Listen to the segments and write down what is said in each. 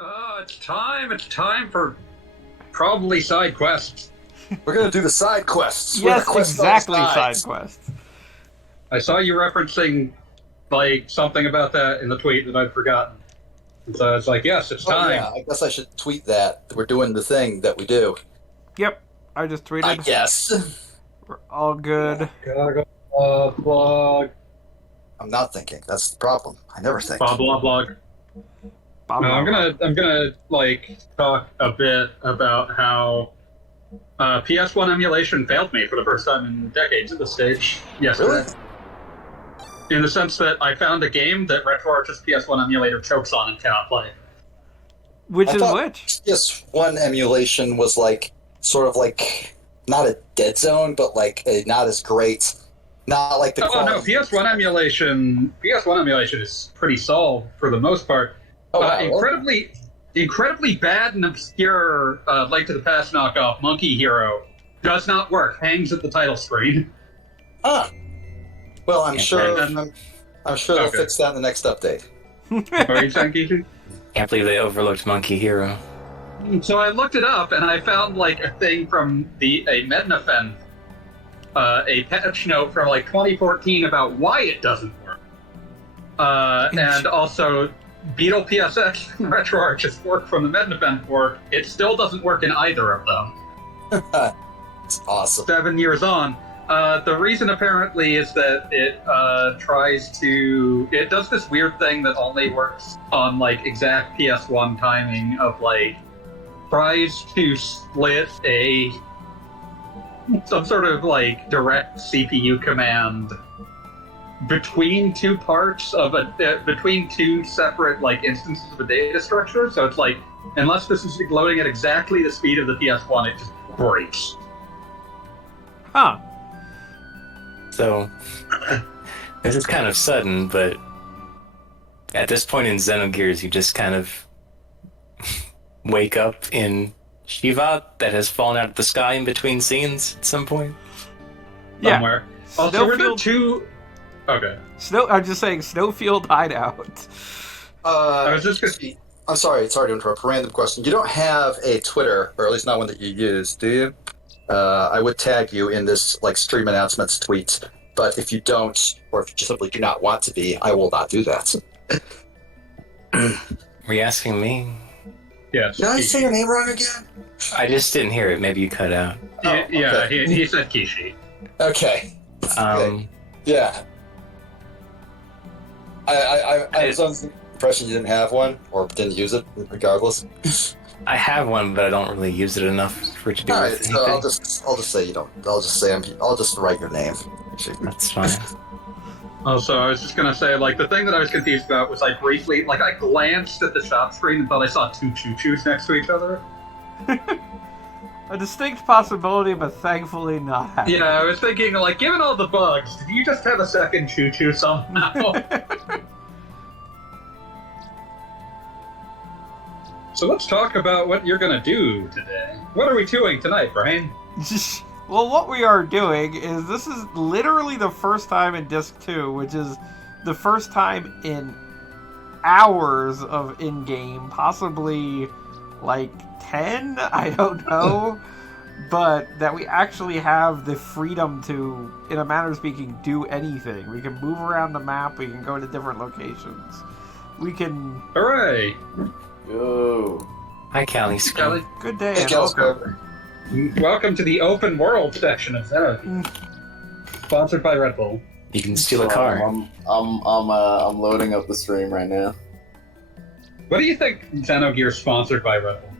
It's time. It's time for probably side quests. We're gonna do the side quests. Yes, the quest exactly, side side quests. I saw you referencing like something about that in the tweet that I'd forgotten. And so it's like, yes, it's time. Yeah, I guess I should tweet that. We're doing the thing that we do. Yep, I just tweeted. I guess. We're all good. Gotta go blog. I'm not thinking. That's the problem. I never think. Blah blah blog. Blah, No, blah, I'm gonna like talk a bit about how PS1 emulation failed me for the first time in decades at this stage yesterday. Really? In the sense that I found a game that RetroArch's PS1 emulator chokes on and cannot play. Which I is thought which? PS1 emulation was like sort of like not a dead zone, but like not as great. Not like the Oh no, PS1 emulation is pretty solid for the most part. Oh, wow. Incredibly bad and obscure Link to the Past knockoff Monkey Hero does not work. Hangs at the title screen. Ah. Well, I'm sure they'll Okay. fix that in the next update. What are you saying, Keisha? Can't believe they overlooked Monkey Hero. So I looked it up and I found like a thing from a Mednafen, a patch note from like 2014 about why it doesn't work. And also Beetle PSX and RetroArch's work from the Mednafen fork, it still doesn't work in either of them. It's awesome. 7 years on. The reason apparently is that it it does this weird thing that only works on like exact PS1 timing of like tries to split some sort of like direct CPU command between two parts of between two separate like instances of a data structure. So it's like unless this is loading at exactly the speed of the PS1, it just breaks. Huh. So, this is kind of sudden, but at this point in Xenogears, you just kind of wake up in Shiva that has fallen out of the sky in between scenes at some point. Somewhere. Yeah. Also, were there Snowfield. two? Okay. I'm just saying, Snowfield Hideout. I was just I'm sorry to interrupt. Random question. You don't have a Twitter, or at least not one that you use, do you? I would tag you in this like stream announcements tweet, but if you don't, or if you simply do not want to be, I will not do that. Were you asking me? Yes. Did I say your name wrong again? I just didn't hear it. Maybe you cut out. Yeah, okay. he said Kishi. Okay. Um, Yeah. I was under the impression you didn't have one, or didn't use it, regardless. I have one, but I don't really use it enough for it to do All with right, anything. so I'll just say you don't. I'll just write your name. That's fine. Also, I was just gonna say, like, the thing that I was confused about was I briefly, like, I glanced at the shop screen and thought I saw two choo-choos next to each other. A distinct possibility, but thankfully not happening. Yeah, I was thinking, like, given all the bugs, did you just have a second choo-choo somehow? So let's talk about what you're gonna do today. What are we doing tonight, Brian? Well, what we are doing is this is literally the first time in Disc 2, which is the first time in hours of in-game, possibly like 10, I don't know, but that we actually have the freedom to, in a manner of speaking, do anything. We can move around the map, we can go to different locations. We can... Hooray! Yo. Hi, Callie. Kelly, Good day, Hey, and Kellis, welcome. welcome to the open world section of Xenogears. Sponsored by Red Bull. You can steal a car. I'm loading up the stream right now. What do you think Xenogears sponsored by Red Bull?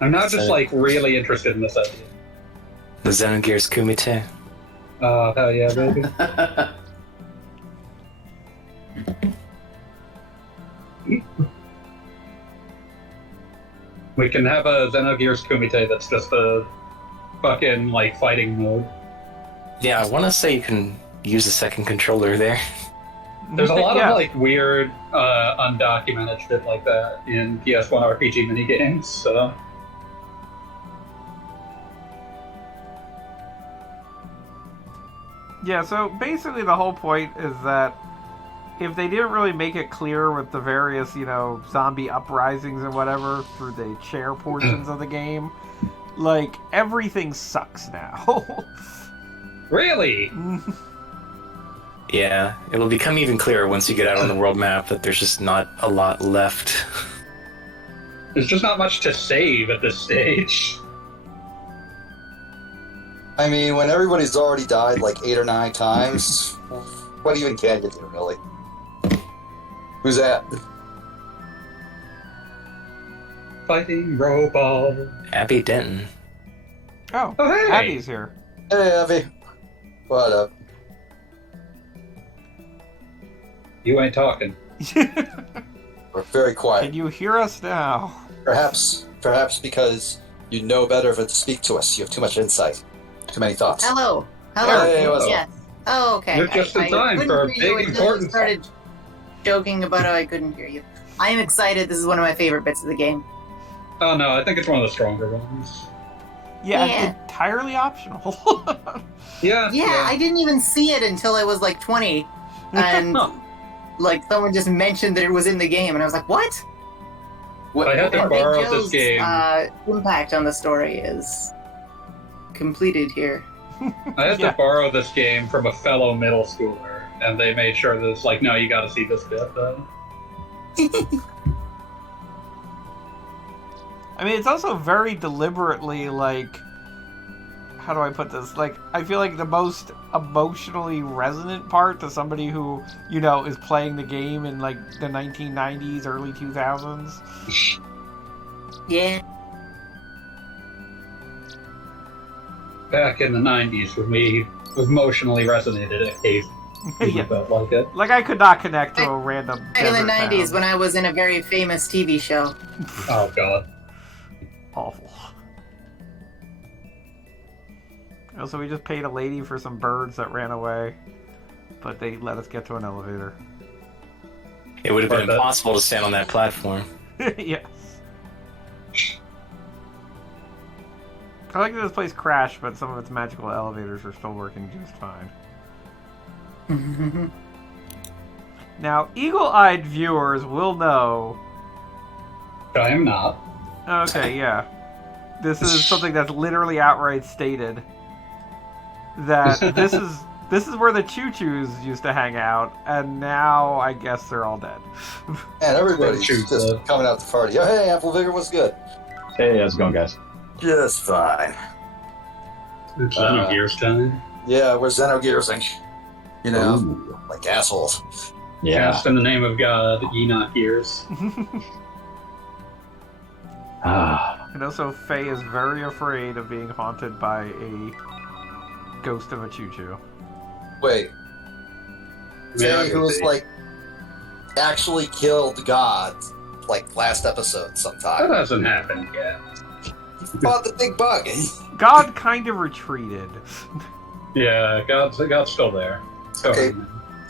I'm now just like really interested in this idea. The Xenogears Kumite. Oh, hell yeah, baby. We can have a Xenogears Kumite that's just a fucking like fighting mode. Yeah, I want to say you can use a second controller there. There's a lot Yeah. of like weird, undocumented shit like that in PS1 RPG minigames, so. Yeah, so basically the whole point is that if they didn't really make it clear with the various, zombie uprisings and whatever through the chair portions of the game, like, everything sucks now. Really? Yeah, it'll become even clearer once you get out on the world map that there's just not a lot left. There's just not much to save at this stage. I mean, when everybody's already died like 8 or 9 times, what even can you do, really? Who's that? Fighting robot. Abby Denton. Oh, hey! Abby's here. Hey, Abby. What up? You ain't talking. We're very quiet. Can you hear us now? Perhaps because you know better than to speak to us. You have too much insight. Too many thoughts. Hello. Hello. Hey, what's up? Yes. Oh, okay. You're just in time couldn't for a hear you big until you important started joking about how I couldn't hear you. I am excited. This is one of my favorite bits of the game. Oh no, I think it's one of the stronger ones. Yeah, Yeah. entirely optional. Yeah. Yeah, I didn't even see it until I was like 20, and like someone just mentioned that it was in the game, and I was like, "What?" I had to And Big borrow Joe's this game. impact on the story is completed here. I had Yeah. to borrow this game from a fellow middle schooler, and they made sure that it's like, no, you got to see this bit though. I mean, it's also very deliberately, like, how do I put this? Like, I feel like the most emotionally resonant part to somebody who, is playing the game in, like, the 1990s, early 2000s. Yeah. Back in the 90s, when we emotionally resonated occasionally. Yeah. Felt like it. Like, I could not connect to a random Back in the desert 90s town. when I was in a very famous TV show. Oh god. Awful. Also, we just paid a lady for some birds that ran away, but they let us get to an elevator. It would have been But, impossible to stand on that platform. Yes. I like that this place crashed, but some of its magical elevators are still working just fine. Now, eagle-eyed viewers will know. I am not. Okay, yeah. This is something that's literally outright stated. That this is where the choo-choos used to hang out, and now I guess they're all dead. And everybody's Shoot, just coming out to party. Oh, hey, Apple Vigor, what's good? Hey, how's it going, guys? Just fine. It's Xenogears time. Yeah, we're Xenogearsing. Ooh. Like assholes. Yeah. Cast in the name of God, ye not gears. Ah, And also, Faye is very afraid of being haunted by a ghost of a choo-choo. Wait, Yeah, Jay, who was like actually killed God like last episode that sometime. hasn't happened yet. He fought the big bug. God kind of retreated. Yeah, God's still there. So, Okay.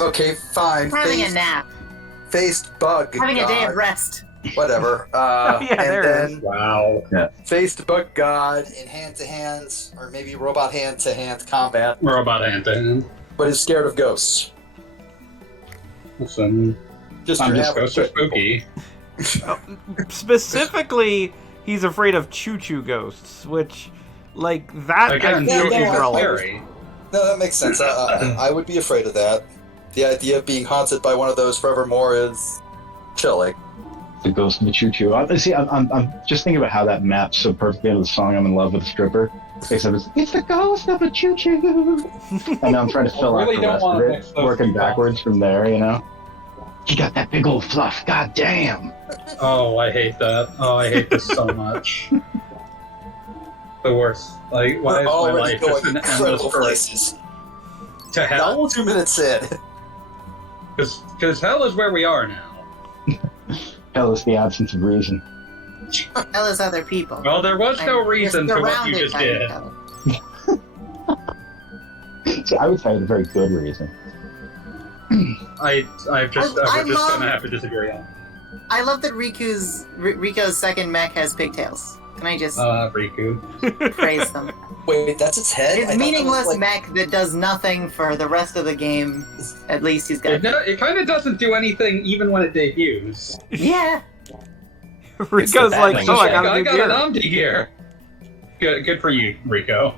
Okay, fine. Having a nap. Faced bug. Having a day God, of rest. whatever. Yeah, and there it then Wow. faced bug God in hand-to-hands, or maybe robot hand-to-hand combat, Robot hand to hand. but is scared of ghosts. Listen, Just I'm your just average so people. spooky. Specifically, he's afraid of choo-choo ghosts, which, like, that Again, I feel yeah, is yeah, relevant. scary. No, that makes sense. I would be afraid of that. The idea of being haunted by one of those forevermore is chilling. the ghost of the choo-choo. See, I'm just thinking about how that maps so perfectly into the song "I'm in Love with a Stripper." Except it's the ghost of a choo-choo. And I'm trying to fill I out really the don't rest wanna of mix it, those working two backwards from there. You got that big old fluff. God damn. Oh, I hate that. Oh, I hate this so much. The worst. Like, why We're is my already life just going an endless incredible pursuit places. to hell? Now 2 minutes in. Because hell is where we are now. Hell is the absence of reason. Hell is other people. Well, there was no And reason you're for what you surrounded just by did. each other. See, I would say it's a very good reason. I'm just I love- gonna have to disagree on. I love that Rico's second mech has pigtails. Can I just Riku. praise them? Wait, that's its head? I His thought that was, meaningless like- mech that does nothing for the rest of the game. At least he's got. It kind of doesn't do anything even when it debuts. Yeah. Rico's like, Batman. oh, I I got a new got gear. an Omni gear. Good for you, Rico.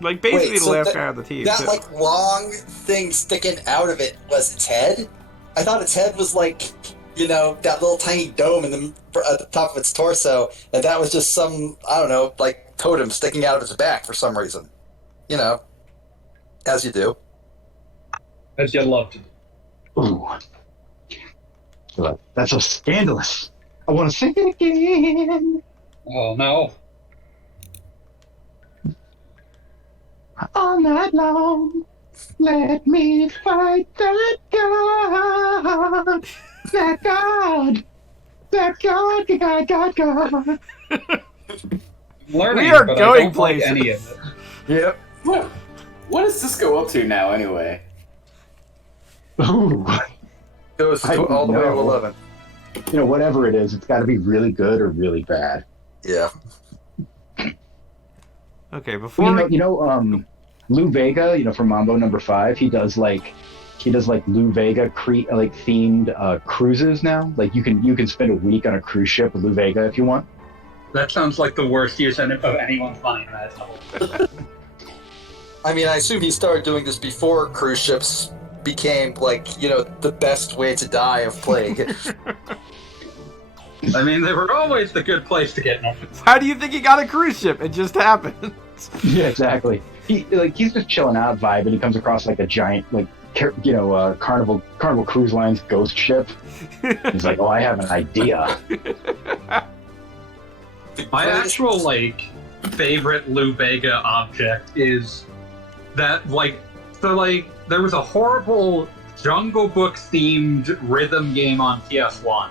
Like, basically Wait, the so last that- guy on the team. That too. like long thing sticking out of it was its head? I thought its head was like, that little tiny dome at the top of its torso, and that was just some, I don't know, like totem sticking out of its back for some reason. As you do. As you love to do. Ooh. Look, that's so scandalous. I want to sing it again. Oh no. All night long, let me fight that God. That God. That God. Learning, We are but going I don't like places. any of it. Yep. What does Cisco up to now, anyway? Ooh. Goes I all the way to know. 11. Whatever it is, it's got to be really good or really bad. Yeah. Okay, before Lou Vega, from Mambo number 5, he does like Lou Vega themed cruises now. Like you can spend a week on a cruise ship with Lou Vega if you want. That sounds like the worst use of anyone's money imaginable. I mean, I assume he started doing this before cruise ships became, the best way to die of plague. I mean, they were always the good place to get numbers. how do you think he got a cruise ship? It just happened. Yeah, exactly. He's just chilling out, vibe, and he comes across like a giant, Carnival Cruise Line's ghost ship. He's like, oh, I have an idea. My actual, favorite Lou Bega object is that, there was a horrible Jungle Book themed rhythm game on PS1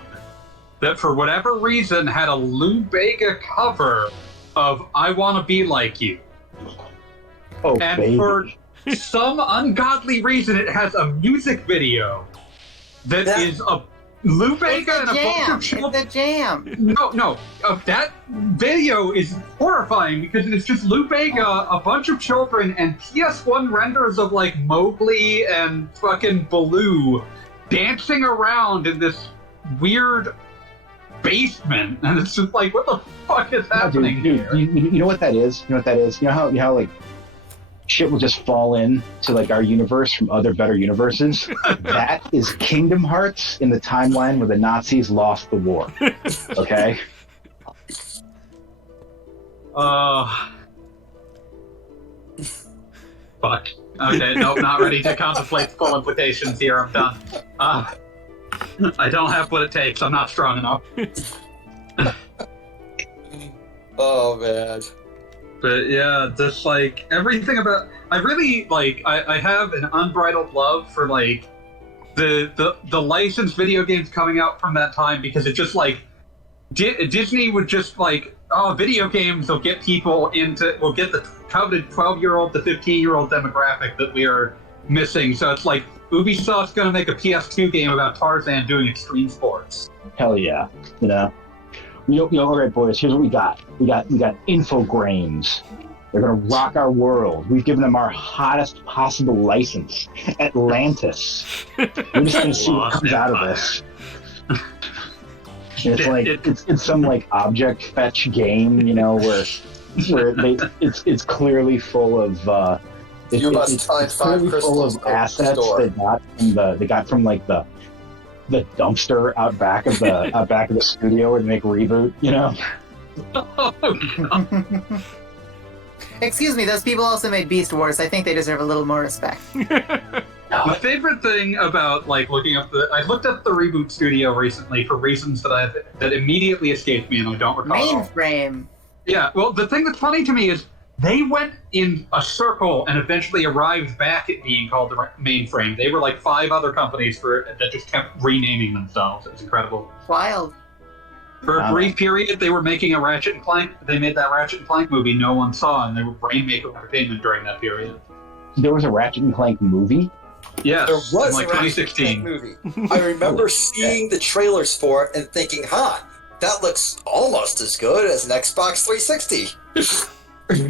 that, for whatever reason, had a Lou Bega cover of I Wanna Be Like You. Oh, And baby. for some ungodly reason, it has a music video that is a Lou Bega and a bunch of children. It's a jam. No. That video is horrifying because it's just Lou Bega, a bunch of children, and PS1 renders of Mowgli and fucking Baloo dancing around in this weird basement, and it's just what the fuck is happening Dude, here? you know what that is? You know what that is? You know how shit will just fall in to our universe from other better universes? That is Kingdom Hearts in the timeline where the Nazis lost the war. Okay? Fuck. Okay, nope, not ready to contemplate the full implications here. I'm done. I don't have what it takes. I'm not strong enough. Oh, man. But yeah, just everything about I really I have an unbridled love for the licensed video games coming out from that time, because it just Disney would just video games will get people will get the coveted 12-year-old to 15-year-old demographic that we are missing. So it's Ubisoft's gonna make a PS2 game about Tarzan doing extreme sports. Hell yeah. All right, boys, here's what we got. We got Infogrames. They're gonna rock our world. We've given them our hottest possible license, Atlantis. We're just gonna see what comes out of this. And it's some object fetch game, where it's clearly full of You must find 5 clearly full crystals of assets they got from the dumpster out back of the studio where they make Reboot, Excuse me, those people also made Beast Wars. I think they deserve a little more respect. My favorite thing about looking up I looked up the Reboot Studio recently for reasons that immediately escaped me and I don't recall. Mainframe. Yeah, well, the thing that's funny to me is they went in a circle and eventually arrived back at being called the Mainframe. They were 5 other companies that just kept renaming themselves. It was incredible. Wild. For a brief period, they were making a Ratchet and Clank. They made that Ratchet and Clank movie no one saw, and they were Rainmaker Entertainment during that period. There was a Ratchet and Clank movie? Yes, There was in a Ratchet and 2016. Clank movie. I remember seeing the trailers for it and thinking, that looks almost as good as an Xbox 360.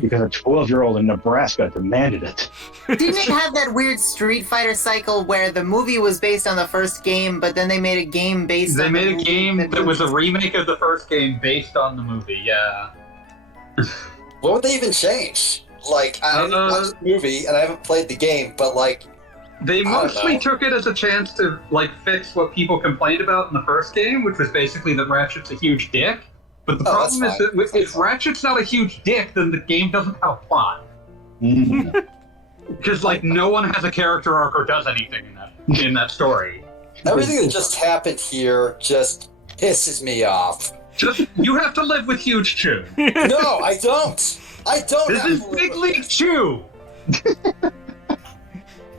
Because a 12-year-old in Nebraska demanded it. Didn't it have that weird Street Fighter cycle where the movie was based on the first game, but then they made a game based They on made the a movie game that was a remake of the first game based on the movie, yeah. What would they even change? Like, I haven't watched the movie and I haven't played the game, but like, They don't mostly know. took it as a chance to like fix what people complained about in the first game, which was basically that Ratchet's a huge dick. But the Oh, that's problem is that if Ratchet's not a huge dick, then the game doesn't have a plot. Mhm. Because like no one has a character arc or does anything in that story. everything that just happened here just pisses me off. Just you have to live with Huge Chew. No, I don't. I don't This have is to live Big with League Chew.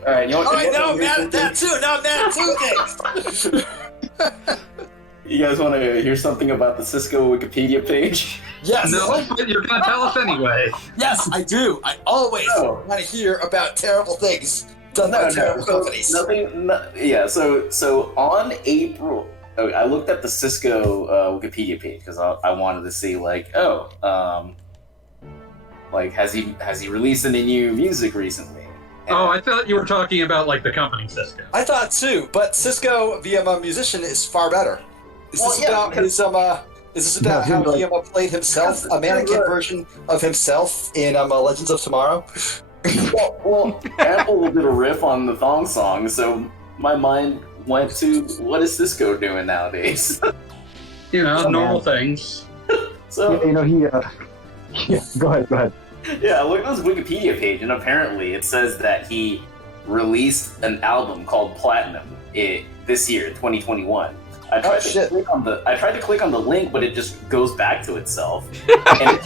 Alright, you know what? Alright, now I'm mad at that too. Now I'm mad at two things. You guys want to hear something about the Cisco Wikipedia page? Yes. No, but you're gonna tell us anyway. Yes, I do. I always Oh. want to hear about terrible things done by terrible companies. Yeah, so on April, I looked at the Cisco Wikipedia page because I wanted to see like, like has he released any new music recently? And Oh, I thought you were talking about like the company Cisco. I thought too, but Cisco via a musician is far better. Is Well, this yeah, about because- his Is this about how he played himself, a mannequin version of himself in Legends of Tomorrow? well, Apple did a riff on the thong song, so my mind went to what is Cisco doing nowadays? You know, normal things. So You know, yeah, go ahead. yeah, look at this Wikipedia page, and apparently it says that he released an album called Platinum this year, 2021. I tried to click on the link, but it just goes back to itself. And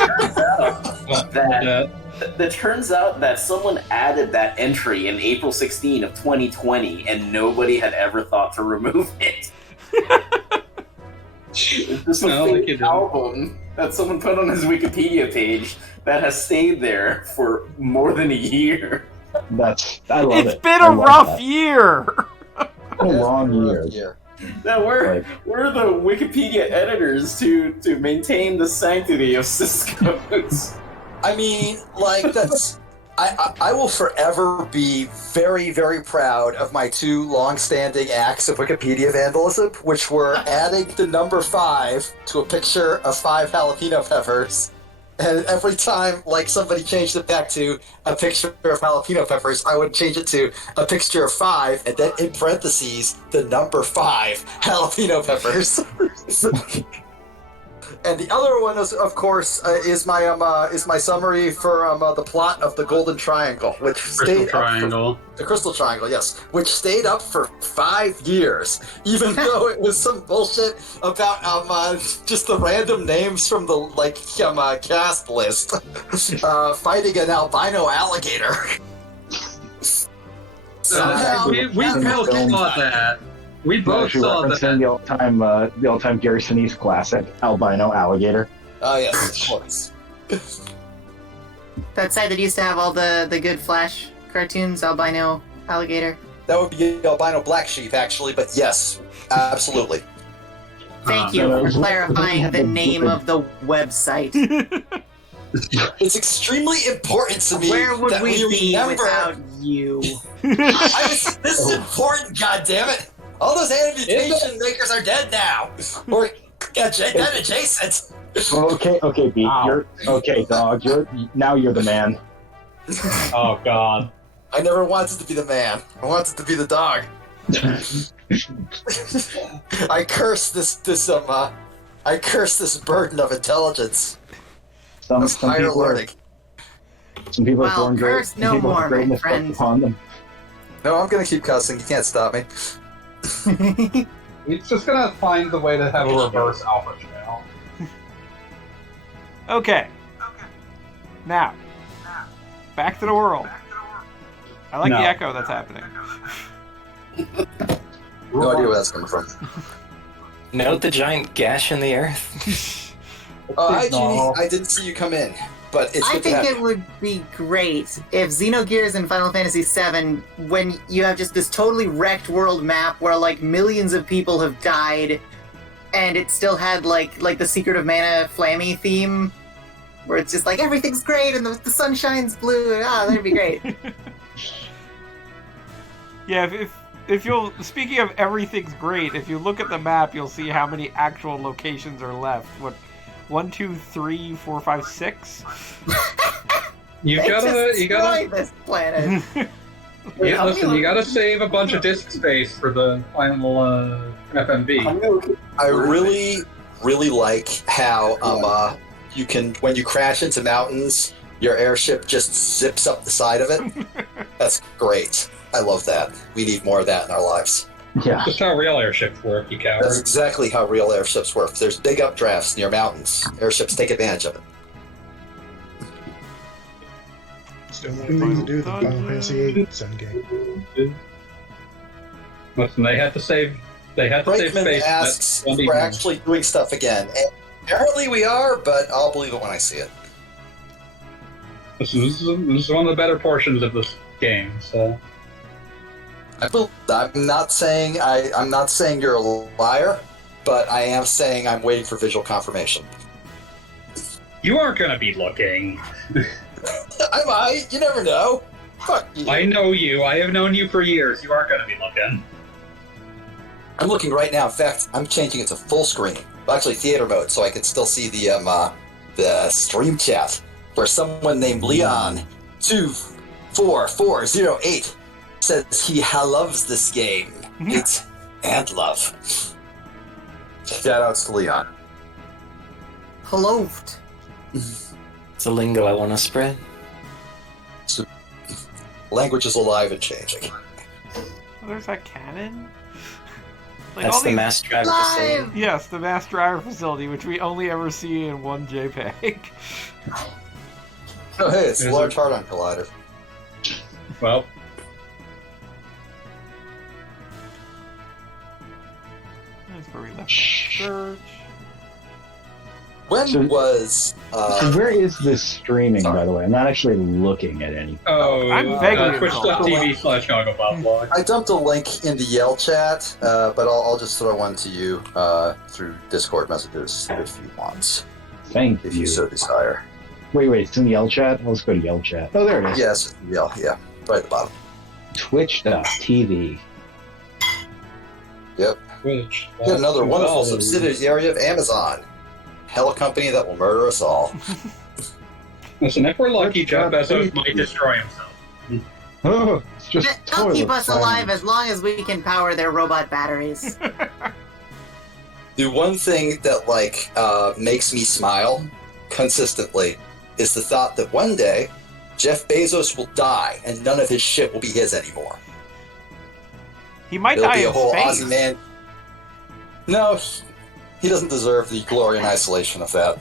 it turns out that someone added that entry in April 16 of 2020, and nobody had ever thought to remove it. It's just a Well, fake album that someone put on his Wikipedia page that has stayed there for more than a year. I love it. It's been I a love rough that. year. A long year. Now we're Right. the Wikipedia editors to maintain the sanctity of Cisco's. I mean, like, that's... I will forever be very, very proud of my two long-standing acts of Wikipedia vandalism, which were adding the number 5 to a picture of 5 jalapeno peppers. And every time, like, somebody changed it back to a picture of jalapeno peppers, I would change it to a picture of 5, and then in parentheses, the number 5 jalapeno peppers. And the other one is, of course, is my summary for the plot of the Golden Triangle, which stayed up the Crystal Triangle, yes, which stayed up for 5 years, even though it was some bullshit about just the random names from the cast list, fighting an albino alligator. Somehow, we both saw that. We both Actually saw referencing that. the all-time Gary Sinise classic, albino alligator. Oh yes, of course. That site that used to have all the good Flash cartoons, albino alligator. That would be albino black sheep, actually, but yes, absolutely. Thank you for clarifying the name of the website. It's extremely important to me Where would that we be remember. without you? This is important, goddammit! All those animation makers are dead now, or dead adjacent. Okay, Pete. Ow. You're okay, dog. You're the man. Oh God. I never wanted to be the man. I wanted to be the dog. I curse this burden of intelligence, Some of higher people are, learning. some people are Well, born great. curse some no people have more, my greatness friend. upon them. No, I'm gonna keep cussing. You can't stop me. It's just gonna find the way to have a reverse alpha channel. Okay. Now, back to the world. I like No. the echo that's happening. No idea where that's coming from. Note the giant gash in the earth. Oh, hi, No. Jeannie. I didn't see you come in, but it's I good to think have it would be great if Xenogears and Final Fantasy VII, when you have just this totally wrecked world map where like millions of people have died, and it still had like the Secret of Mana Flammy theme, where it's just like everything's great and the sun shines blue. That'd be great. Yeah, if you'll, speaking of everything's great, if you look at the map, you'll see how many actual locations are left. What, 1, 2, 3, 4, 5, 6? You gotta this planet. Yeah, listen, you gotta save a bunch of disk space for the final FMV. I really, really like how you can, when you crash into mountains, your airship just zips up the side of it. That's great. I love that. We need more of that in our lives. Yeah. That's how real airships work, you coward. That's exactly how real airships work. If there's big updrafts near mountains, airships take advantage of it. Still more things to do than Final Fantasy VIII Sun game. Listen, they had to save Brakeman space. asks That's if we're actually doing stuff again. And apparently we are, but I'll believe it when I see it. This is one of the better portions of this game. So I'm not saying you're a liar, but I am saying I'm waiting for visual confirmation. you aren't gonna be looking. I might. You never know. Fuck you. I know you. I have known you for years. You aren't gonna be looking. I'm looking right now. In fact, I'm changing it to full screen. Well, actually, theater mode, so I can still see the stream chat where someone named Leon24408 says he loves this game. Hate and love. Shout outs to Leon. Beloved. It's a lingo I want to spread. So, language is alive and changing. Oh, there's that cannon? Like That's all the these- mass driver facility. Yes, the mass driver facility, which we only ever see in one JPEG. Oh, hey, it's the Is Large it- Hadron Collider. Well, That's where we left the church. When So- was So where is this streaming, by the way? I'm not actually looking at any. I'm vaguely Twitch.tv/GoggleBobblog. I dumped a link in the Yell chat, but I'll just throw one to you through Discord messages if you want, Thank if you. you so desire. Wait, it's in Yell chat? Let's go to Yell chat. Oh, there it is. Yes, Yell, yeah, right at the bottom. Twitch.tv. Yep. Twitch. Yet another wonderful subsidiary of Amazon. Hell company that will murder us all. Listen, if we're lucky, Jeff Bezos might destroy himself. Oh, it's just They'll keep toilet us alive silence. as long as we can power their robot batteries. The one thing that makes me smile consistently is the thought that one day Jeff Bezos will die and none of his shit will be his anymore. He might There'll die be a in whole space. Aussie man. No, he doesn't deserve the glory and isolation of that.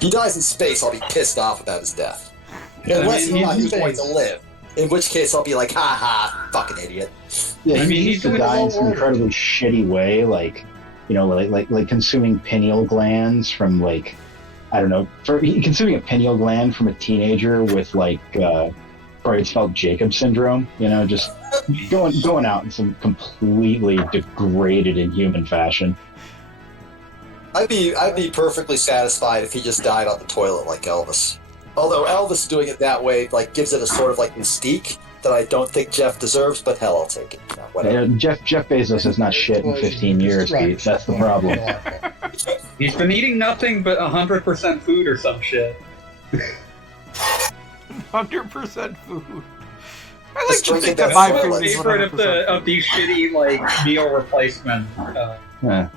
He dies in space, I'll be pissed off about his death. Unless I mean, he he's in was going to live. In which case I'll be like, ha ha, fucking idiot. Yeah, I mean, he he's used to doing die in all some over. incredibly shitty way, like consuming pineal glands from consuming a pineal gland from a teenager with Creutzfeldt Jacob syndrome. Just going out in some completely degraded, inhuman fashion. I'd be perfectly satisfied if he just died on the toilet like Elvis. Although Elvis doing it that way gives it a sort of mystique that I don't think Jeff deserves, but hell, I'll take it. Whatever. Jeff Bezos has not shit in 15 years, Pete. That's the problem. He's been eating nothing but 100% food or some shit. 100% food. I Just like to drinking think that that my soy food like is Favorite 100% of these shitty meal replacement Yeah.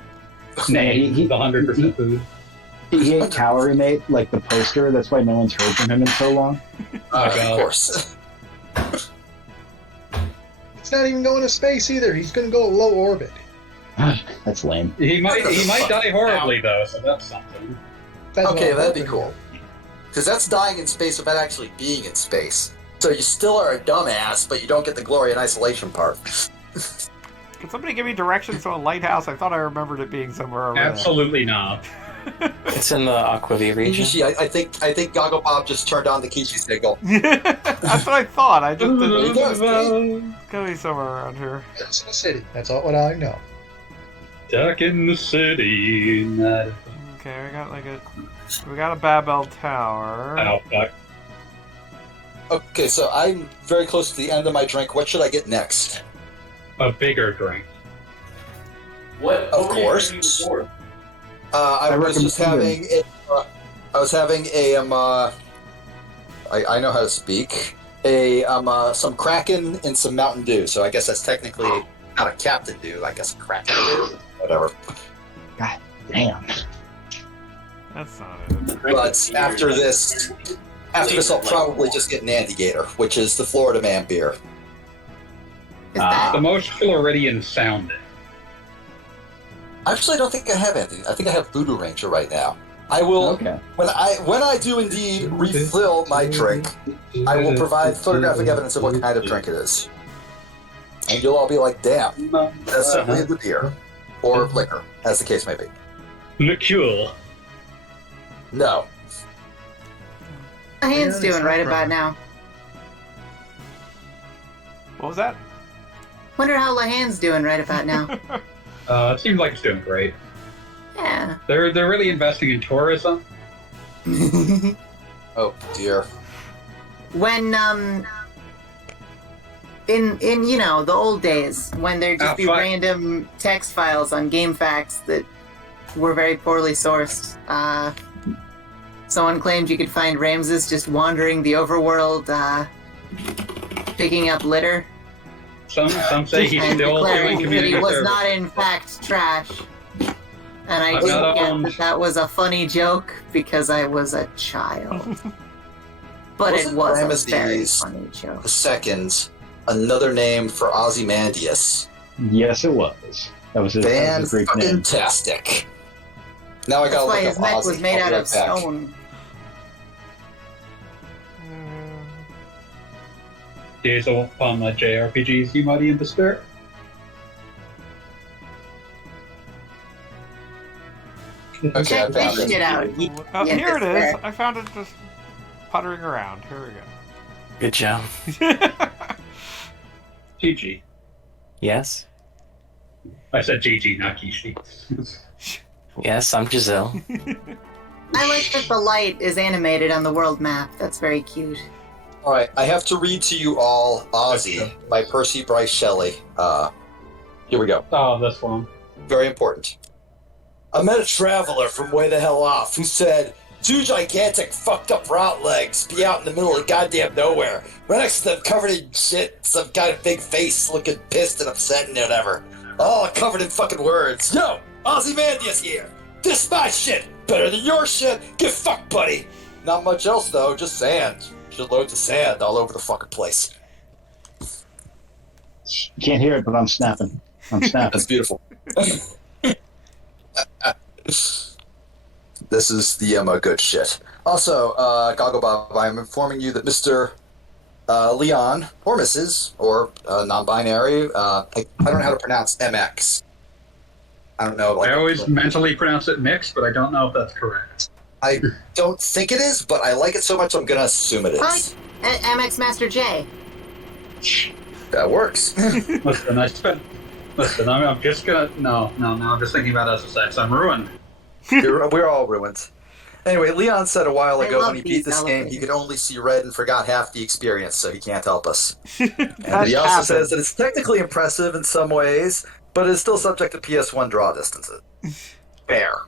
names, he- the 100% food. He ate Calorie Mate, like the poster. That's why no one's heard from him in so long. Of God. course. It's not even going to space either. He's going to go low orbit. That's lame. He might die horribly though, so that's something. That's what Okay, I'm that'd be hoping. cool. Because that's dying in space without actually being in space. So you still are a dumbass, but you don't get the glory and isolation part. Can somebody give me directions to a lighthouse? I thought I remembered it being somewhere over Absolutely not. It's in the Aquavie region. Kishi, I think Goggle Bob just turned on the Kishi signal. there. That's what I thought. I just There you didn't. go, see? It's gotta be somewhere around here. It's in the city. That's all what I know. Stuck in the city. Okay, we got a Babel Tower. Oh, fuck. Okay, so I'm very close to the end of my drink. What should I get next? A bigger drink. What? Of were you course. drinking before? I was just having a. I was having a. I know how to speak. Some Kraken and some Mountain Dew. So I guess that's technically not a Captain Dew. I guess a Kraken Dew. Whatever. God damn. That's not it. But after this, I'll probably just get an Andy-Gator, which is the Florida Man beer. Is that The most Floridian sounding. Actually, I don't think I have anything. I think I have Voodoo Ranger right now. I will Okay. when I do indeed refill my drink, I will provide photographic evidence of what kind of drink it is, and you'll all be like, "Damn, that's certainly the beer or liquor, as the case may be." Liqueur. No, Lahane's doing right about now? What was that? Wonder how Lahane's doing right about now. It seems like it's doing great. Yeah. They're really investing in tourism. oh dear. When in the old days when there'd just be fuck. random text files on GameFAQs that were very poorly sourced. Someone claimed you could find Ramses just wandering the overworld, picking up litter. Some say he's and still doing declaring that community he was service. not in fact trash. And I I've didn't got, get that that was a funny joke because I was a child. But it Wasn't was a Ramesses very funny joke. the second another name for Ozymandias? Yes, it was. That was a great name. Fantastic. Now I That's gotta why look his up neck Ozzy. was made I'll out be of right back. stone. Days upon the JRPGs, you muddy in the spirit. Okay, I Check found this it. shit out. Oh, Yeah, here it is. there. I found it just puttering around. Here Good job. we go. GG. Yes? I said GG, not Kishi. Yes, I'm Giselle. I like that the light is animated on the world map. That's very cute. All right, I have to read to you all Ozzy by Percy Bryce Shelley. Here we go. Oh, this one. Very important. I met a traveler from way the hell off who said, two gigantic fucked up rot legs be out in the middle of goddamn nowhere. Right next to them covered in shit, some kind of big face looking pissed and upset and whatever. All covered in fucking words. Yo, Ozymandias here. This my shit. Better than your shit. Get fucked, buddy. Not much else though, just sand. Shitloads of sand all over the fucking place. You can't hear it, but I'm snapping. I'm snapping. That's beautiful. This is the good shit. Also, Gogglebob, I'm informing you that Mr. Leon, or Mrs., or non-binary, I don't know how to pronounce MX. I don't know. I always mentally pronounce it mixed, but I don't know if that's correct. I don't think it is, but I like it so much I'm going to assume it Hi, is. MX Master J. That works. Listen, I'm just gonna... No, I'm just thinking about SSX. I'm ruined. We're all ruined. Anyway, Leon said a while I ago love when he beat these this game, he elevators. could only see red and forgot half the experience, so he can't help us. That And he also happened. says that it's technically impressive in some ways, but is still subject to PS1 draw distances. Fair.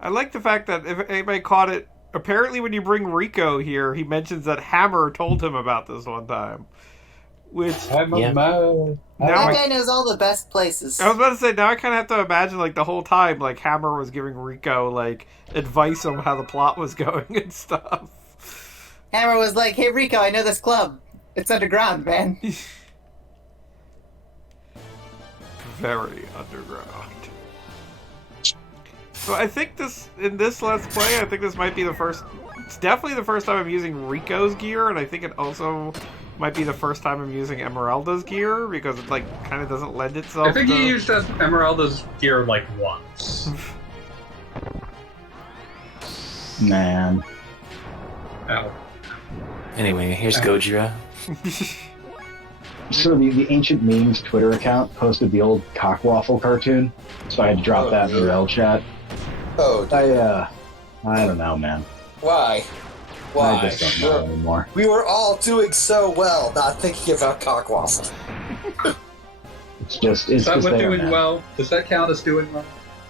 I like the fact that if anybody caught it, apparently when you bring Rico here, he mentions that Hammer told him about this one time. Which I'm Yeah. now That I, guy knows all the best places. I was about to say, now I kind of have to imagine like the whole time, like Hammer was giving Rico like advice on how the plot was going and stuff. Hammer was like, "Hey Rico, I know this club. It's underground, man." Very underground. So I think in this Let's Play, I think this might be the first. It's definitely the first time I'm using Rico's gear, and I think it also might be the first time I'm using Emeralda's gear because it like kind of doesn't lend itself. I think to... he used Emeralda's gear like once. Man. Ow. Anyway, here's Gojira. So the Ancient Memes Twitter account posted the old Cockwaffle cartoon, so I had to drop that in the L chat. Oh, I don't know, man. why? Why? I just don't know anymore. We were all doing so well, not thinking about Cockwaffle. Is that what doing well? Does that count as doing well?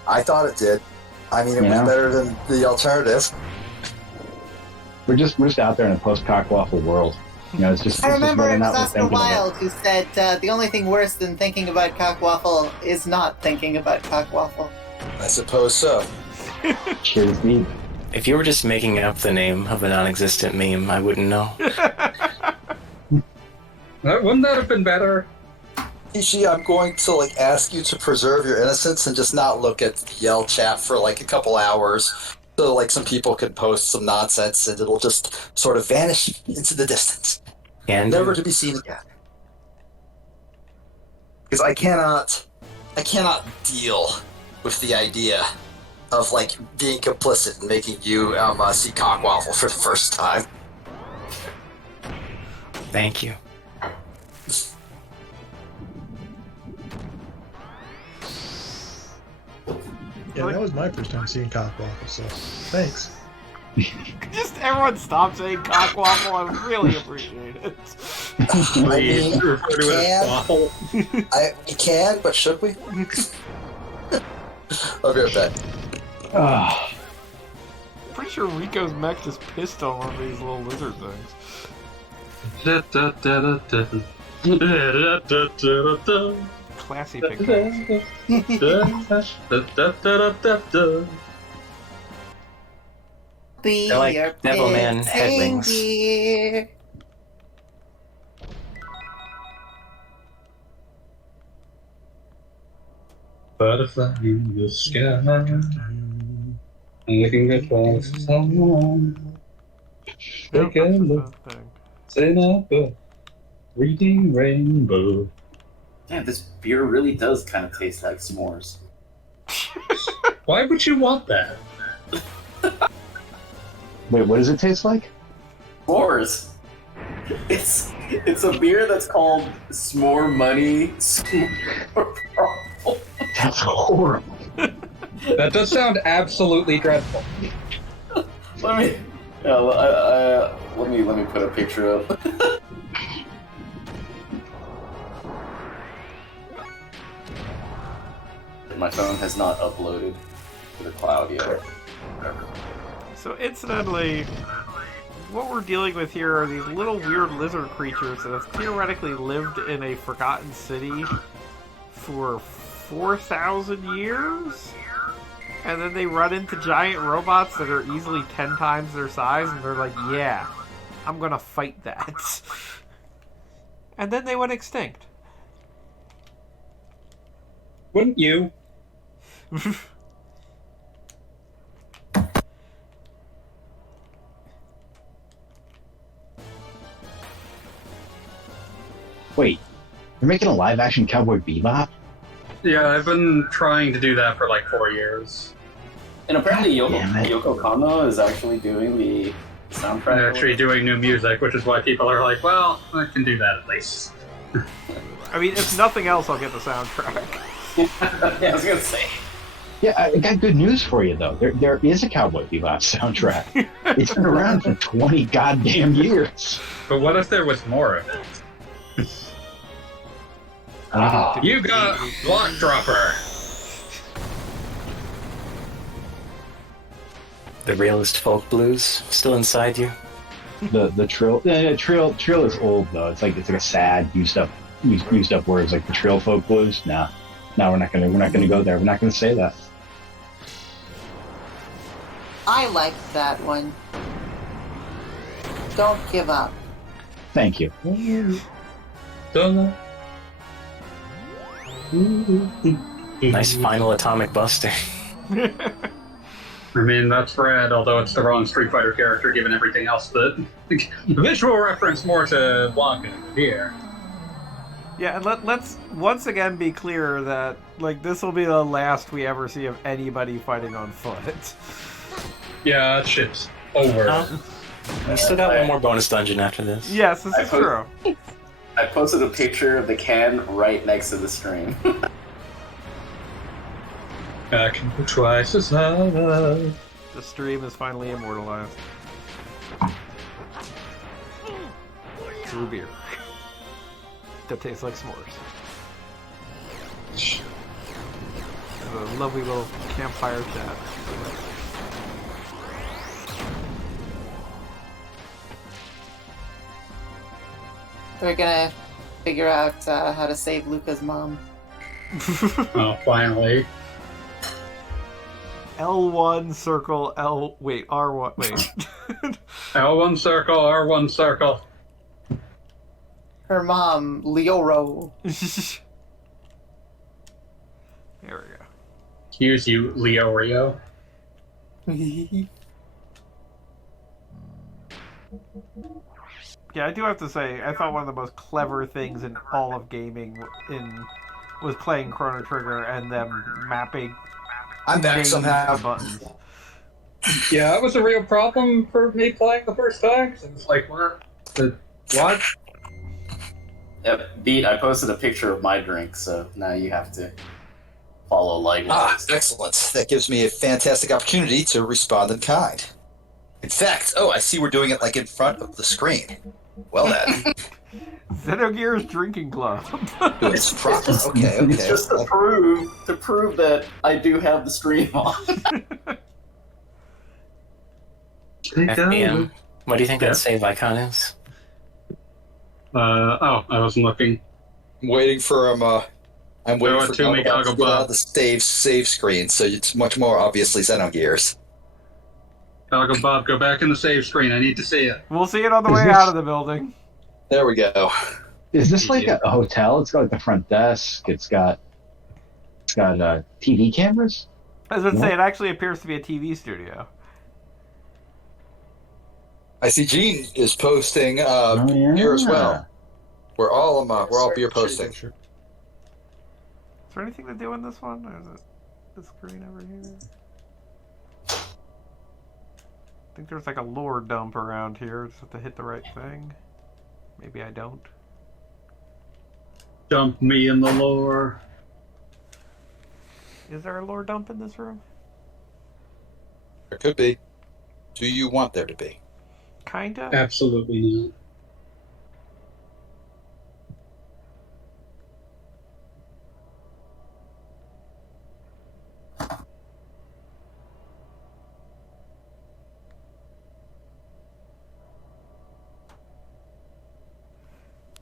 I thought it did. I mean, it was better than the alternative. We're just out there in a post-Cockwaffle world. You know, it's just. I remember it was not Oscar Wilde who said the only thing worse than thinking about Cockwaffle is not thinking about Cockwaffle. I suppose so. Cheers, me. If you were just making up the name of a non-existent meme, I wouldn't know. Wouldn't that have been better? Ishi, I'm going to ask you to preserve your innocence and just not look at the Yell chat for a couple hours, so some people can post some nonsense and it'll just sort of vanish into the distance, And never to be seen again. Because I cannot deal with the idea of being complicit in making you see Cockwaffle for the first time. Thank you. Yeah, that was my first time seeing Cockwaffle, so thanks. Just everyone stop saying Cockwaffle. I really appreciate it. I mean, you can, but should we? I'll be right back. Pretty sure Rico's mech just pissed on one of these little lizard things. Classy pictures. Be They're like your Devilman pissing headwings. gear. Butterfly in the sky. Looking at someone. Take a look. In a book. Reading Rainbow. Damn, this beer really does kind of taste like s'mores. Why would you want that? Wait, what does it taste like? S'mores. It's a beer that's called S'more Money. S'more Problem. That's horrible. That does sound absolutely dreadful. Let me put a picture up. My phone has not uploaded to the cloud yet. So incidentally, what we're dealing with here are these little weird lizard creatures that have theoretically lived in a forgotten city for 4,000 years? And then they run into giant robots that are easily 10 times their size, and they're like, yeah, I'm gonna fight that. And then they went extinct. Wouldn't you? Wait, you're making a live-action Cowboy Bebop? Yeah, I've been trying to do that for 4 years. And apparently Damn it. Yoko Kanno is actually doing the soundtrack. I'm actually doing new music, which is why people are like, well, I can do that at least. I mean, if nothing else, I'll get the soundtrack. Yeah, I was gonna say. Yeah, I got good news for you, though. There is a Cowboy Bebop soundtrack. It's been around for 20 goddamn years. But what if there was more of it? Ah, You got Block Dropper. The realist folk blues still inside you. the trill. Yeah, trill is old though. It's like a sad, used up words like the trill folk blues. No, we're not gonna go there. We're not gonna say that. I liked that one. Don't give up. Thank you. Nice final atomic buster. I mean, that's rad, although it's the wrong Street Fighter character given everything else. The visual reference more to Blanca here. Yeah, and let's once again be clear that this will be the last we ever see of anybody fighting on foot. Yeah, that shit's over. We still got one more bonus dungeon after this. Yes, this is true. I posted a picture of the can right next to the stream. I can go twice as hard. The stream is finally immortalized. Through beer. That tastes like s'mores. A lovely little campfire chat. We're gonna figure out how to save Luca's mom. Oh, finally. L1 circle L. Wait, R1. Wait. L1 circle, R1 circle. Her mom, Leoro. There we go. Excuse you, Leorio. Yeah, I do have to say, I thought one of the most clever things in all of gaming was playing Chrono Trigger and them mapping I'm back names somehow. to buttons. Yeah, that was a real problem for me playing the first time. 'Cause it was like, what? What? Yep, Beat, I posted a picture of my drink, so now you have to follow likewise. Excellent. That gives me a fantastic opportunity to respond in kind. In fact, I see we're doing it like in front of the screen. Well then. Xenogears Drinking Club. It's proper. Okay. It's just to prove that I do have the stream on. FBM, what do you think Yeah. that save icon is? I wasn't looking. I'm waiting for I'm waiting Go for to me, Gogglebot Gogglebot. to get out of the save screen, so it's much more obviously Xenogears. Goggle Bob, go back in the save screen. I need to see it. We'll see it on the way out of the building. There we go. Is this like a hotel? It's got like the front desk. It's got TV cameras. I was going to say, it actually appears to be a TV studio. I see Gene is posting beer as well. We're all beer posting. Is there anything to do in this one? Or is it the screen over here? I think there's like a lore dump around here. Just have to hit the right thing. Maybe I don't. Dump me in the lore. Is there a lore dump in this room? There could be. Do you want there to be? Kinda. Absolutely not.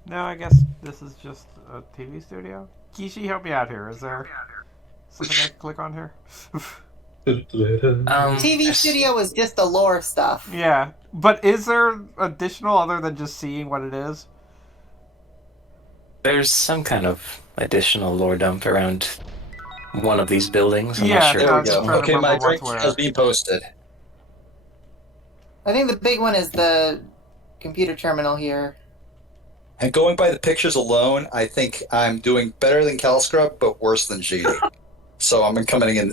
No, I guess this is just a TV studio. Kishi, help me out here. Is there something I can click on here? TV studio is just the lore stuff. Yeah, but is there additional other than just seeing what it is? There's some kind of additional lore dump around one of these buildings. I'm Yeah, not sure. There we I'm go. trying to Okay, my remember drink what's where. has been posted. I think the big one is the computer terminal here. And going by the pictures alone, I think I'm doing better than Calscrub, but worse than GD. So I'm coming in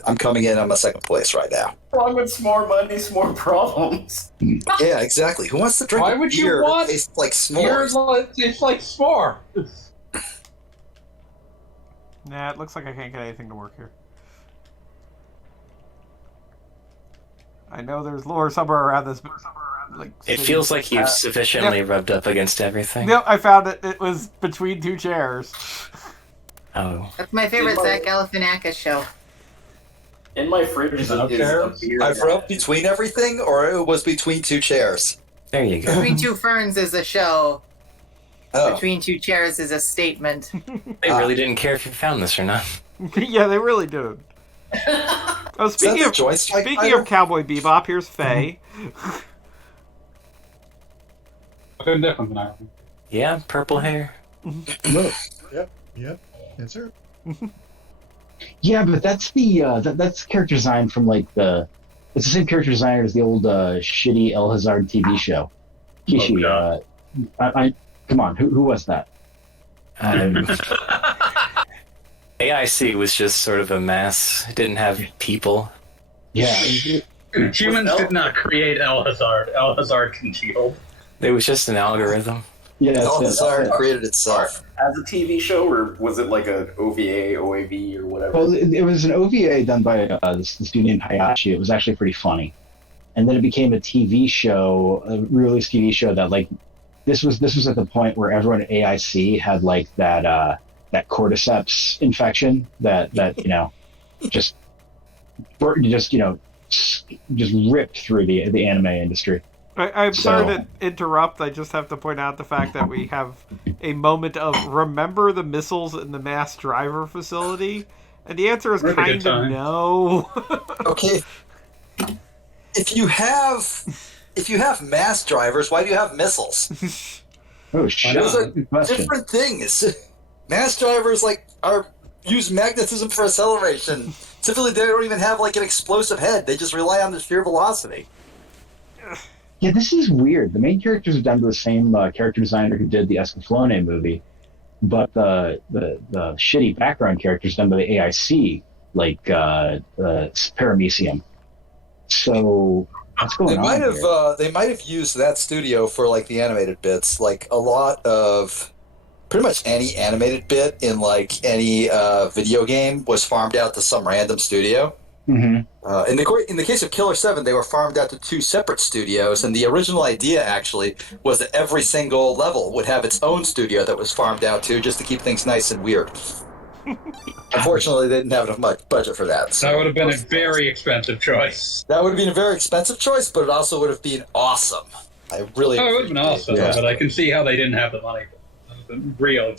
on my second place right now. Wrong with s'more money, s'more problems. Yeah, exactly. Who wants to drink Why would you beer want- that tastes like You're s'mores? like, it's like s'more. Nah, it looks like I can't get anything to work here. I know there's lore somewhere around this. Like, It city. feels like you've sufficiently rubbed up against everything. Nope, I found it. It was between two chairs. Oh. That's my favorite Zach Galifianakis show. In my fridge is a beer. I've rubbed between everything, or it was between two chairs? There you go. Between Two Ferns is a show. Oh. Between Two Chairs is a statement. They really didn't care if you found this or not. Yeah, they really did. Oh, Is that the Joint Strike speaking title? of Cowboy Bebop, here's Faye. Looking different than I think. Yeah, purple hair. Yep. That's her. Yeah, but that's the that's character design from like it's the same character designer as the old shitty El Hazard TV show. Kishi, God. I come on, who was that? AIC was just sort of a mess. It didn't have people. Yeah, Humans did not create El Hazard. El Hazard congealed. It was just an algorithm. Yeah, All it's Desire created itself. As a TV show, or was it like a OVA, OAV, or whatever? well, it was an OVA done by this dude named Hayashi. It was actually pretty funny, and then it became a TV show, a release TV show that like this was at the point where everyone at AIC had like that cordyceps infection that just ripped through the anime industry. I'm sorry to interrupt. I just have to point out the fact that we have a moment of remember the missiles in the mass driver facility? And the answer is kind of no. Okay. If you have mass drivers, why do you have missiles? Oh shit! Those are Good question. different things. Mass drivers use magnetism for acceleration. Typically, they don't even have like an explosive head. They just rely on the sheer velocity. Yeah, this is weird. The main characters are done by the same character designer who did the Escaflowne movie, but the shitty background characters done by the AIC, like Paramecium. So what's going on here? They might have used that studio for like the animated bits. Like a lot of, pretty much any animated bit in like any video game was farmed out to some random studio. Mm-hmm. In the case of Killer 7, they were farmed out to 2 separate studios, and the original idea actually was that every single level would have its own studio that was farmed out to, just to keep things nice and weird. Unfortunately, they didn't have enough budget for that. So. That would have been a very expensive choice. That would have been a very expensive choice, but it also would have been awesome. I really. Oh, it would have been awesome, but I can see how they didn't have the money. Real.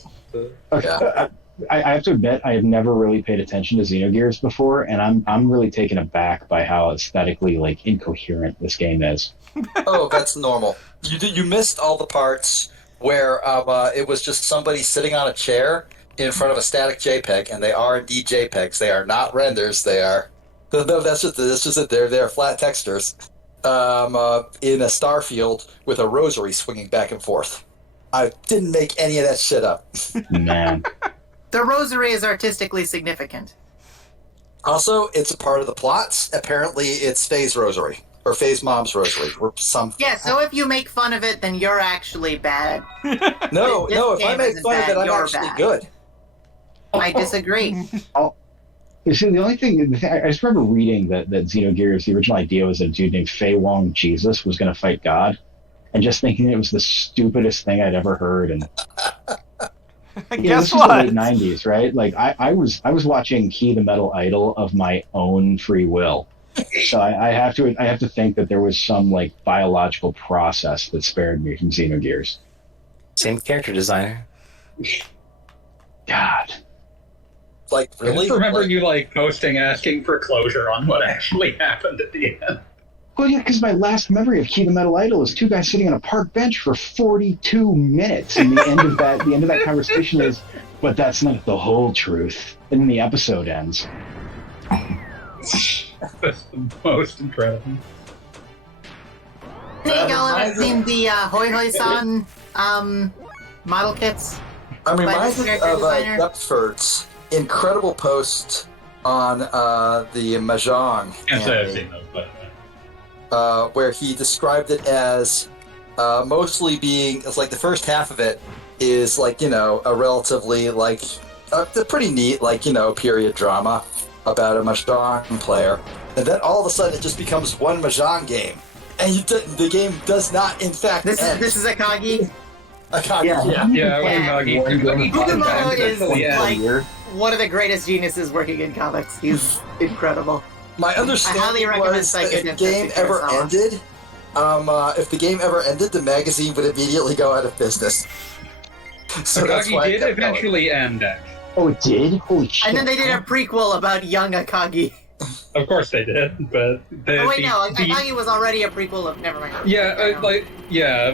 Yeah. I have to admit, I have never really paid attention to Xenogears before, and I'm really taken aback by how aesthetically like incoherent this game is. Oh, that's normal. You missed all the parts where it was just somebody sitting on a chair in front of a static JPEG, and they are indeed JPEGs. They are not renders. They are. No, that's just it. They're flat textures in a star field with a rosary swinging back and forth. I didn't make any of that shit up. Man. The rosary is artistically significant. Also, it's a part of the plots. Apparently, it's Faye's rosary. Or Faye's mom's rosary. Or some... Yeah, so if you make fun of it, then you're actually bad. No, This if I game make isn't fun of bad, it, I'm you're actually bad. good. I disagree. You see, the only thing I just remember reading that Xenogears, the original idea was that a dude named Fei Wong Jesus was going to fight God, and just thinking it was the stupidest thing I'd ever heard. And Guess this what? was the late '90s, right? Like I was watching Key the Metal Idol of my own free will, so I have to think that there was some like biological process that spared me from Xenogears. Same character designer. God. Like, I really? just remember you posting asking for closure on what actually happened at the end. Well, yeah, because my last memory of Key the Metal Idol is 2 guys sitting on a park bench for 42 minutes, and the end of that conversation is, but that's not the whole truth. And then the episode ends. That's the most incredible. Hey, y'all ever seen the Hoi Hoi San model kits? I'm By reminded this character of designer? Deptford's incredible post on the Mahjong Can't say I've anime, seen those, but where he described it as mostly being, it's like the first half of it is like, a relatively a pretty neat, period drama about a Mahjong player. And then all of a sudden it just becomes one Mahjong game. And the game does not, in fact, This end. is Akagi. Akagi, Yeah. yeah, Kukumoto is yeah. one of the greatest geniuses working in comics. He's incredible. My I highly understanding recommend was that Psycho if the game Detective ever Kurosawa. ended, the magazine would immediately go out of business. So that's Akagi why it did kept going. eventually end, actually. Oh, it did? Holy shit. And then they did a prequel about young Akagi. Of course they did, but Oh wait, no, Akagi was already a prequel of. Never mind.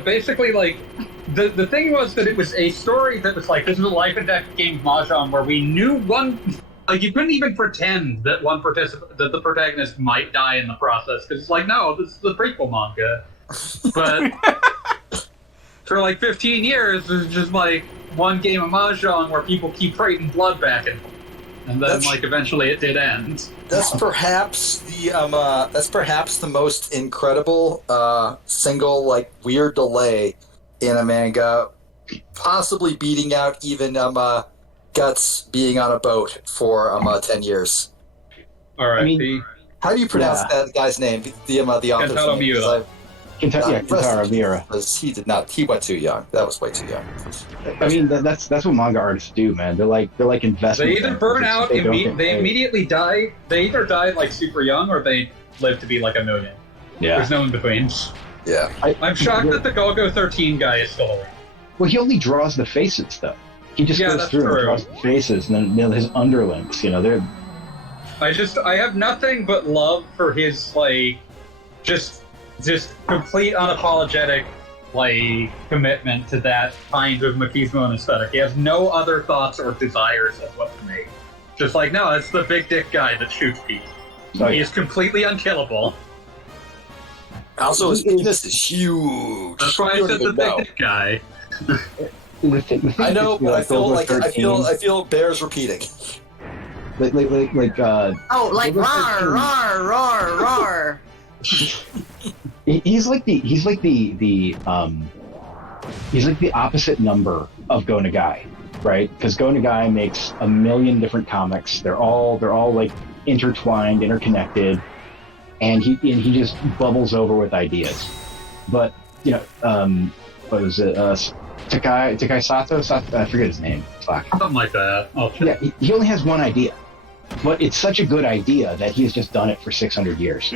Basically, the thing was that it was a story that was this is a life and death game of Mahjong where we knew one. You couldn't even pretend that that the protagonist might die in the process because it's no, this is the prequel manga. But for 15 years, there's just one game of Mahjong where people keep trading blood back and then eventually it did end. That's perhaps the most incredible single weird delay in a manga possibly beating out even Guts being on a boat for 10 years. All right. I mean, How do you pronounce that guy's name? The author's Kentaro name? Miura. Kentaro Miura. Because he did not. He went too young. That was way too young. I mean, that's what manga artists do, man. They're like investment. They either burn out, they immediately die. They either die like super young, or they live to be like 1 million. Yeah. There's no in between. Yeah. I'm shocked that the Golgo 13 guy is still around. Well, he only draws the faces, though. He just goes that's through true. and draws the faces, and then his underlings. They're. I have nothing but love for his like, just complete unapologetic like commitment to that kind of machismo aesthetic. He has no other thoughts or desires of what to make. Just like, no, it's the big dick guy that shoots people. Oh, He is completely unkillable. Also, his penis is huge. That's why I said the big dick guy. The thing I know, but I feel Golgo like 13, I feel bears repeating. like Oh, like Golgo roar, 13. roar, roar, roar. He's like the opposite number of Go Nagai, right? Because Go Nagai makes 1 million different comics. They're all like intertwined, interconnected, and he just bubbles over with ideas. But what was it? Takai Sato? I forget his name. Fuck. Something like that. Oh, Yeah, he only has one idea, but it's such a good idea that he has just done it for 600 years.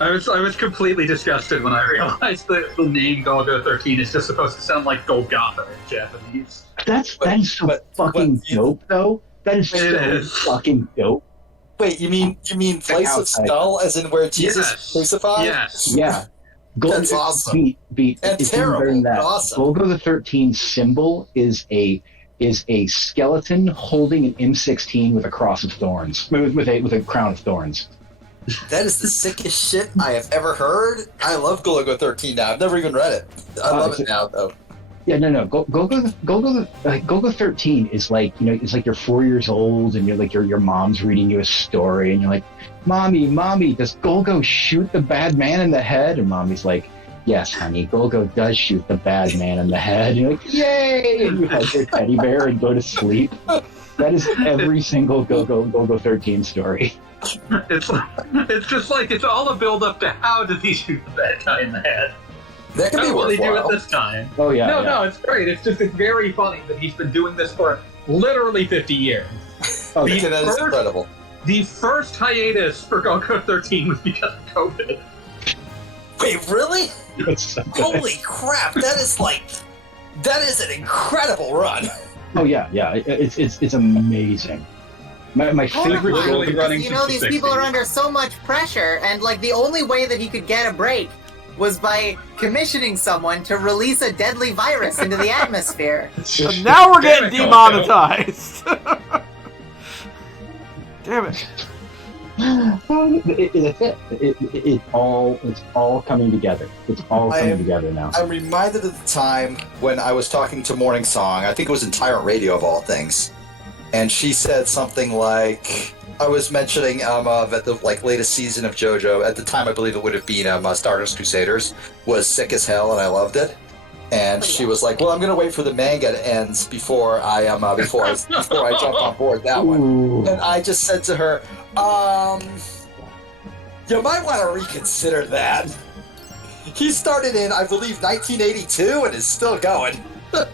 I was completely disgusted when I realized that the name Golgo 13 is just supposed to sound like Golgotha in Japanese. That is so fucking dope, though. That is so fucking dope. Wait, you mean Place of Skull, as in where Jesus was crucified? Yes. Yeah. That's awesome. Beat. And It's even better than terrible, that. but awesome. Golgo the 13 symbol is a skeleton holding an M16 with a cross of thorns, with a crown of thorns. That is the sickest shit I have ever heard. I love Golgo 13 now. I've never even read it. I love it now, though. Yeah, no. Golgo 13 is like, it's like you're 4 years old and you're like your mom's reading you a story and you're like, Mommy, does Golgo shoot the bad man in the head? And Mommy's like, yes, honey, Golgo does shoot the bad man in the head. And you're like, yay! And you hug your teddy bear and go to sleep. That is every single Golgo 13 story. It's just like, it's all a build up to how does he shoot the bad guy in the head? That could be How will he do worthwhile. it this time? Oh, yeah. No, it's great. It's very funny that he's been doing this for literally 50 years. Oh, Okay, that is incredible. The first hiatus for Golgo 13 was because of COVID. Wait, really? It's so good. Holy crap! That is an incredible run. Oh, yeah. It's amazing. My favorite Literally Golgo. running You know, these people are under so much pressure, and like the only way that he could get a break was by commissioning someone to release a deadly virus into the atmosphere. So now we're getting Damn it, Golgo. demonetized. Damn it. That's it. It's all coming together. It's all coming together now. I'm reminded of the time when I was talking to Morning Song. I think it was in Tyrant Radio of all things, and she said something like, I was mentioning that the latest season of JoJo, at the time I believe it would have been Stardust Crusaders, was sick as hell and I loved it. And she was like, "Well, I'm gonna wait for the manga to end before I before I jump on board that one." Ooh. And I just said to her, you might want to reconsider that. He started in, I believe, 1982 and is still going. I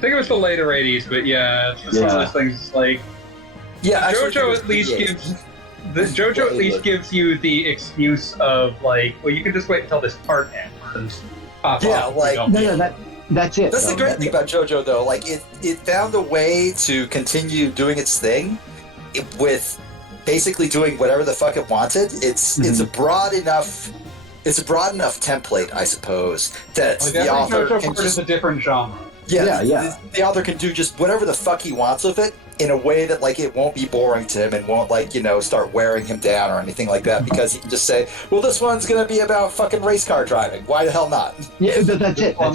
think it was the later 80s, but yeah, it's just one of those things like Yeah, actually, JoJo at least gives you the excuse of like, well, you can just wait until this part ends and pop Yeah, off. like- That's it. That's the great thing about JoJo, though. Like, it found a way to continue doing its thing with basically doing whatever the fuck it wanted. It's a broad enough template, I suppose, that Like, the every author JoJo can part is just a different genre. the author can do just whatever the fuck he wants with it in a way that it won't be boring to him and won't start wearing him down or anything like that, because he can just say, well, this one's gonna be about fucking race car driving. Why the hell not? Yeah, that's it. No,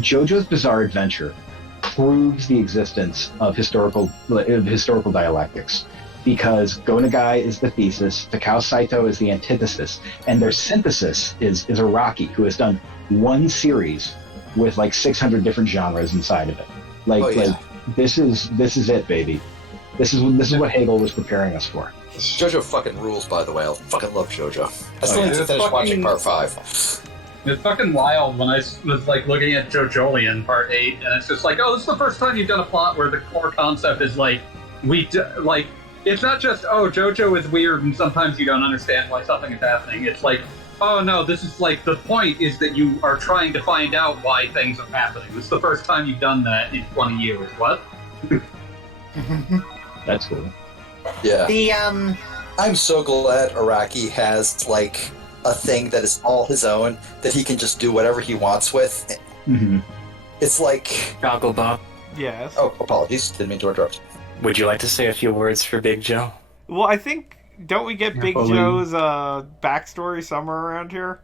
JoJo's Bizarre Adventure proves the existence of historical dialectics. because Go Nagai is the thesis, Takao Saito is the antithesis, and their synthesis is Araki, who has done one series with like 600 different genres inside of it. Like this is it, baby. This is what Hegel was preparing us for. JoJo fucking rules, by the way. I fucking love JoJo. I still need to finish watching part 5. It's fucking wild when I was like looking at JoJolion Part 8, and it's just like, oh, this is the first time you've done a plot where the core concept is like, it's not just, oh, JoJo is weird and sometimes you don't understand why something is happening. It's like, oh no, this is like, the point is that you are trying to find out why things are happening. This is the first time you've done that in 20 years. What? That's cool. Yeah. I'm so glad Araki has like a thing that is all his own that he can just do whatever he wants with. Mm-hmm. It's like Goggle Bob. Yes. Oh, apologies. Didn't mean to interrupt. Would you like to say a few words for Big Joe? Well, I think, don't we get Big Joe's backstory somewhere around here?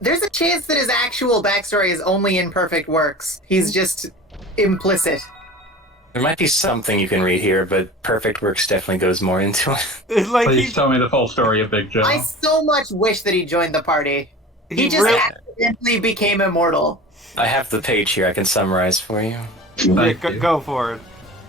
There's a chance that his actual backstory is only in Perfect Works. He's just implicit. There might be something you can read here, but Perfect Works definitely goes more into it. It's like Please tell me the full story of Big Joe. I so much wish that he joined the party. He just accidentally became immortal. I have the page here I can summarize for you. Yeah, go for it.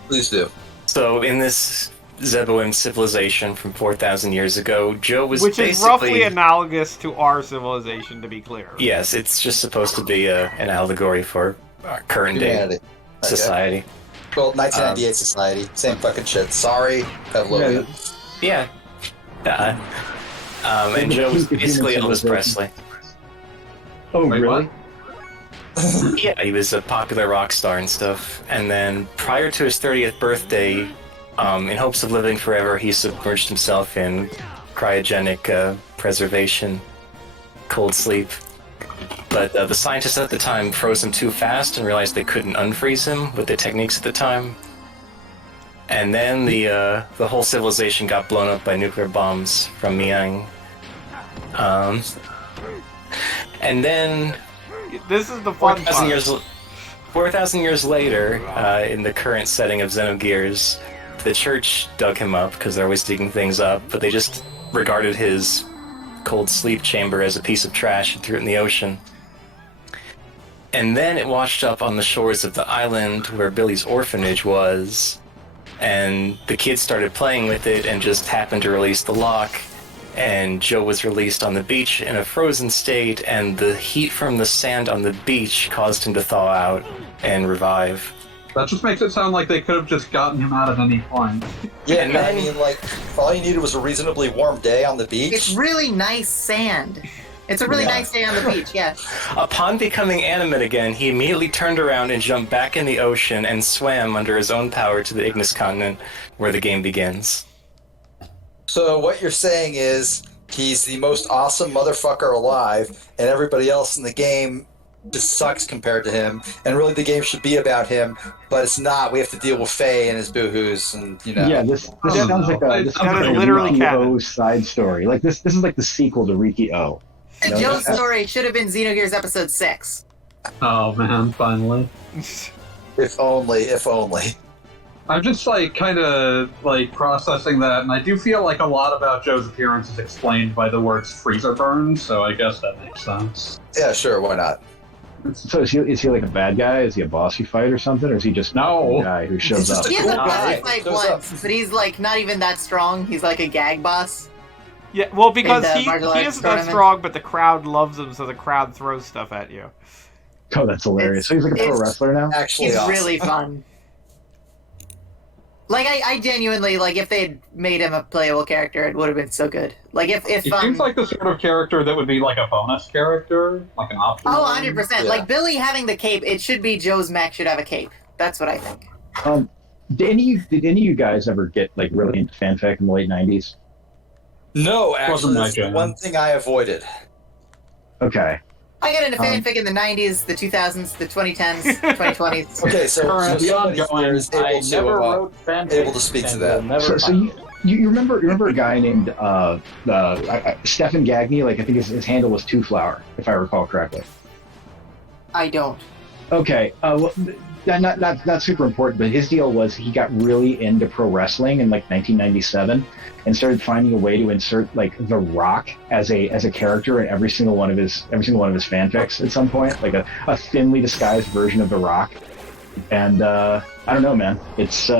Please do. So, in this Zeboim civilization from 4,000 years ago, Joe was Which basically... is roughly analogous to our civilization, to be clear. Yes, it's just supposed to be an allegory for our current day society. Okay. Well, 1998 society, same fucking shit. Sorry, Pavlovian. Yeah. And Joe was basically Elvis Presley. Oh, Wait, really? what? Yeah, he was a popular rock star and stuff. And then prior to his 30th birthday, in hopes of living forever, he submerged himself in cryogenic preservation, cold sleep. But the scientists at the time froze him too fast and realized they couldn't unfreeze him with the techniques at the time. And then the whole civilization got blown up by nuclear bombs from Miang. And then... This is the fun 4,000 years later, in the current setting of Xenogears, the church dug him up, because they're always digging things up, but they just regarded his cold sleep chamber as a piece of trash and threw it in the ocean. And then it washed up on the shores of the island where Billy's orphanage was, and the kids started playing with it and just happened to release the lock, and Joe was released on the beach in a frozen state, and the heat from the sand on the beach caused him to thaw out and revive. That just makes it sound like they could have just gotten him out at any point. Yeah, and I mean, like, all you needed was a reasonably warm day on the beach. It's really nice sand. It's a really nice day on the beach, yeah. Upon becoming animate again, he immediately turned around and jumped back in the ocean and swam under his own power to the Ignis continent, where the game begins. So what you're saying is he's the most awesome motherfucker alive, and everybody else in the game just sucks compared to him, and really the game should be about him, but it's not. We have to deal with Faye and his boohoos, and you know. Yeah, this sounds like a literally Riki canon. O side story. Like this is like the sequel to Riki O. You know, Joe's story should have been Xenogears episode 6. Oh man, finally. If only. I'm just like kind of like processing that, and I do feel like a lot about Joe's appearance is explained by the words freezer burn, so I guess that makes sense. Yeah, sure, why not? So is he like a bad guy? Is he a boss you fight or something, or is he just No. a guy who shows He's just up? He has a Cool guy. boss fight Shows once, but he's like not even that strong. He's like a gag boss. Yeah, well, because In the he martial arts isn't that tournament. strong, but the crowd loves him, so the crowd throws stuff at you. Oh, that's hilarious. So he's like a pro It's- wrestler now? Actually, He's awesome. really fun. Like I genuinely like if they'd made him a playable character, it would have been so good. Like if He seems like the sort of character that would be like a bonus character, like an optional. 100%. Yeah. Like Billy having the cape, it should be Joe's mech should have a cape. That's what I think. Did any of you guys ever get like really into fanfic in the late 90s? No, Wasn't actually, my that's the jam. one thing I avoided. Okay. I got into fanfic in the 90s, the 2000s, the 2010s, 2020s. Okay, so Currently somebody ongoing. here is I able never to, wrote fanfic. able to speak to and that. will never So find you remember a guy named Stefan Gagny? Like I think his handle was Two Flower, if I recall correctly. I don't. Okay. Well, not super important, but his deal was he got really into pro wrestling in like 1997 and started finding a way to insert like The Rock as a character in every single one of his fanfics at some point, like a thinly disguised version of The Rock. And I don't know, man. It's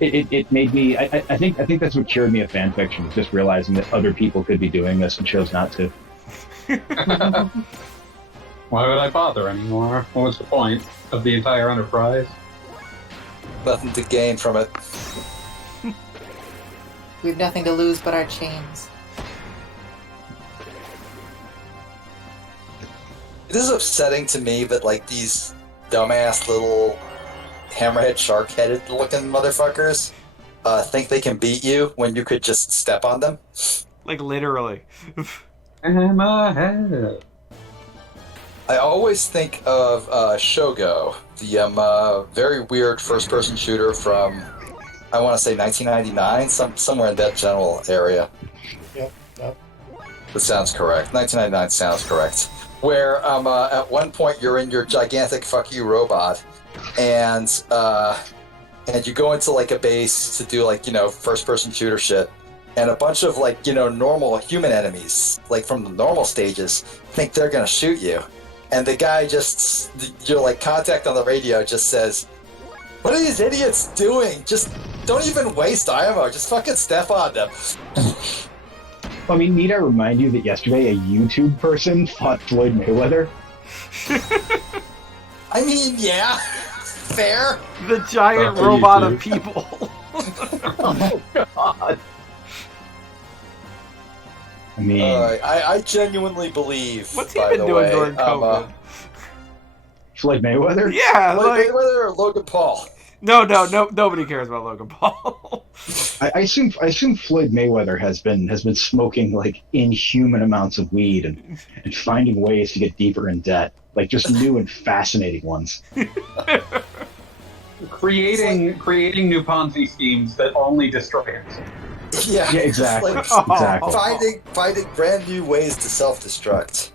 it made me. I think that's what cured me of fan fiction, just realizing that other people could be doing this and chose not to. Why would I bother anymore? What was the point of the entire enterprise? Nothing to gain from it. We've nothing to lose but our chains. It is upsetting to me that like these dumbass little hammerhead, shark-headed looking motherfuckers think they can beat you when you could just step on them. Like, literally. Hammerhead. I always think of Shogo, the very weird first-person shooter from, I want to say 1999, somewhere in that general area. Yep. That sounds correct. 1999 sounds correct. Where at one point you're in your gigantic fuck you robot, and you go into like a base to do like first-person shooter shit, and a bunch of like normal human enemies like from the normal stages think they're gonna shoot you. And the guy your like contact on the radio just says, "What are these idiots doing? Just don't even waste ammo. Just fucking step on them." I mean, need I remind you that yesterday a YouTube person fought Floyd Mayweather? I mean, yeah, fair. The giant robot of people. Oh God. I mean, I genuinely believe. What's he been doing during COVID? Floyd Mayweather? Yeah, Floyd Mayweather or Logan Paul? No, nobody cares about Logan Paul. I assume Floyd Mayweather has been smoking like inhuman amounts of weed and finding ways to get deeper in debt, like just new and fascinating ones. Creating new Ponzi schemes that only destroy it. Yeah, exactly. Like, Exactly. Finding brand new ways to self-destruct.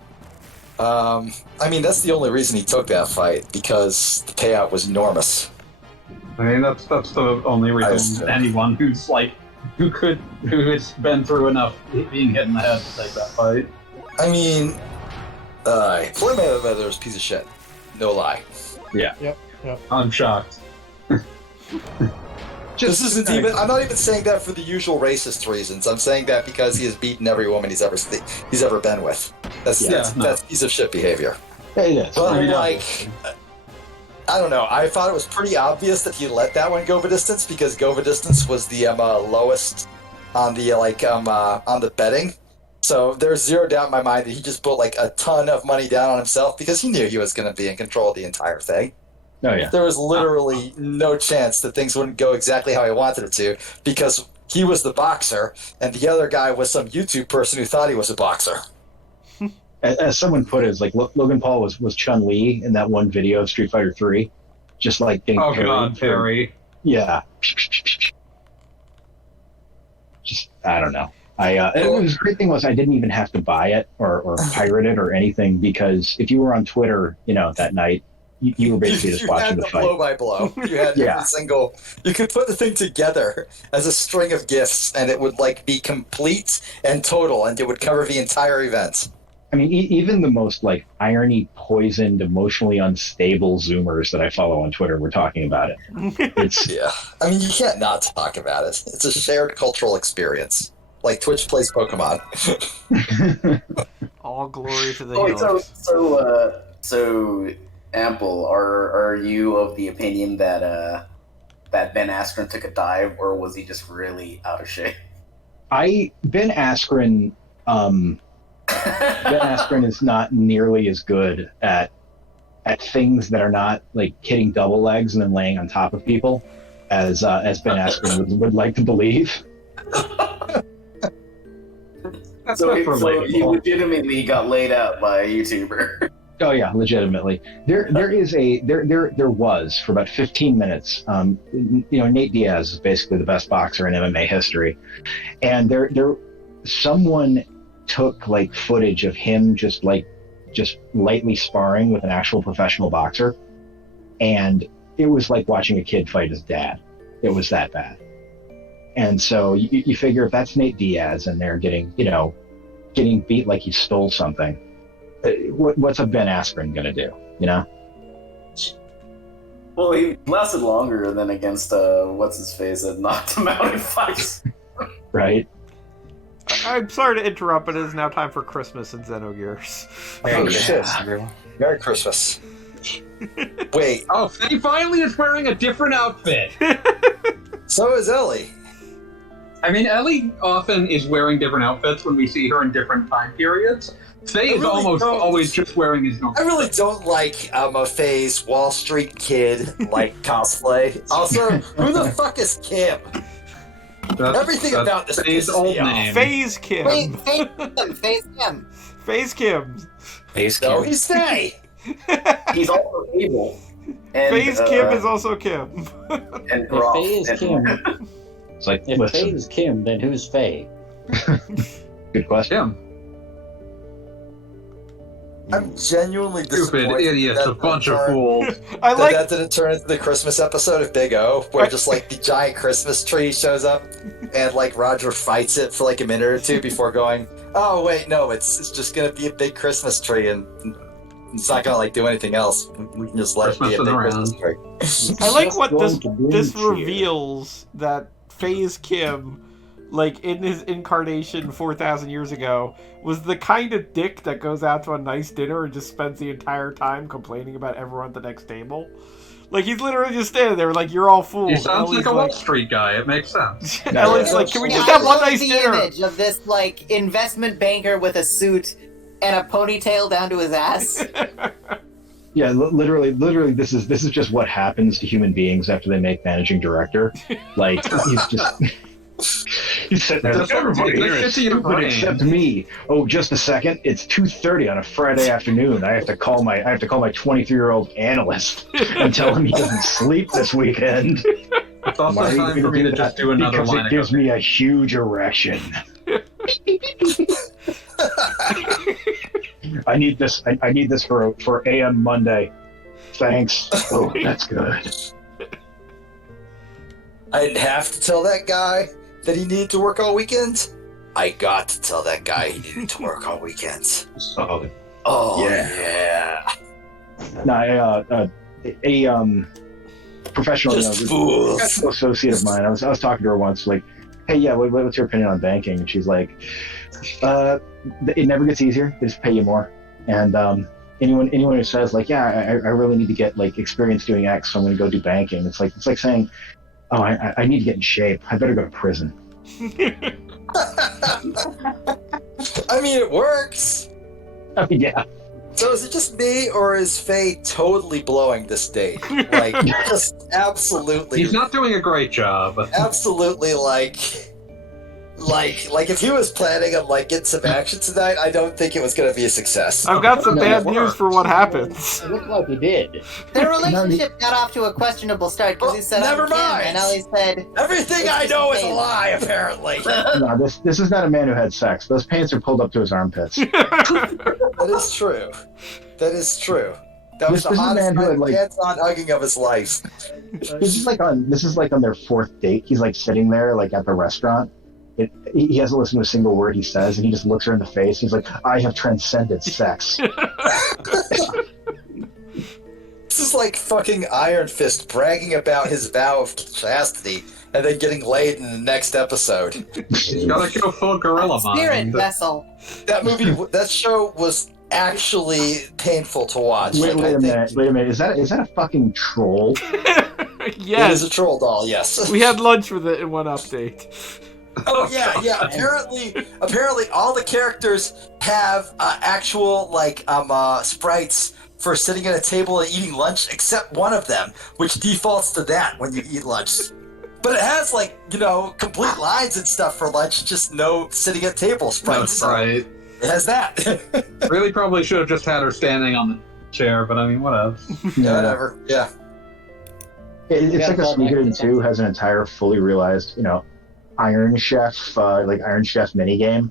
I mean, that's the only reason he took that fight, because the payout was enormous. I mean, that's the only reason anyone who has been through enough being hit in the head to take that fight. I mean, Floyd Mayweather is a piece of shit. No lie. Yeah. Yep. I'm shocked. This isn't even. I'm not even saying that for the usual racist reasons. I'm saying that because he has beaten every woman he's ever been with. That's piece of shit behavior. It is. But I don't know. I thought it was pretty obvious that he let that one go the distance, because go the distance was the lowest on the on the betting. So there's zero doubt in my mind that he just put like a ton of money down on himself because he knew he was going to be in control of the entire thing. Oh yeah. There was literally no chance that things wouldn't go exactly how he wanted it to, because he was the boxer and the other guy was some YouTube person who thought he was a boxer. As someone put it, it's like Logan Paul was Chun-Li in that one video of Street Fighter 3, just like getting Perry. Yeah. Just I don't know. The great thing was I didn't even have to buy it or pirate it or anything, because if you were on Twitter, that night, you were basically just watching the fight. Blow by blow. You had every single. You could put the thing together as a string of GIFs, and it would like be complete and total, and it would cover the entire event. I mean, even the most like irony poisoned, emotionally unstable Zoomers that I follow on Twitter were talking about it. Yeah, I mean, you can't not talk about it. It's a shared cultural experience, like Twitch plays Pokemon. All glory to the healers. So Ample, are you of the opinion that Ben Askren took a dive, or was he just really out of shape? Ben Askren is not nearly as good at things that are not like hitting double legs and then laying on top of people as Ben Askren would like to believe. So he legitimately got laid out by a YouTuber. Oh yeah, legitimately. There was for about 15 minutes. Nate Diaz is basically the best boxer in MMA history, and someone took like footage of him just lightly sparring with an actual professional boxer, and it was like watching a kid fight his dad. It was that bad. And so you figure if that's Nate Diaz and they're getting beat like he stole something, what's a Ben Askren gonna do? You know? Well, he lasted longer than against what's his face that knocked him out in fights. Right. I'm sorry to interrupt, but it is now time for Christmas in Xenogears. Oh shit! Merry Christmas. Wait. Oh, Faye finally is wearing a different outfit. So is Ellie. I mean, Ellie often is wearing different outfits when we see her in different time periods. Faye is almost always just wearing his normal. I really don't like Faye's Wall Street Kid like cosplay. Also, who the fuck is Kim? Everything about this Faye's old name. FaZe Kim. FaZe Kim. FaZe Kim. FaZe No, Kim. he's Faye. He's also able. And, FaZe Kim is also Kim. And If Groff. Faye is Kim, It's like, if listen, Faye is Kim, then who's Faye? good question. Kim. I'm genuinely disappointed. Stupid idiots, a bunch of fools. I like. That didn't turn into the Christmas episode of Big O, where just like the giant Christmas tree shows up, and like Roger fights it for like a minute or two before going, "Oh wait, no, it's just gonna be a big Christmas tree, and it's not gonna like do anything else. We can just let it be a big Christmas tree." I like what Just going to this bring cheer. reveals that FaZe Kim, like in his incarnation 4,000 years ago, was the kind of dick that goes out to a nice dinner and just spends the entire time complaining about everyone at the next table. Like he's literally just standing there, like you're all fools. He sounds Ellie's like a Wall Street guy. It makes sense. Ellie's like, can we just I have one love nice the dinner? image of this like investment banker with a suit and a ponytail down to his ass. Yeah, literally, this is just what happens to human beings after they make managing director. Like he's sitting there. Like, everybody here is stupid except me. Oh, just a second. It's 2:30 on a Friday afternoon. I have to call my 23-year-old analyst and tell him he doesn't sleep this weekend. It's also Why are you time gonna for me do to that? just do another Because line it gives me a huge erection. I need this. I need this for AM Monday. Thanks. Oh, that's good. I didn't have to tell that guy that he needed to work all weekends. I got to tell that guy he needed to work on weekends. Oh, Oh yeah. No, a professional, Just fools. associate of mine. I was talking to her once, like, hey, yeah, what's your opinion on banking? And she's like, it never gets easier. They just pay you more. And anyone who says like, yeah, I really need to get like experience doing X, so I'm going to go do banking. It's like saying, oh, I need to get in shape. I better go to prison. I mean, it works. Yeah. So is it just me, or is Faye totally blowing this date? Like, just absolutely. He's not doing a great job. Absolutely, like if he was planning on like getting some action tonight, I don't think it was going to be a success. I've got some No, bad it news worked. for what happens. It looked like he did. Their relationship got off to a questionable start because he said, Never "I'm Kim," mind. and Ellie said, Everything I know is a lie, apparently. No, this is not a man who had sex. Those pants are pulled up to his armpits. That is true. That is true. That was This is the a hottest man who had, like- hands-on hugging of his life. This is like on their fourth date. He's like sitting there like at the restaurant. He hasn't listened to a single word he says, and he just looks her in the face. He's like, I have transcended sex. This is like fucking Iron Fist bragging about his vow of chastity and then getting laid in the next episode. Gotta go full gorilla "Spirit mind. vessel." That movie, that show was actually painful to watch. Wait Like, a minute. Is that a fucking troll? It is Yes, a troll doll, yes. we had lunch with it in one update. Oh yeah. Apparently, all the characters have actual like sprites for sitting at a table and eating lunch, except one of them, which defaults to that when you eat lunch. But it has like complete lines and stuff for lunch, just no sitting at table sprites. That's right. It has that. Really probably should have just had her standing on the chair, but I mean, whatever. Yeah, whatever. Yeah. It's like a Sneaker 2 has an entire fully realized, Iron Chef, like Iron Chef minigame.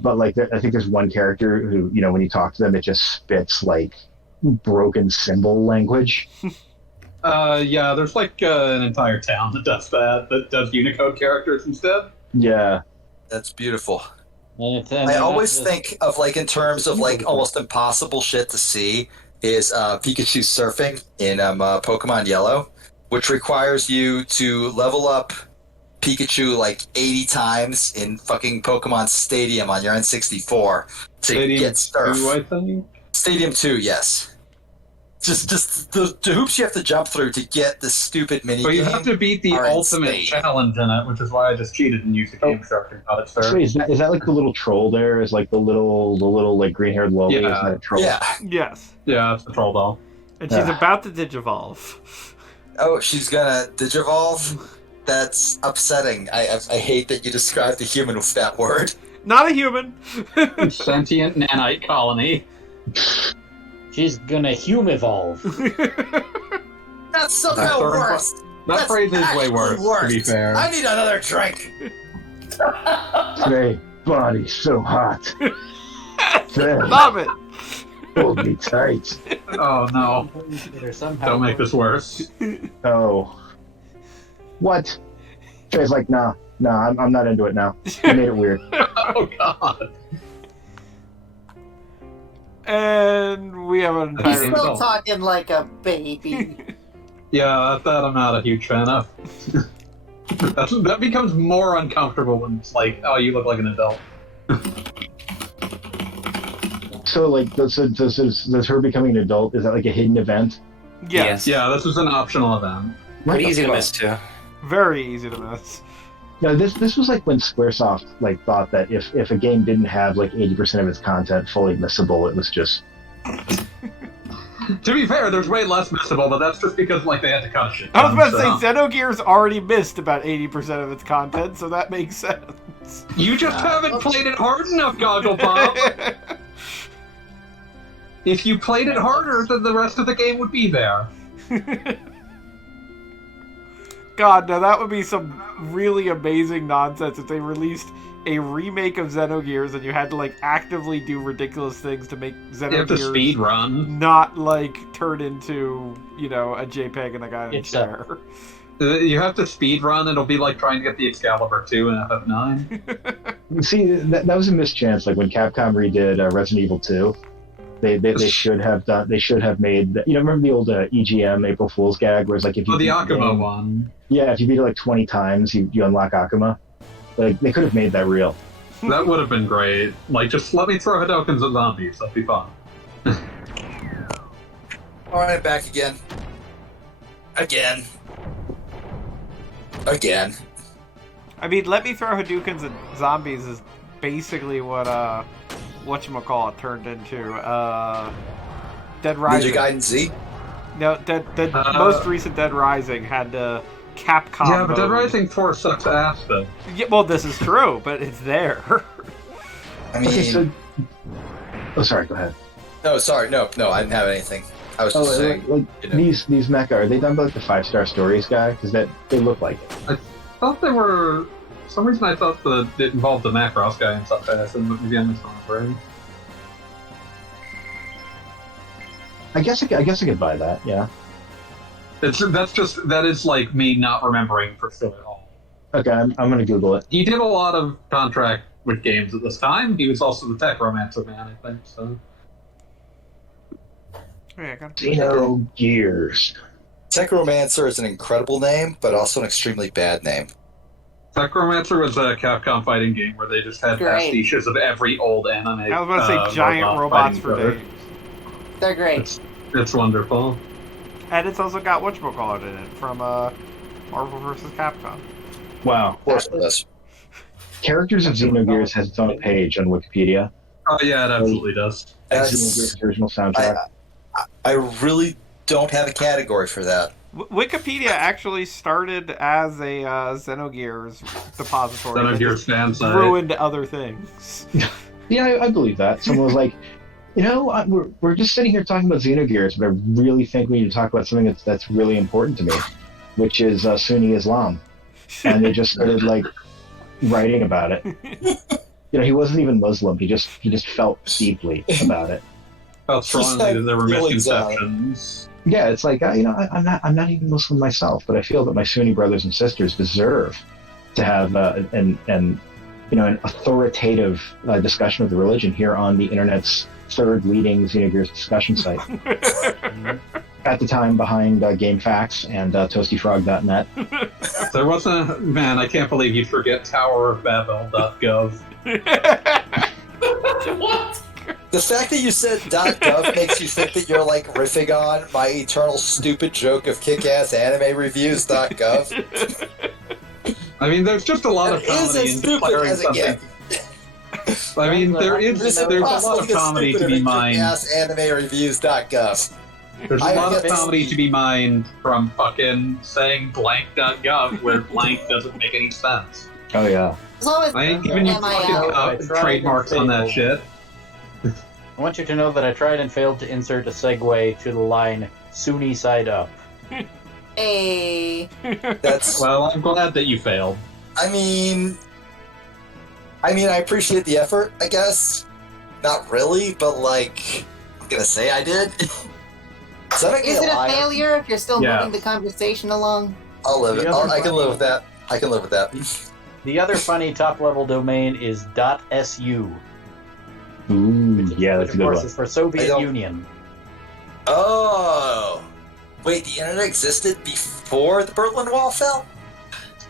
But like, I think there's one character who, when you talk to them, it just spits like broken symbol language. Yeah, there's like an entire town that does Unicode characters instead. Yeah. That's beautiful. And I always think of like in terms of like almost impossible shit to see is Pikachu surfing in Pokemon Yellow, which requires you to level up Pikachu like 80 times in fucking Pokemon Stadium on your N64 to Stadium get surf. 2, I think. Stadium 2, yes. Just the hoops you have to jump through to get the stupid mini But you game have to beat the are ultimate insane. challenge in it, which is why I just cheated and used the Game Shark and got it So started. is that like the little troll there? Is like the little like green haired lolly? Yeah. Is that a troll? Yeah. Yes. Yeah, it's the troll doll. And she's about to digivolve. Oh, she's gonna digivolve? That's upsetting. I hate that you described the human with that word. Not a human. Sentient nanite colony. she's gonna hume-evolve. That's somehow worse. That That's phrase is way actually worse, to be fair. I need another drink. Say, body so hot. Say, Stop it. hold me tight. Oh no. Don't make this worse. Oh. What? Trey's like, nah, I'm not into it now. You made it weird. Oh god. And we have an He's entire still talking like a baby. Yeah, that I'm not a huge fan of. That becomes more uncomfortable when it's like, oh, you look like an adult. So, like, does her becoming an adult, is that like a hidden event? Yes. Yeah, this is an optional event. Pretty easy to miss too. Very easy to miss. No, this was like when Squaresoft like thought that if a game didn't have like 80% of its content fully missable, it was just. To be fair, there's way less missable, but that's just because like they had to cut shit. I was about to down, say, Xenogears already missed about 80% of its content, so that makes sense. You just haven't played it hard enough, Goggle Pop. If you played it harder, then the rest of the game would be there. God, now that would be some really amazing nonsense if they released a remake of Xenogears and you had to like actively do ridiculous things to make You have to Xenogears speed run. not like turn into, a JPEG and a guy in a It's chair. You have to speed run. It'll be like trying to get the Excalibur 2 in FF9. See, that was a missed chance. Like when Capcom redid Resident Evil 2, they should have done. They should have made. Remember the old EGM April Fool's gag, where it's like if you Oh, the beat Akuma game- one. Yeah, if you beat it like 20 times, you unlock Akuma. Like they could have made that real. That would have been great. Like, just let me throw Hadokens at zombies. That'd be fun. Alright, back again. Again. I mean, let me throw Hadoukens at zombies is basically what whatchamacallit turned into. Dead Rising. Ninja Gaiden Z? No, the most recent Dead Rising had Capcom Yeah, but Dead mode. Rising 4 sucks ass, though. Yeah, well, this is true, but it's there. I mean... Okay, so. Oh, sorry. Go ahead. No, sorry. No, I didn't have anything. I was just saying... These mecha, are they done by like the 5-star stories guy? Because they look like it. I thought they were... For some reason I thought that it involved the Macross guy and stuff fast, and maybe I'm misremembering. I guess I could buy that. Yeah. That is like me not remembering for sure at all. Okay, I'm gonna Google it. He did a lot of contract with games at this time. He was also the tech romancer man, I think. So Xenogears. Techromancer is an incredible name, but also an extremely bad name. Techromancer was a Capcom fighting game where they just had Great. pastiches of every old anime. I was about to say giant robots for fighting days. They're great. It's wonderful. And it's also got whatchamacallit in it from Marvel vs. Capcom. Wow. Of course it is. Characters of Xenogears has its own page on Wikipedia. Oh yeah, it absolutely does. Xenogears original soundtrack. I really don't have a category for that. Wikipedia actually started as a Xenogears depository. Xenogears that just fan site. grew into other things. Yeah, I believe that. Someone was like, we're just sitting here talking about Xenogears, but I really think we need to talk about something that's really important to me, which is Sunni Islam. And they just started like writing about it. He wasn't even Muslim. He just felt deeply about it. Felt strongly that there were feelings misconceptions. Yeah, it's like I'm not even Muslim myself, but I feel that my Sunni brothers and sisters deserve to have an authoritative discussion of the religion here on the internet's third leading Xenogears discussion site. At the time, behind GameFAQs and ToastyFrog.net. There wasn't. Man, I can't believe you forget TowerofBabel.gov. What? The fact that you said .gov makes you think that you're like riffing on my eternal stupid joke of kick-ass anime reviews.gov. I mean, there's just a lot of It is comedy as in stupid declaring as it something. gets. I mean, It's there's a lot impossibly of comedy to stupider be than mined. kick-ass anime reviews.gov. There's a I lot of guess- comedy to be mined from fucking saying blank.gov where blank doesn't make any sense. Oh yeah. As long as I ain't giving you Am I fucking out? I tried trademarks and on that failed. shit. I want you to know that I tried and failed to insert a segue to the line Sunni side up. a That's. Well, I'm glad that you failed. I mean, I appreciate the effort, I guess. Not really, but like, I'm gonna say I did. Does that make me is a it a liar? failure if you're still Yeah. moving the conversation along? I'll live it. The other I can funny- live with that. I can live with that. The other funny top-level domain is .su. Ooh, yeah, Which that's a of good course one. is for I Soviet don't- Union. Oh, wait, the internet existed before the Berlin Wall fell?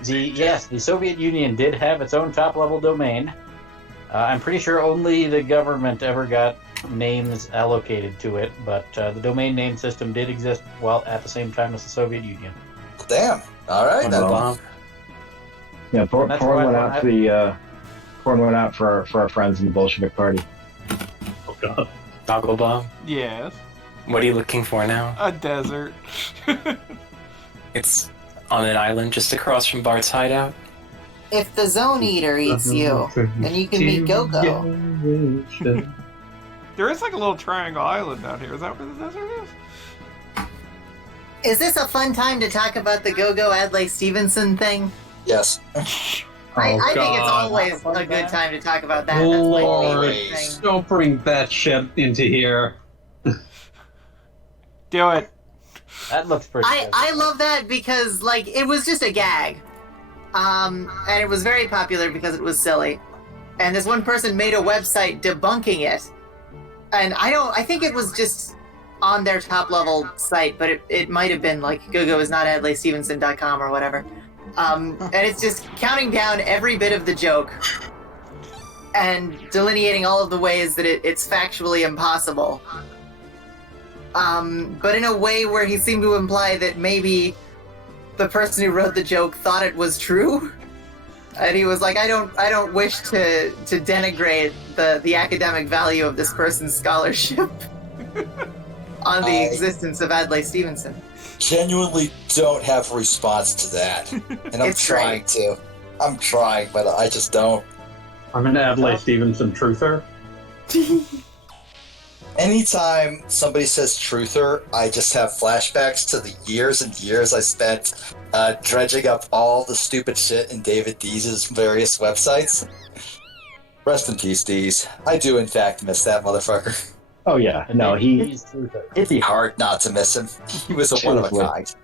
The Soviet Union did have its own top-level domain. I'm pretty sure only the government ever got names allocated to it, but the domain name system did exist at the same time as the Soviet Union. Well, damn. All right then. Well, yeah, pour That's one why out I- for the pouring one out for our friends in the Bolshevik Party. Oh god. Toggle bomb. Yes. What are you looking for now? A desert. It's on an island just across from Bart's hideout. If the Zone Eater eats you, then you can meet Go-Go. There is like a little triangle island down here. Is that where the desert is? Is this a fun time to talk about the Go-Go Adlai Stevenson thing? Yes. I think it's God. always a good time to talk about that. That's my Lord, favorite thing. don't bring that shit into here. Do it. That looks pretty good. I love that because like it was just a gag, and it was very popular because it was silly. And this one person made a website debunking it, and I think it was just on their top level site, but it might have been like gogoisnotadlaistevenson.com or whatever. And it's just counting down every bit of the joke and delineating all of the ways that it's factually impossible. But in a way where he seemed to imply that maybe the person who wrote the joke thought it was true. And he was like, I don't wish to denigrate the academic value of this person's scholarship on the existence of Adlai Stevenson. Genuinely don't have a response to that. And I'm It's trying to. I'm trying, but I just don't. I'm an Adlai Stevenson truther. Anytime somebody says truther, I just have flashbacks to the years and years I spent dredging up all the stupid shit in David Dees' various websites. Rest in peace, Dees. I do, in fact, miss that motherfucker. Oh yeah, no, He's truther. It'd be hard not to miss him. He was a one of a kind.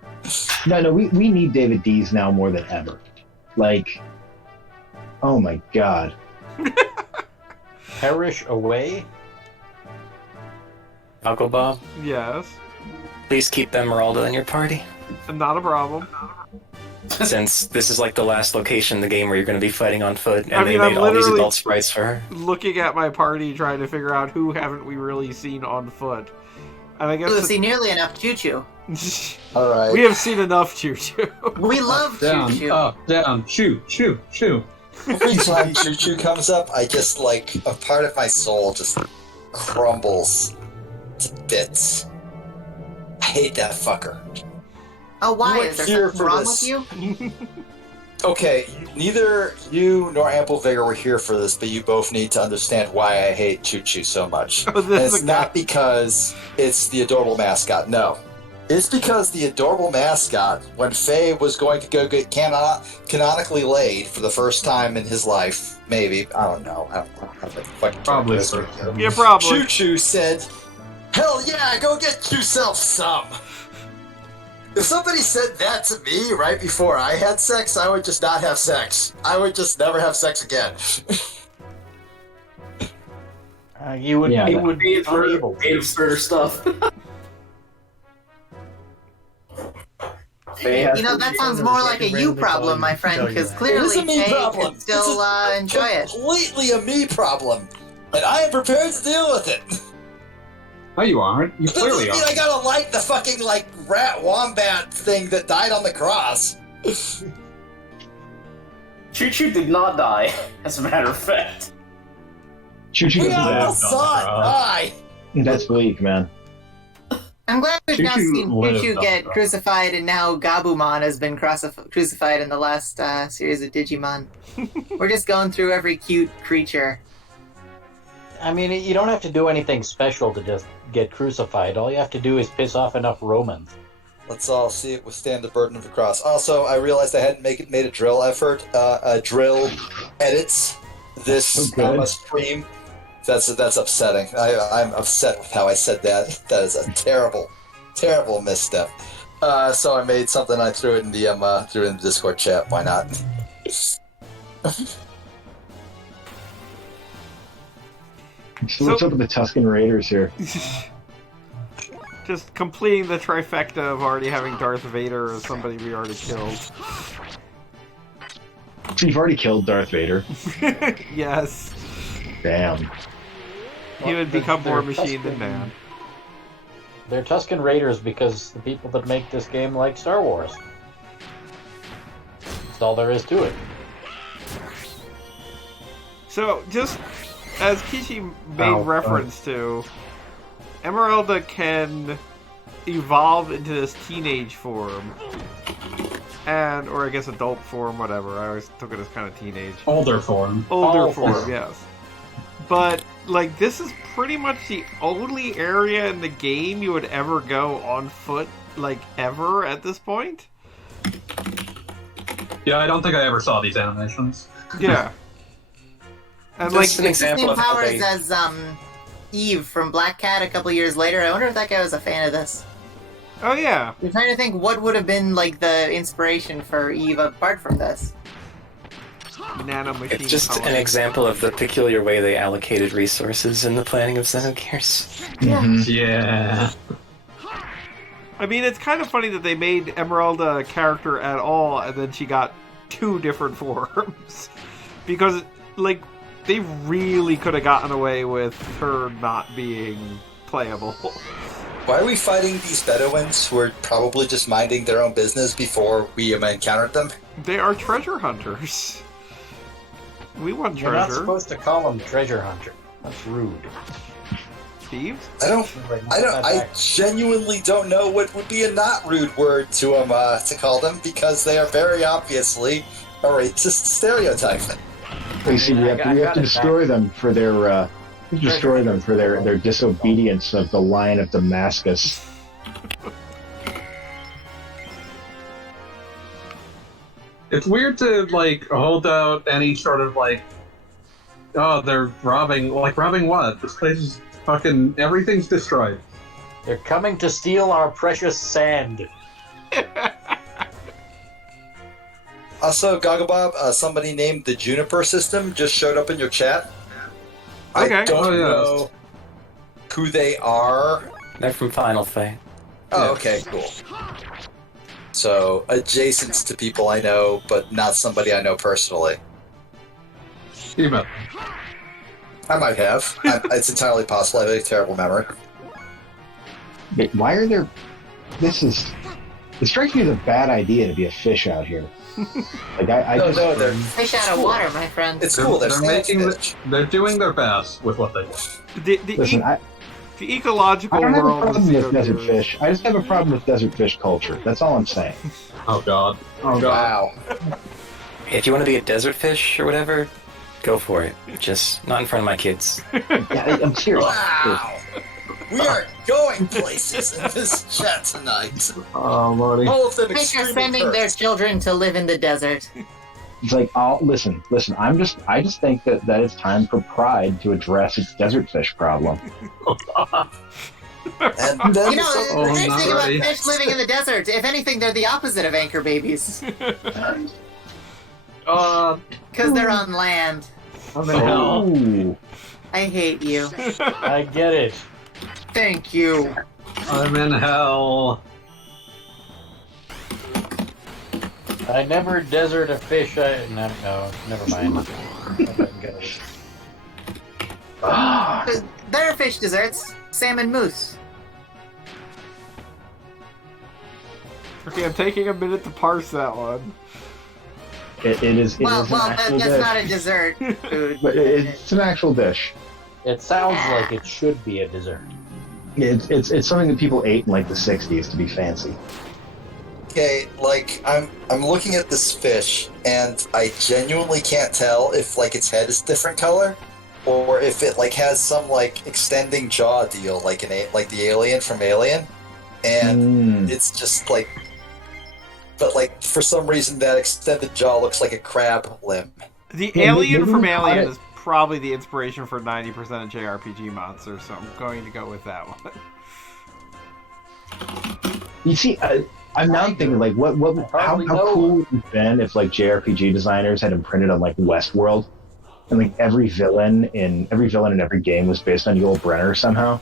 no, we need David Dees now more than ever. Like, oh my god. Perish away. Toggle bomb. Yes. Please keep Emeralda in your party. Not a problem. Since this is like the last location in the game where you're going to be fighting on foot, and I they mean, made I'm all these literally- adult sprites for her. Looking at my party, trying to figure out who haven't we really seen on foot. And I guess We've seen nearly enough Choo Choo. All right. we have seen enough Choo Choo. We love Choo Down, Choo. up, down, shoo, shoo, shoo. Every time Choo Choo comes up, I just like a part of my soul just crumbles to bits. I hate that fucker. Oh, why? You Is there weren't here something for wrong this. with you? Okay, neither you nor Ample Vigor were here for this, but you both need to understand why I hate Choo Choo so much. Oh, this And is it's a not because it's the adorable mascot, no. It's because the adorable mascot, when Faye was going to go get canonically laid for the first time in his life, maybe, I don't know. I don't know how to fucking Probably. Choo Yeah, probably. Choo said, "Hell yeah, go get yourself some." If somebody said that to me right before I had sex, I would just not have sex. I would just never have sex again. You would, Yeah, you that- would be unable to. absurd stuff. You know, that sounds more like a you problem, my friend, because It is clearly a me Jay problem. can still enjoy it. Completely a me problem. And I am prepared to deal with it. No, you aren't. You Doesn't clearly mean are. I gotta like the fucking, like, rat wombat thing that died on the cross. Choo Choo did not die, as a matter of fact. Choo-choo We doesn't die. almost saw it die. That's bleak, man. I'm glad we've now Choo-choo seen lived Choo-choo on get the crucified, and now Gabumon has been crucified in the last series of Digimon. We're just going through every cute creature. I mean, you don't have to do anything special to just get crucified. All you have to do is piss off enough Romans. Let's all see it withstand the burden of the cross. Also, I realized I hadn't made a drill effort. Drill edits this stream. That's upsetting. I'm upset with how I said that. That is a terrible, terrible misstep. So I made something. I threw it in the Discord chat. Why not? So what's up with the Tuscan Raiders here? Just completing the trifecta of already having Darth Vader as somebody we already killed. So you've already killed Darth Vader. Yes. Damn. He would become more machine than Tuscan- man. They're Tuscan Raiders because the people that make this game like Star Wars. That's all there is to it. So, just as Kishi made reference to, Emeralda can evolve into this teenage form. Or I guess adult form, whatever. I always took it as kind of teenage. Older form. Older form, yes. But, like, this is pretty much the only area in the game you would ever go on foot, like, ever at this point. Yeah, I don't think I ever saw these animations. Yeah. And, Just like, an example Same of how powers they... as Eve from Black Cat a couple years later. I wonder if that guy was a fan of this. oh yeah. I'm trying to think what would have been like the inspiration for Eve apart from this. Nano machine. It's just colony. an example of the peculiar way they allocated resources in the planning of Xenogears. Yeah. I mean, it's kind of funny that they made Emeralda a character at all, and then she got two different forms. Because, like, they really could have gotten away with her not being playable. Why are we fighting these Bedouins who are probably just minding their own business before we encountered them? They are treasure hunters. We want You're not treasure. supposed to call them treasure hunter. That's rude. Thieves? I genuinely don't know what would be a not rude word to them to call them, because they are very obviously a racist stereotype. You see, we have to destroy them for their their disobedience of the Lion of Damascus. It's weird to, like, hold out any sort of, like, oh, they're robbing. Like, robbing what? This place is fucking... Everything's destroyed. They're coming to steal our precious sand. Also, Gagabob, somebody named the Juniper System just showed up in your chat. Okay. I don't Oh, yeah. know who they are. They're from Final Fight. Oh, okay, cool. So, adjacent to people I know, but not somebody I know personally. You bet. I might have. It's entirely possible. I have a terrible memory. Wait, why are there... It strikes me as a bad idea to be a fish out here. Like, No, they're... Fish out of water, my friend. It's cool. They're They're doing their best with what they do. Listen, The ecological I don't have a world problem is with desert Xenogears. fish. I just have a problem with desert fish culture. That's all I'm saying. Oh god. Oh god. Wow. If you want to be a desert fish or whatever, go for it. Just not in front of my kids. Yeah, I'm serious. Wow. We are going places in this chat tonight. Oh, Lordy. All of them Fish are extremely sending their cursed. children to live in the desert. It's like, listen. I just think that it's time for Pride to address its desert fish problem. And then You know, Oh, the nice not thing about ready. fish living in the desert, if anything, they're the opposite of anchor babies. Because they're on land. I'm in hell. Ooh. I hate you. I get it. Thank you. I'm in hell. I never desert a fish. No, never mind. Ah. There are fish desserts. Salmon mousse. Okay, I'm taking a minute to parse that one. It is. Well, an actual that's dish. not a dessert food. But it's an actual dish. It sounds like it should be a dessert. It's something that people ate in like the '60s to be fancy. Okay, like I'm looking at this fish, and I genuinely can't tell if like its head is different color, or if it like has some like extending jaw deal, like like the alien from Alien, and it's just like, but like for some reason that extended jaw looks like a crab limb. The Yeah, alien maybe from we caught Alien it. is probably the inspiration for 90% of JRPG monsters, so I'm going to go with that one. You see, I'm now thinking like, how cool would it have been if like JRPG designers had imprinted on like Westworld, and like every villain in every game was based on Yul Brynner somehow.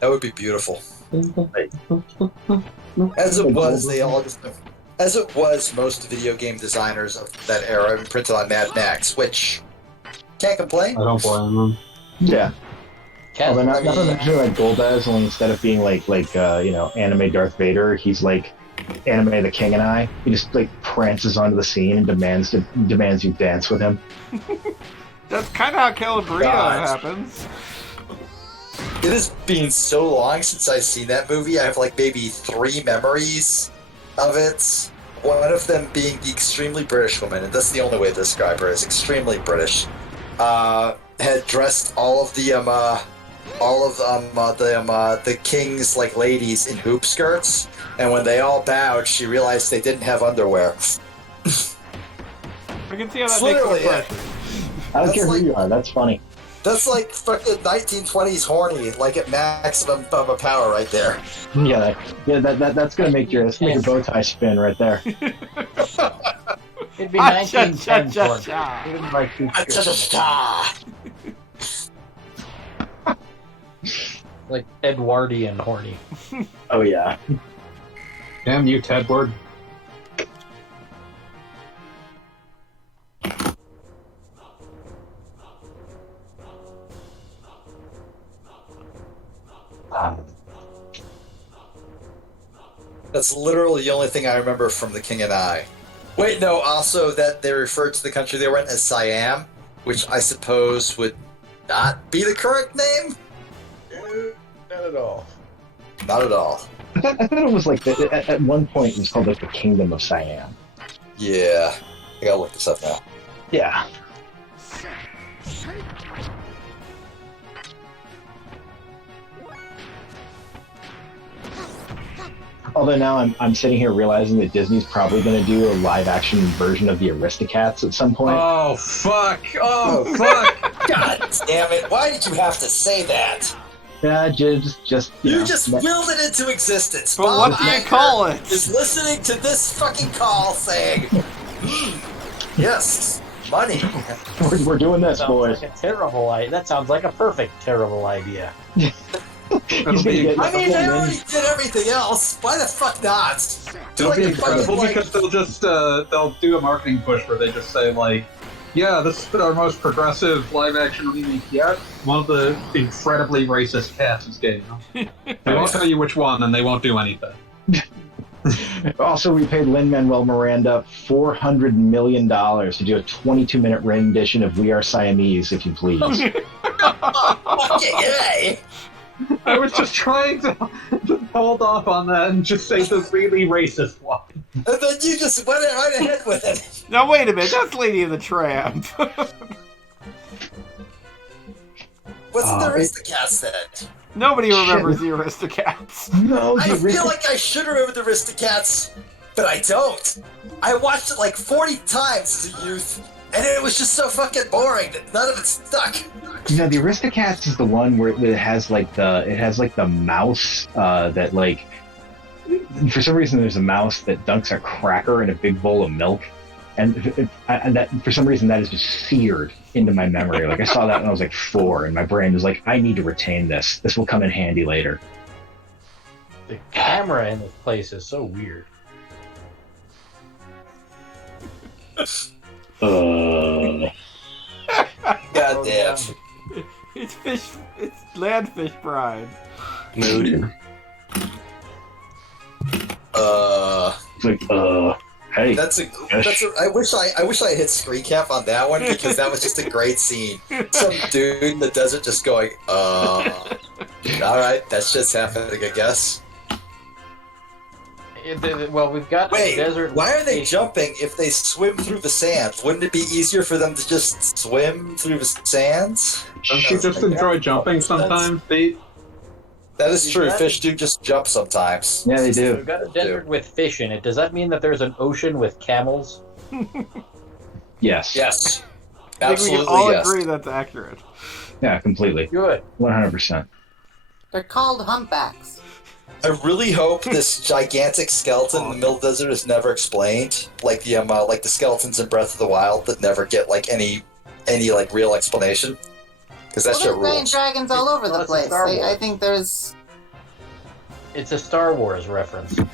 That would be beautiful. As it was, as it was, most video game designers of that era imprinted on Mad Max, which can't complain. I don't blame them. Yeah. Although not I mean- actually like Golbez, only instead of being like anime Darth Vader, he's like anime the King and I. He just like prances onto the scene and demands you dance with him. That's kind of how Calabria God. happens. It has been so long since I've seen that movie. I have like maybe 3 memories of it. One of them being the extremely British woman, and that's the only way to describe her, is extremely British. Had dressed all of the king's like ladies in hoop skirts, and when they all bowed, she realized they didn't have underwear. I can see how that Literally, makes an impression. I don't That's care like- who you are, that's funny. That's like fucking 1920s horny, like at maximum power right there. Yeah, that's gonna make your bow tie spin right there. It'd be Ah, cha, 1910 cha, for it. cha. Even like two like Edwardian horny. Oh yeah. Damn you, Tedward. That's literally the only thing I remember from The King and I. Wait, no, also that they referred to the country they were in as Siam, which I suppose would not be the correct name? Not at all. Not at all. I thought it was like at one point it was called like the Kingdom of Siam. Yeah. I gotta look this up now. Yeah. Although now I'm sitting here realizing that Disney's probably going to do a live-action version of the Aristocats at some point. Oh, fuck. Oh, fuck. God damn it. Why did you have to say that? Yeah, just You know, just willed it into existence. But Bob what do you Iger call it? is listening to this fucking call saying, yes, money. we're doing this, Sounds boys. like a terrible idea. That sounds like a perfect terrible idea. He's gonna get- I mean, they already did everything else. Why the fuck not? Do It'll like be a fucking, incredible like, because they'll just they'll do a marketing push where they just say like, yeah, this has been our most progressive live action remake yet. One of the incredibly racist cats is gay. They won't tell you which one, and they won't do anything. Also, we paid Lin-Manuel Miranda $400 million to do a 22-minute rendition of "We Are Siamese," if you please. fucking yay. I was just trying to hold off on that and just say the really racist one. And then you just went right ahead with it. Now wait a minute, that's Lady and the Tramp. What's the Aristocats then? Nobody remembers the Aristocats. No, I feel like I should remember the Aristocats, but I don't. I watched it like 40 times as a youth, and it was just so fucking boring that none of it stuck. You know, the Aristocats is the one where it has like the mouse that like for some reason there's a mouse that dunks a cracker in a big bowl of milk, and that for some reason that is just seared into my memory. Like I saw that when I was like 4, and my brain was like, I need to retain this. This will come in handy later. The camera in this place is so weird. Goddamn. It's fish. It's landfish brine. Mood. It's like, hey. I wish I hit screen cap on that one because that was just a great scene. Some dude in the desert just going, all right, that's just happening, I guess. Well, we've got Wait, desert. why are they jumping if they swim through the sands? Wouldn't it be easier for them to just swim through the sands? Don't you just enjoy jumping sometimes, Pete? That is true. Fish do just jump sometimes. Yeah, they do. We've got a desert with fish in it. Does that mean that there's an ocean with camels? Yes. Yes. I think we Absolutely, can all yes. agree that's accurate. Yeah, completely. Good. 100%. They're called humpbacks. I really hope this gigantic skeleton in the middle desert is never explained, like the skeletons in Breath of the Wild that never get like any like real explanation, because that shit There's giant rules. dragons all over the Well, it's a place. Star Wars. I think there's. It's a Star Wars reference. It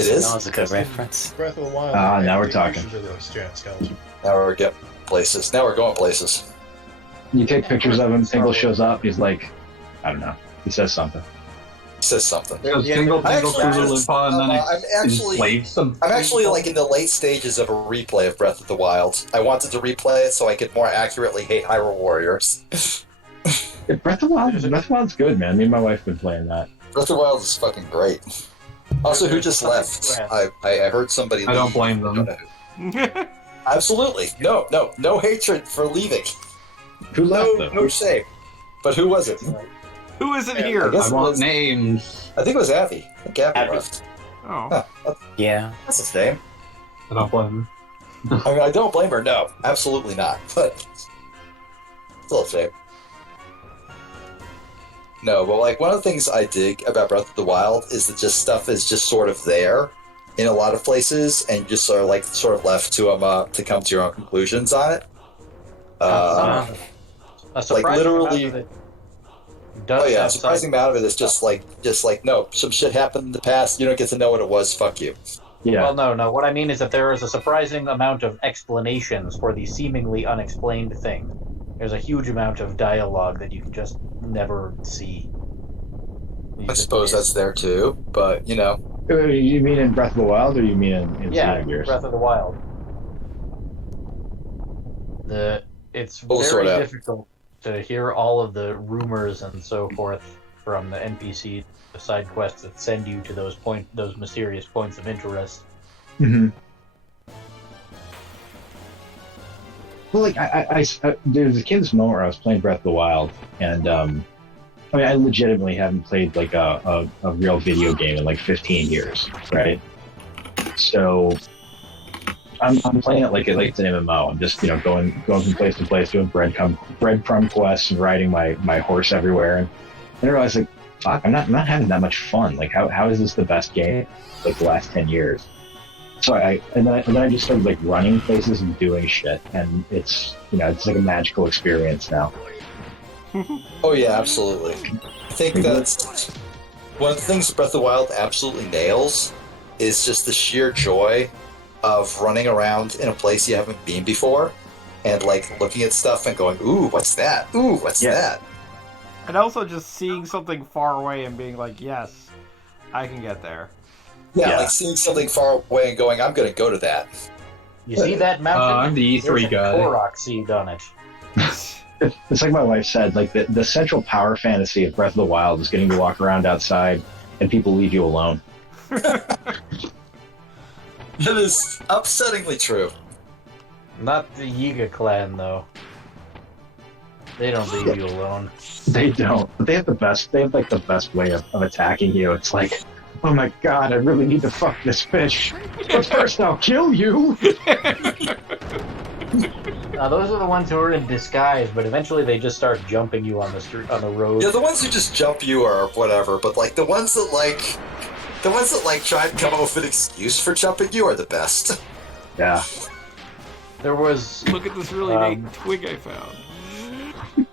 is? Nausicaa reference. Breath of the Wild. Ah, now we're talking. Really like giant skeleton. Now we're getting places. Now we're going places. You take pictures of him, Tingle shows up, he's like, I don't know. He says something. Says something. Goes tingle, I tingle, actually tingle, just- Loompa, and then I'm actually- enslaves some. I'm actually like in the late stages of a replay of Breath of the Wild. I wanted to replay it so I could more accurately hate Hyrule Warriors. Yeah, Breath of the Wild's good, man. Me and my wife have been playing that. Breath of the Wild is fucking great. Also, who just left? I heard somebody. I don't leave. blame them. Absolutely, no hatred for leaving. Who left, though? No shame. But who was it? Who isn't I here? guess I it want was- names. I think it was Abby. I think Abby Abby. left. Oh. Yeah. That's his name. I don't blame them. I mean, I don't blame her. No, absolutely not. But still a shame. No, but like one of the things I dig about Breath of the Wild is that just stuff is just sort of there in a lot of places, and you just sort of left to come to your own conclusions on it. A surprising literally- amount of it does Oh yeah, have surprising amount of it is just like no, some shit happened in the past. You don't get to know what it was. Fuck you. Yeah. Well, no. What I mean is that there is a surprising amount of explanations for the seemingly unexplained thing. There's a huge amount of dialogue that you can just never see. I suppose that's there too, but you know. You mean in Breath of the Wild, or you mean in Yeah, Xenogears? Breath of the Wild. It's We'll very sort out. difficult to hear all of the rumors and so forth from the NPC side quests that send you to those mysterious points of interest. Mm-hmm. Well, like I there was a kid's moment where I was playing Breath of the Wild, and I mean, I legitimately haven't played like a real video game in like 15 years, right? So I'm playing it like it's an MMO. I'm just going from place to place, doing breadcrumb quests and riding my horse everywhere, and then I realized like, fuck, I'm not having that much fun. Like how is this the best game like the last 10 years? So then I just started like running places and doing shit, and it's it's like a magical experience now. Oh yeah, absolutely. I think that's one of the things Breath of the Wild absolutely nails is just the sheer joy of running around in a place you haven't been before, and like looking at stuff and going, "Ooh, what's that? Ooh, what's that?" And also just seeing something far away and being like, yes, I can get there. Yeah, like seeing something far away and going, "I'm going to go to that." You see that mountain? I'm the E3 There's guy. a Korok seed on it. It's like my wife said, like the central power fantasy of Breath of the Wild is getting to walk around outside and people leave you alone. That is upsettingly true. Not the Yiga clan, though. They don't leave you alone. They don't. But they have the best. They have like the best way of attacking you. It's like, oh my god, I really need to fuck this fish. But first, I'll kill you. Those are the ones who are in disguise, but eventually they just start jumping you on the street, on the road. Yeah, the ones who just jump you or whatever, but like the ones that try and come up with an excuse for jumping you are the best. Yeah. There was. Look at this really neat twig I found.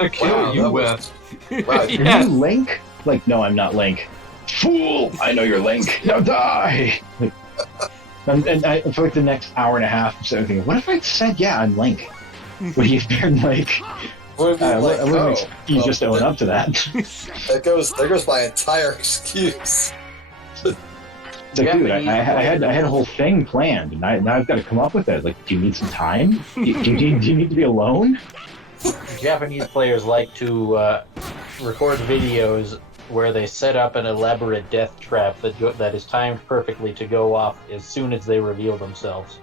I kill you with. Wow, Are Yes. you Link? Like, no, I'm not Link. Fool! I know you're Link. Now die! Like, and I, for like the next hour and a half, I'm sitting thinking, what if I said, yeah, I'm Link? Would you been like, I wouldn't expect you just own up to that. There goes my entire excuse. It's like, dude, I had a whole thing planned, and now I've got to come up with it. Like, do you need some time? Do you need to be alone? Japanese players like to record videos where they set up an elaborate death trap that is timed perfectly to go off as soon as they reveal themselves.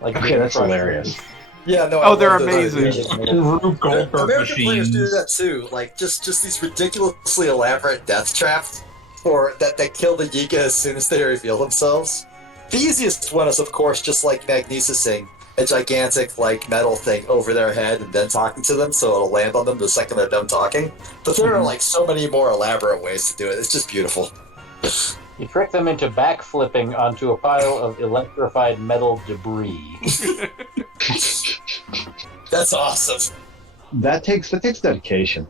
Like, Okay, that's hilarious. Yeah, no. Oh, I they're love those amazing. ideas. Rube Goldberg American players do machines. that too. Like just these ridiculously elaborate death traps, or that kill the Yiga as soon as they reveal themselves. The easiest one is, of course, just like magnesising a gigantic like metal thing over their head and then talking to them, so it'll land on them the second they're done talking. But there are like so many more elaborate ways to do it. It's just beautiful. You trick them into backflipping onto a pile of electrified metal debris. That's awesome. That takes dedication.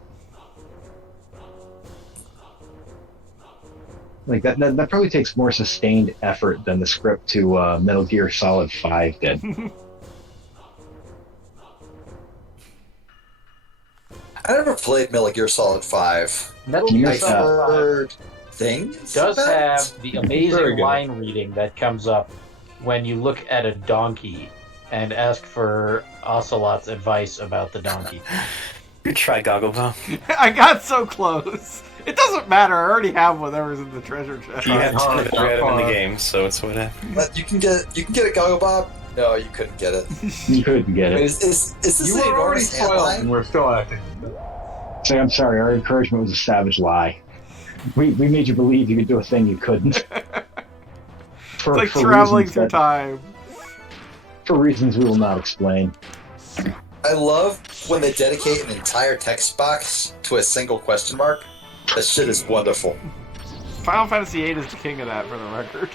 Like that probably takes more sustained effort than the script to Metal Gear Solid 5 did. I never played Metal Gear Solid 5. Metal Gear I Solid 5 heard things does about it. have the Very amazing good. line reading that comes up when you look at a donkey and ask for Ocelot's advice about the donkey. Good try, Gogglebomb. I got so close. It doesn't matter. I already have whatever's in the treasure chest. You have hard, 10 of it in hard. the game, so it's whatever. But you can get a Goggle Bob. No, you couldn't get it. You couldn't get it. Is this You an were already enormous spoiled, antlion? and we're still acting. Say, I'm sorry, our encouragement was a savage lie. We made you believe you could do a thing you couldn't. It's like traveling through time. For reasons we will not explain. I love when they dedicate an entire text box to a single question mark. That shit is wonderful. Final Fantasy VIII is the king of that, for the record.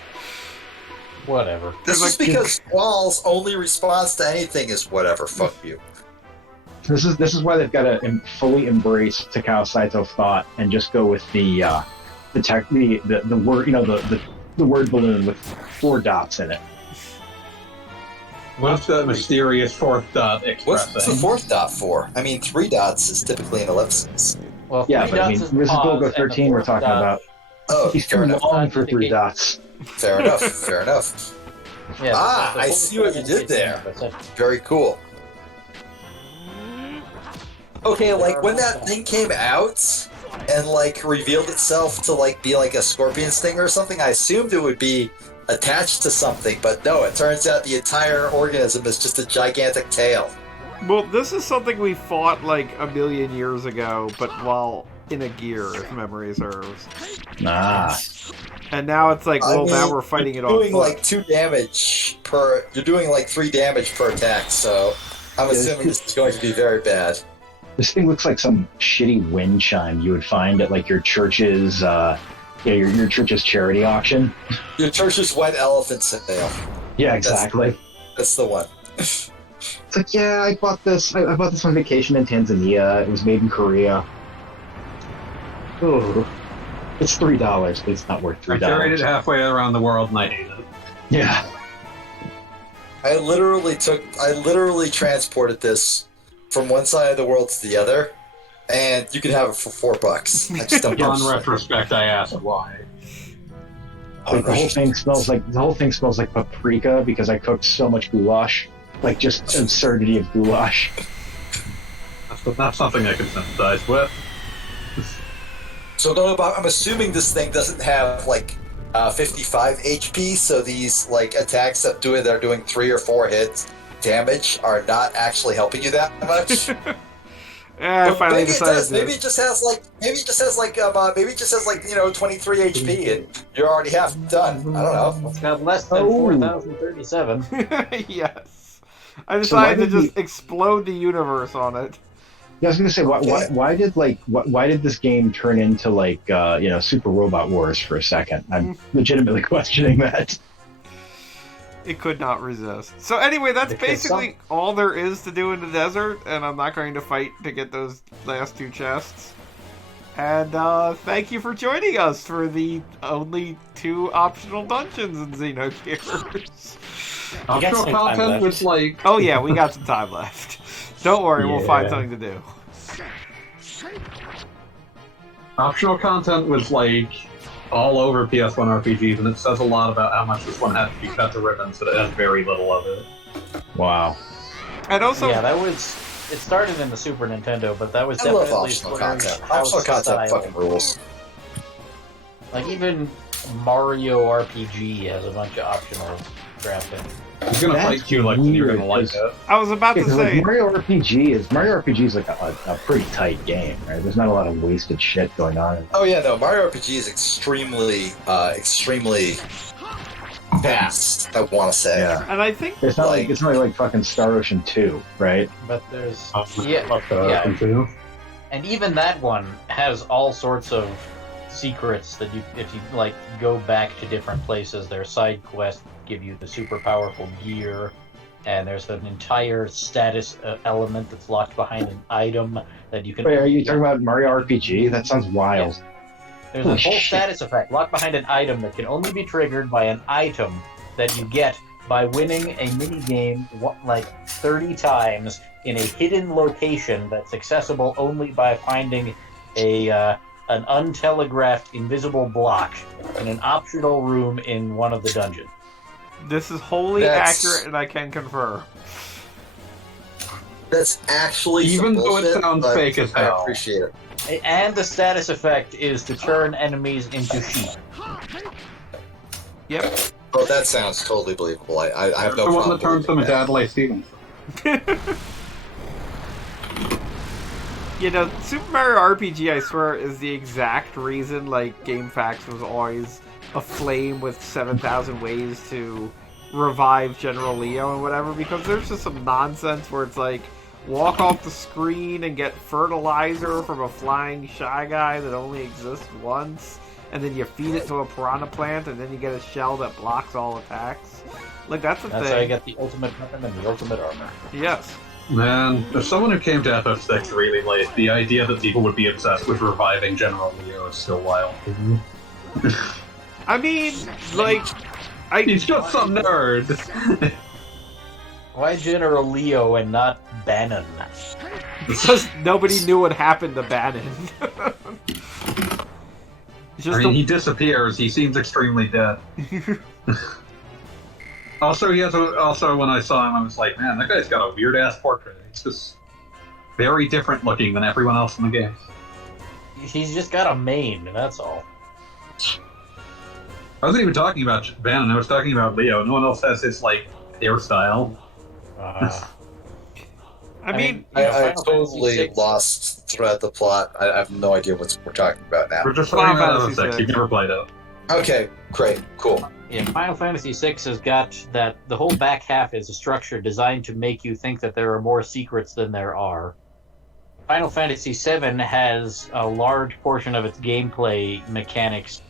Whatever. This is because Squall's only response to anything is whatever, fuck you. This is why they've got to fully embrace Takao Saito thought and just go with the word, the word balloon with 4 dots in it. What's that mysterious fourth dot What's the expressing? 4th dot for? I mean, 3 dots is typically an ellipsis. Well, Yeah, three but I dots mean, is this is pause, Golgo and the 13 we're fourth talking dot- about. Oh, He's fair too enough. long for 3 dots. Fair enough. Fair enough. Yeah, Ah, the I fourth see what dot you did indicates there. the percentage. Very cool. Okay, like when that thing came out and like revealed itself to like be like a scorpion stinger or something, I assumed it would be attached to something, but no, it turns out the entire organism is just a gigantic tail. Well, this is something we fought like a million years ago, but while in a gear, if memory serves. Ah. And now it's like, well, I mean, now we're fighting it you're on doing foot. like 2 damage per. You're doing like 3 damage per attack, so I'm assuming this is going to be very bad. This thing looks like some shitty wind chime you would find at like your church's your church's charity auction. Your church's white elephant sale. Yeah, exactly. That's the one. It's like, yeah, I bought this on vacation in Tanzania. It was made in Korea. Oh, it's $3, but it's not worth I carried it $3. halfway around the world and I hate it. Yeah. I literally transported this from one side of the world to the other, and you can have it for $4. I just don't On retrospect, I asked why. Like, the whole thing smells like paprika because I cooked so much goulash. Like, just absurdity of goulash. That's something I can sympathize with. So I'm assuming this thing doesn't have like 55 HP, so these like attacks that they're doing 3 or 4 hits damage are not actually helping you that much. I finally maybe it decided does. to. Maybe it just has like 23 HP, and you're already half done. I don't know. It's got less than 4,037. Yes. I decided to just explode the universe on it. Yeah, I was gonna say, why did this game turn into Super Robot Wars for a second? I'm legitimately questioning that. It could not resist. So anyway, that's basically all there is to do in the desert, and I'm not going to fight to get those last 2 chests. And thank you for joining us for the only 2 optional dungeons in Xenogears. Optional content was like... Oh yeah, we got some time left. Don't worry, we'll find something to do. Optional content was like all over PS1 RPGs, and it says a lot about how much this one had to be cut to ribbons, but it has very little of it. Wow. And also... Yeah, that was... It started in the Super Nintendo, but that was I love definitely optional content. Optional content fucking rules. Like, even Mario RPG has a bunch of optional crafting. He's gonna fight you like you're gonna like it. I was about to say... Mario RPG is like a pretty tight game, right? There's not a lot of wasted shit going on. Oh yeah, no, Mario RPG is extremely fast, I want to say. Yeah. And I think... It's not like fucking Star Ocean 2, right? But there's... Yeah. And even that one has all sorts of secrets that if you like go back to different places, their side quests give you the super powerful gear, and there's an entire status element that's locked behind an item that you can... Wait, are you talking about Mario RPG? That sounds wild. Yes. There's a whole status effect locked behind an item that can only be triggered by an item that you get by winning a mini-game like 30 times in a hidden location that's accessible only by finding an untelegraphed invisible block in an optional room in one of the dungeons. This is wholly accurate, and I can confirm. That's actually even though bullshit, it sounds fake as hell. I appreciate it. And the status effect is to turn enemies into sheep. Yep. Oh, that sounds totally believable. I have no the problem. one that turns them into Adelaide Stevens. You know, Super Mario RPG, I swear, is the exact reason, like, GameFAQs was always aflame with 7,000 ways to revive General Leo and whatever, because there's just some nonsense where it's like, walk off the screen and get fertilizer from a flying Shy Guy that only exists once, and then you feed it to a piranha plant, and then you get a shell that blocks all attacks. Like, that's a thing. That's how you get the ultimate weapon and the ultimate armor. Yes. Man, as someone who came to FF6 really late, the idea that people would be obsessed with reviving General Leo is still wild. I mean, like... He's just some nerd! Why General Leo and not Bannon? Because nobody knew what happened to Bannon. He disappears. He seems extremely dead. Also, when I saw him, I was like, man, that guy's got a weird-ass portrait. He's just very different looking than everyone else in the game. He's just got a mane, that's all. I wasn't even talking about Bannon. I was talking about Leo. No one else has his, like, hairstyle. I mean, I totally lost thread of the plot. I have no idea what we're talking about now. We're just talking about FF6. You've never played it. Okay, great, cool. Yeah, Final Fantasy VI has got that. The whole back half is a structure designed to make you think that there are more secrets than there are. Final Fantasy VII has a large portion of its gameplay mechanics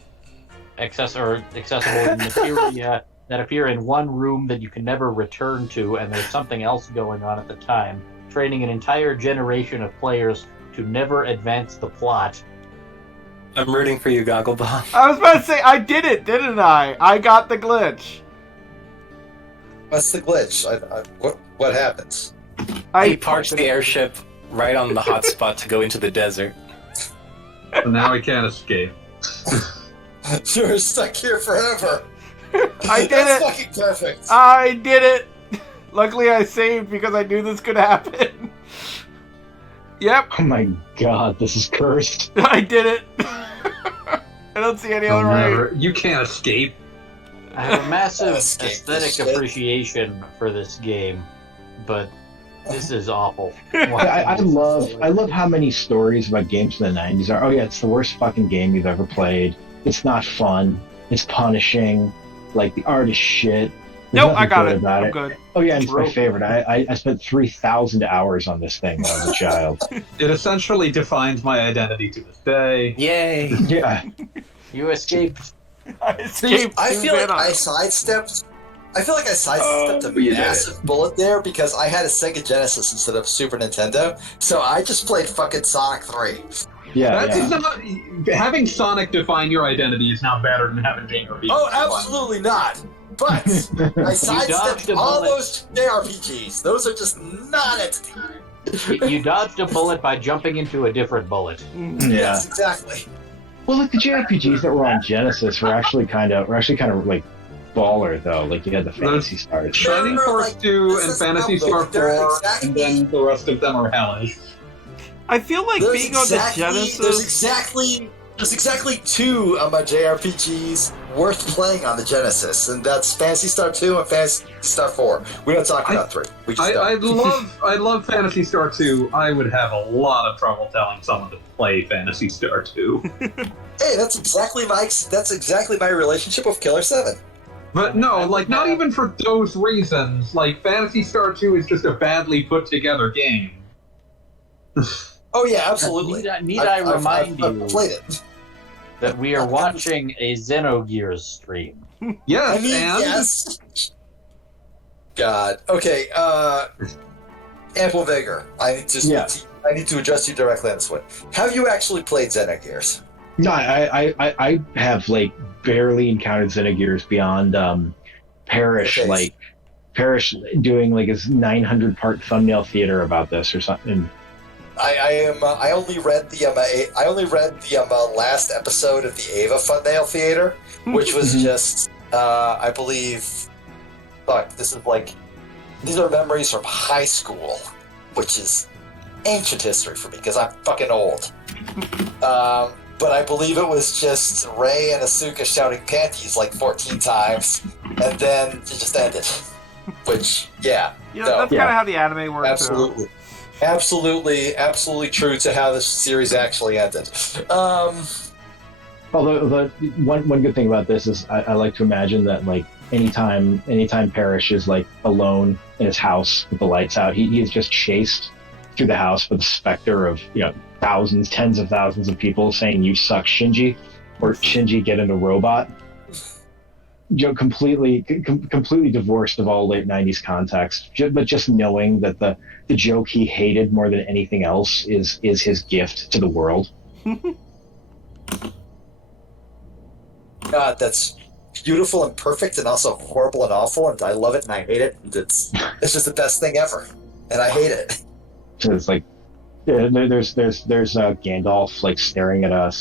accessible in materia that appear in one room that you can never return to, and there's something else going on at the time, training an entire generation of players to never advance the plot. I'm rooting for you, Gogglebomb. I was about to say, I did it, didn't I? I got the glitch. What's the glitch? What happens? He parked the airship right on the hot spot to go into the desert. So now he can't escape. You're stuck here forever. I did That's it. fucking perfect. I did it. Luckily, I saved because I knew this could happen. Yep. Oh my god, this is cursed. I did it. I don't see any other way. You can't escape. I have a massive aesthetic appreciation for this game, but this is awful. I love how many stories about games in the 90s are, oh yeah, it's the worst fucking game you've ever played. It's not fun. It's punishing. Like, the art is shit. Nope, There's I got nothing it. good about I'm it. good. Oh yeah, and it's my favorite. I spent 3,000 hours on this thing when I was a child. It essentially defines my identity to this day. Yay! Yeah. You escaped. I escaped. I feel like I Xenon. sidestepped. I feel like I sidestepped a you did massive bullet there because I had a Sega Genesis instead of Super Nintendo, so I just played fucking Sonic 3. Yeah, That's yeah. not having Sonic define your identity is not better than having JRPGs. Oh, absolutely not. But I sidestepped dodged a all bullet. those JRPGs. Those are just not it. You dodged a bullet by jumping into a different bullet. Yeah. Yes, exactly. Well, like the JRPGs that were on Genesis were actually kind of like baller though. Like you had the Fantasy Stars. Shining They're Force like- 2 this and is Fantasy how Star they're 4, exactly- and then the rest of them are hellish. I feel like being on the There's Genesis. exactly two of my JRPGs worth playing on the Genesis, and that's Fantasy Star 2 and Fantasy Star 4. We don't talk about 3. We just don't. I love Fantasy Star 2. I would have a lot of trouble telling someone to play Fantasy Star 2. Hey, that's exactly my relationship with Killer 7. But no, like, not even for those reasons. Like, Fantasy Star 2 is just a badly put together game. Oh yeah, absolutely. Need I remind I've you played it. that we are watching a Xenogears stream? Yes, I mean, and yes. God. Okay. Ample Vigor. I need to address you directly on this one. Have you actually played Xenogears? No, I have like barely encountered Xenogears beyond Parrish, Okay. like Parrish doing like his 900-part thumbnail theater about this or something. I only read the last episode of the Ava thumbnail theater, which was just I believe. Fuck, these are memories from high school, which is ancient history for me because I'm fucking old. But I believe it was just Rei and Asuka shouting panties like 14 times, and then it just ended. Which, yeah. Yeah, that's kind of how the anime works. Absolutely. Absolutely true to how this series actually ended. Although the one good thing about this is I like to imagine that like anytime Parrish is like alone in his house with the lights out, he is just chased through the house with the specter of thousands, tens of thousands of people saying "You suck, Shinji," or "Shinji, get in a robot." Completely divorced of all late '90s context, but just knowing that the joke he hated more than anything else is his gift to the world. God, that's beautiful and perfect, and also horrible and awful, and I love it and I hate it. And it's just the best thing ever, and I hate it. So it's like there's Gandalf like staring at a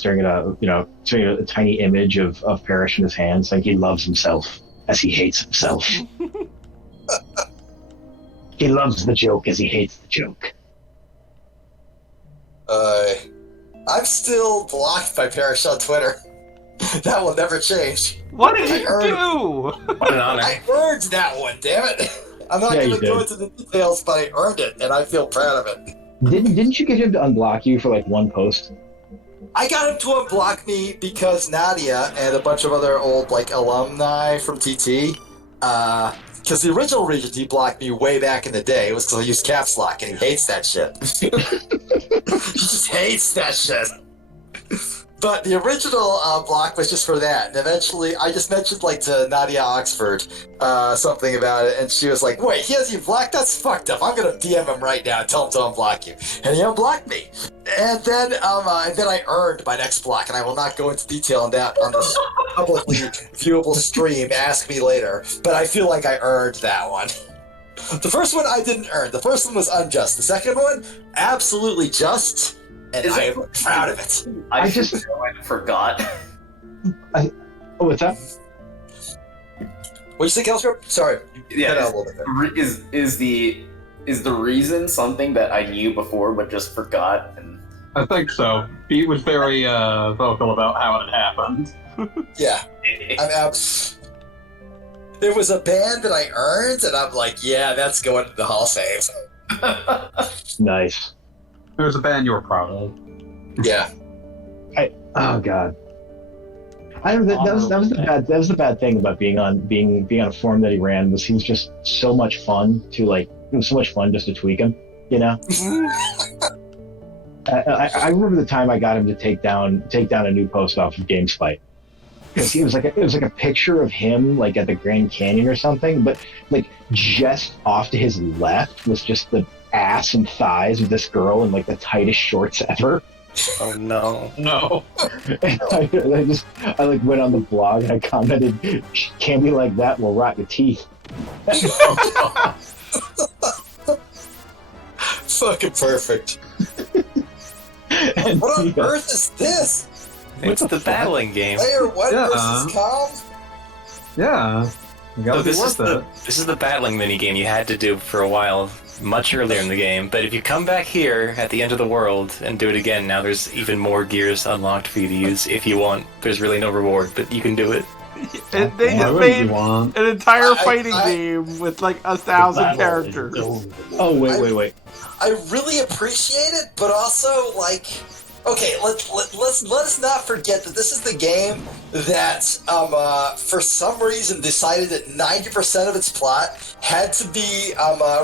tiny image of Parrish in his hand, saying he loves himself as he hates himself. He loves the joke as he hates the joke. I'm still blocked by Parrish on Twitter. That will never change. What did you do? What an honor. I earned that one, damn it. I'm not going to go into the details, but I earned it, and I feel proud of it. Didn't you get him to unblock you for like one post? I got him to unblock me because Nadia and a bunch of other old like alumni from TT, because the original reason he blocked me way back in the day was because I used caps lock, and he hates that shit. He just hates that shit. But the original block was just for that. And eventually, I just mentioned like to Nadia Oxford something about it, and she was like, "Wait, he has you blocked? That's fucked up. I'm gonna DM him right now and tell him to unblock you." And he unblocked me. And then I earned my next block, and I will not go into detail on that on this publicly viewable stream. Ask me later. But I feel like I earned that one. The first one I didn't earn. The first one was unjust. The second one, absolutely just. And I am proud of it. I forgot. What's that? What'd you say, Kelstrom? Sorry. Yeah, cut out a little bit there. Is the reason something that I knew before but just forgot? And I think so. Pete was very vocal about how it had happened. Yeah. There was a band that I earned, and I'm like, yeah, that's going to the Hall of Fame. Nice. There's a band you were proud of. Yeah. Oh god. I don't. That was the bad thing about being on a forum that he ran was he was just so much fun to like. It was so much fun just to tweak him, you know. I remember the time I got him to take down a new post off of GameSpite because it was like a picture of him like at the Grand Canyon or something, but like just off to his left was just the ass and thighs of this girl in like the tightest shorts ever. Oh no. No. And I like went on the blog and I commented, "Candy like that will rot your teeth." Fucking perfect. What on earth is this? It's the battling game. Player 1 versus Calm? Yeah. So this is the battling minigame you had to do for a while, much earlier in the game. But if you come back here at the end of the world and do it again, now there's even more gears unlocked for you to use if you want. There's really no reward, but you can do it. And they just made an entire fighting game with like 1,000 characters. Oh wait. I really appreciate it, but also like, okay, let us not forget that this is the game that for some reason decided that 90% of its plot had to be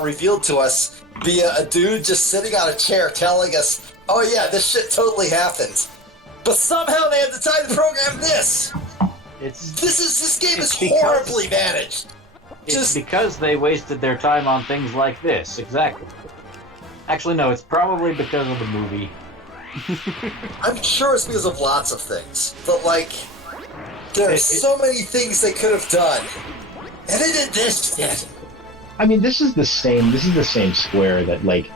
revealed to us via a dude just sitting on a chair telling us, "Oh yeah, this shit totally happened," but somehow they had the time to program this. This game is horribly managed. It's because they wasted their time on things like this. Exactly. Actually, no, it's probably because of the movie. I'm sure it's because of lots of things, but like, there are so many things they could have done, and they did this shit. I mean, this is the same Square that like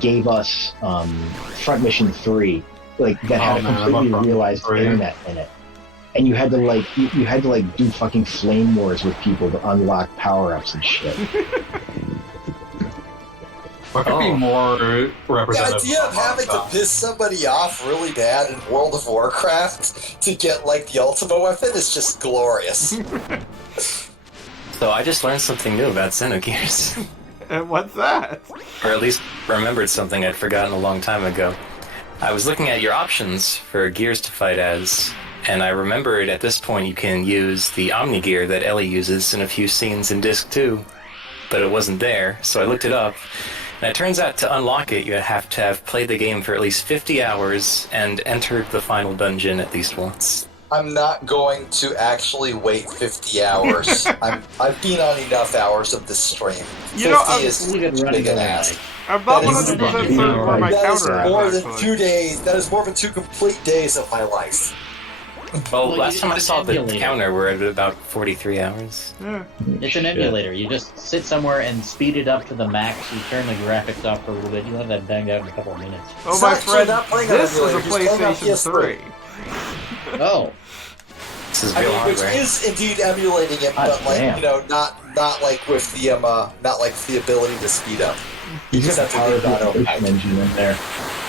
gave us Front Mission 3, like that had a completely realized internet in it. And you had to like do fucking flame wars with people to unlock power-ups and shit. What could be more representative? The idea of having to piss somebody off really bad in World of Warcraft to get like the ultimate weapon is just glorious. So I just learned something new about Xenogears. And what's that? Or at least remembered something I'd forgotten a long time ago. I was looking at your options for gears to fight as, and I remembered at this point you can use the Omni gear that Ellie uses in a few scenes in Disc 2, but it wasn't there, so I looked it up. And it turns out to unlock it, you have to have played the game for at least 50 hours and entered the final dungeon at least once. I'm not going to actually wait 50 hours. I've been on enough hours of this stream. You know, 50 is big an ask. I'm not 100% certain where my counter That is more than actually. 2 days. That is more than 2 complete days of my life. Well, last time I saw the counter, we're at about 43 hours. Yeah. It's an emulator. You just sit somewhere and speed it up to the max. You turn the graphics off for a little bit. You'll have that banged out in a couple of minutes. Oh, my friend, not playing on this is a emulator, he's playing on PlayStation 3. Oh. This is I real mean, which hardware. is indeed emulating it, but like damn. you know, not like with the not like the ability to speed up. You just have to Power leave it on overnight. engine in there.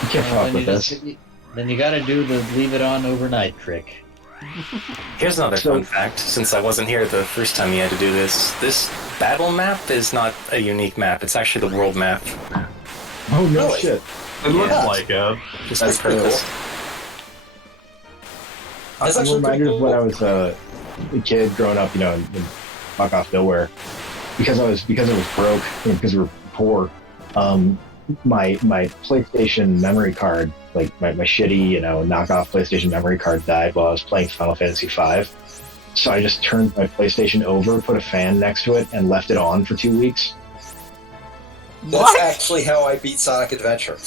You can't fuck with this. Then you gotta do the leave it on overnight trick. Here's another fun fact, since I wasn't here the first time you had to do this. This battle map is not a unique map, it's actually the world map. Oh no Really? shit! It looks Yeah. like it. Just That's pretty cool. repurposed. That's I'm actually pretty reminded of when I cool. was a kid growing up, you know, in fuck off nowhere, because I was broke, you know, because we were poor. My PlayStation memory card, like my shitty, you know, knockoff PlayStation memory card died while I was playing Final Fantasy V. So I just turned my PlayStation over, put a fan next to it, and left it on for 2 weeks. That's actually how I beat Sonic Adventure.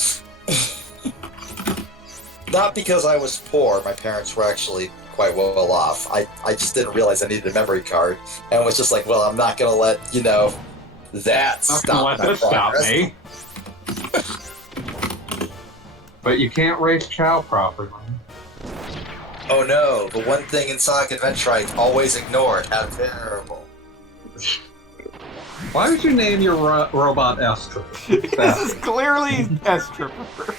Not because I was poor. My parents were actually quite well off. I just didn't realize I needed a memory card, and was just like, well, I'm not gonna let that stop my progress. me. But you can't raise Chow properly. Oh no, the one thing in Sonic Adventure I always ignored. How terrible. Why would you name your robot Esther? This is clearly S-Tripper.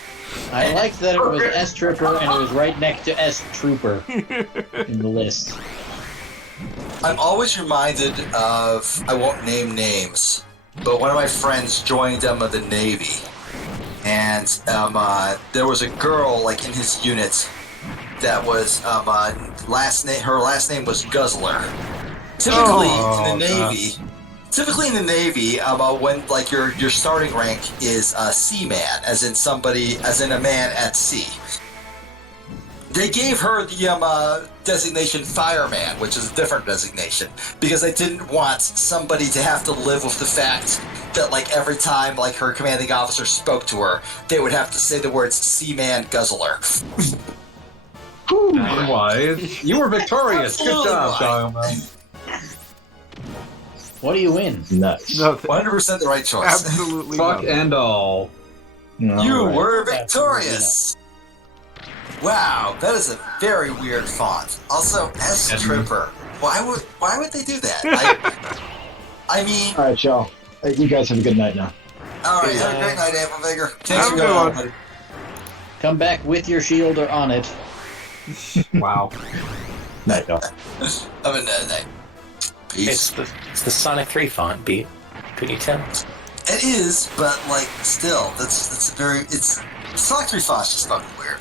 I liked that it was S Trooper and it was right next to S Trooper in the list. I'm always reminded of, I won't name names, but one of my friends joined the Navy. And there was a girl, like, in his unit that was last name. Her last name was Guzzler. Typically in the Navy. Typically in the Navy, when like your starting rank is seaman, as in a man at sea. They gave her the designation fireman, which is a different designation, because they didn't want somebody to have to live with the fact that like every time like her commanding officer spoke to her, they would have to say the words seaman Guzzler. Wise. You were victorious. Good job, Diamond. What do you win? Nuts. 100% the right choice. Absolutely. Fuck nothing. and all. You Alright. were victorious. Wow, that is a very weird font. Also, S Tripper. Why would they do that? I mean. All right, y'all. You guys have a good night now. All right, have a great night, Amberviger. Thanks Have for a good going one. on. Come back with your shield or on it. Wow. Night, y'all. Have a night. Peace. It's the Sonic 3 font, Beat. Couldn't you tell? It is, but like still, that's a very Sonic 3 font's just fucking weird.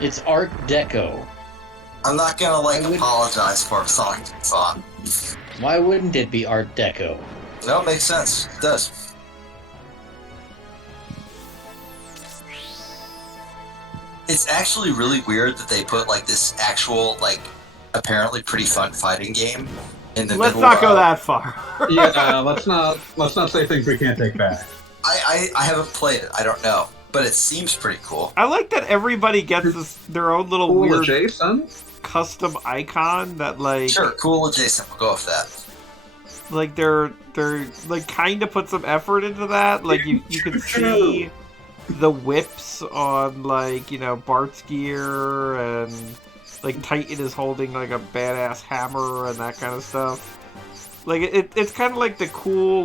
It's Art Deco. I'm not gonna apologize for Sonic 3 font. Why wouldn't it be Art Deco? No, it makes sense. It does. It's actually really weird that they put like this actual apparently pretty fun fighting game in the Let's middle. not go that far. Yeah, let's not say things we can't take back. I haven't played it. I don't know, but it seems pretty cool. I like that everybody gets their own little Cool weird adjacent. custom icon that like Sure, cool adjacent. We'll go with that. like they're like kind of put some effort into that. Like you can see the whips on Bart's gear, and like Titan is holding like a badass hammer and that kind of stuff. Like it's kind of like the cool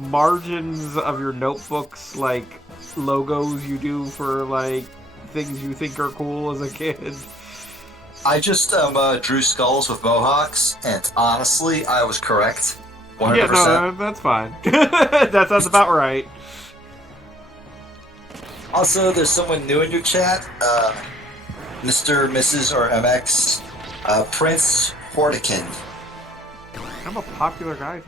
margins of your notebooks, like logos you do for like things you think are cool as a kid. I just drew skulls with mohawks, and honestly, I was correct. 100%. Yeah, no, that's fine. That sounds about right. Also, there's someone new in your chat, Mr., Mrs., or MX, Prince Hortican. I'm a popular guy.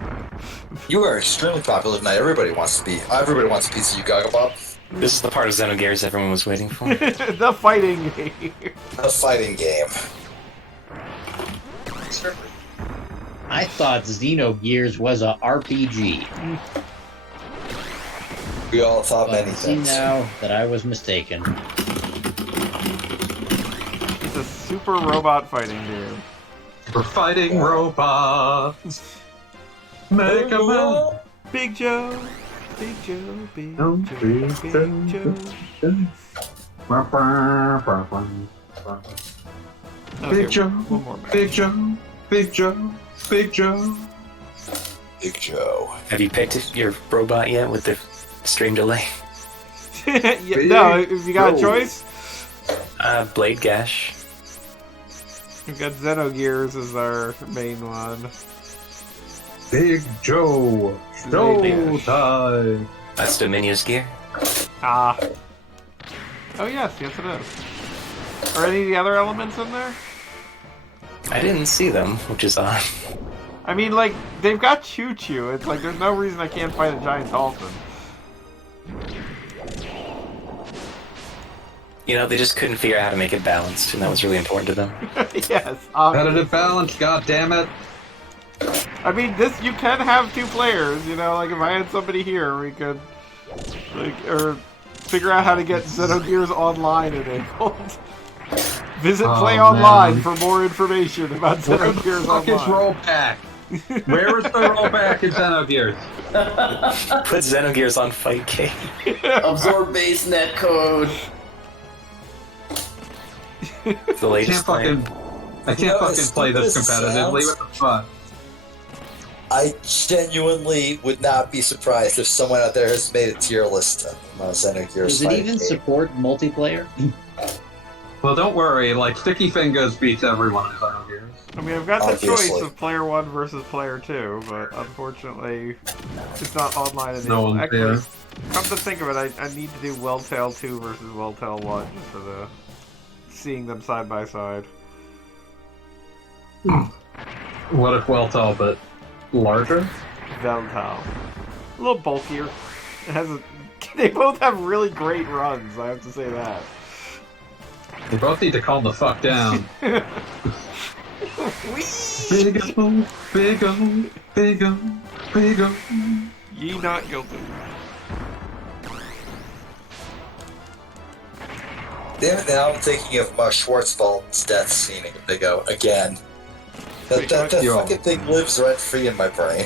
You are extremely popular tonight. Everybody wants a piece of you, Gagabop. This is the part of Xenogears everyone was waiting for. The fighting game. A fighting game. I thought Xenogears was a RPG. We all thought But many see things. now that I was mistaken. It's a super robot fighting game. We're fighting robots. Make a move. Big Joe, Big Joe, Big Oh, Joe, Big Big Joe. Okay, Big Joe, one more match. Big Joe, Big Joe, Big Joe. Big Joe. Have you picked your robot yet with the stream delay? Yeah, no, if you got a Joe. choice, Blade Gash. we've got Xenogears as our main one. Big Joe. Show time. That's Dominion's gear. Ah. Oh yes, it is. Are any of the other elements in there? I didn't see them, which is odd. I mean, like, they've got Choo Choo. It's like, there's no reason I can't fight a giant dolphin. You know, they just couldn't figure out how to make it balanced, and that was really important to them. Yes, Competitive balance, goddammit. I mean, you can have two players, like, if I had somebody here, we could, or figure out how to get Xenogears Online enabled. Visit Play Online man. for more information about Where the Xenogears fuck is Online. rollback? Where is the rollback in Xenogears? Put Xenogears on Fight Game. Absorb base net code. The latest plan. I can't know, fucking as play this stupid as it competitively. sounds- What the fuck? I genuinely would not be surprised if someone out there has made a tier list of Xenogears. Does it even support multiplayer? Well, don't worry. Like Sticky Fingers beats everyone in Xenogears. I mean, I've got the Obviously. choice of player 1 versus player 2, but unfortunately, it's not online enabled. No one's Actually, there. come to think of it, I need to do Welltail 2 versus Welltail 1 just for the seeing them side by side. What if Weltall, but larger? Welltail. A little bulkier. It has a, they both have really great runs, I have to say that. We both need to calm the fuck down. Big O, big O, big O, big O. Ye not guilty. Damn it, now I'm thinking of Schwarzwald's death scene in Big O again. That fucking thing lives rent free in my brain.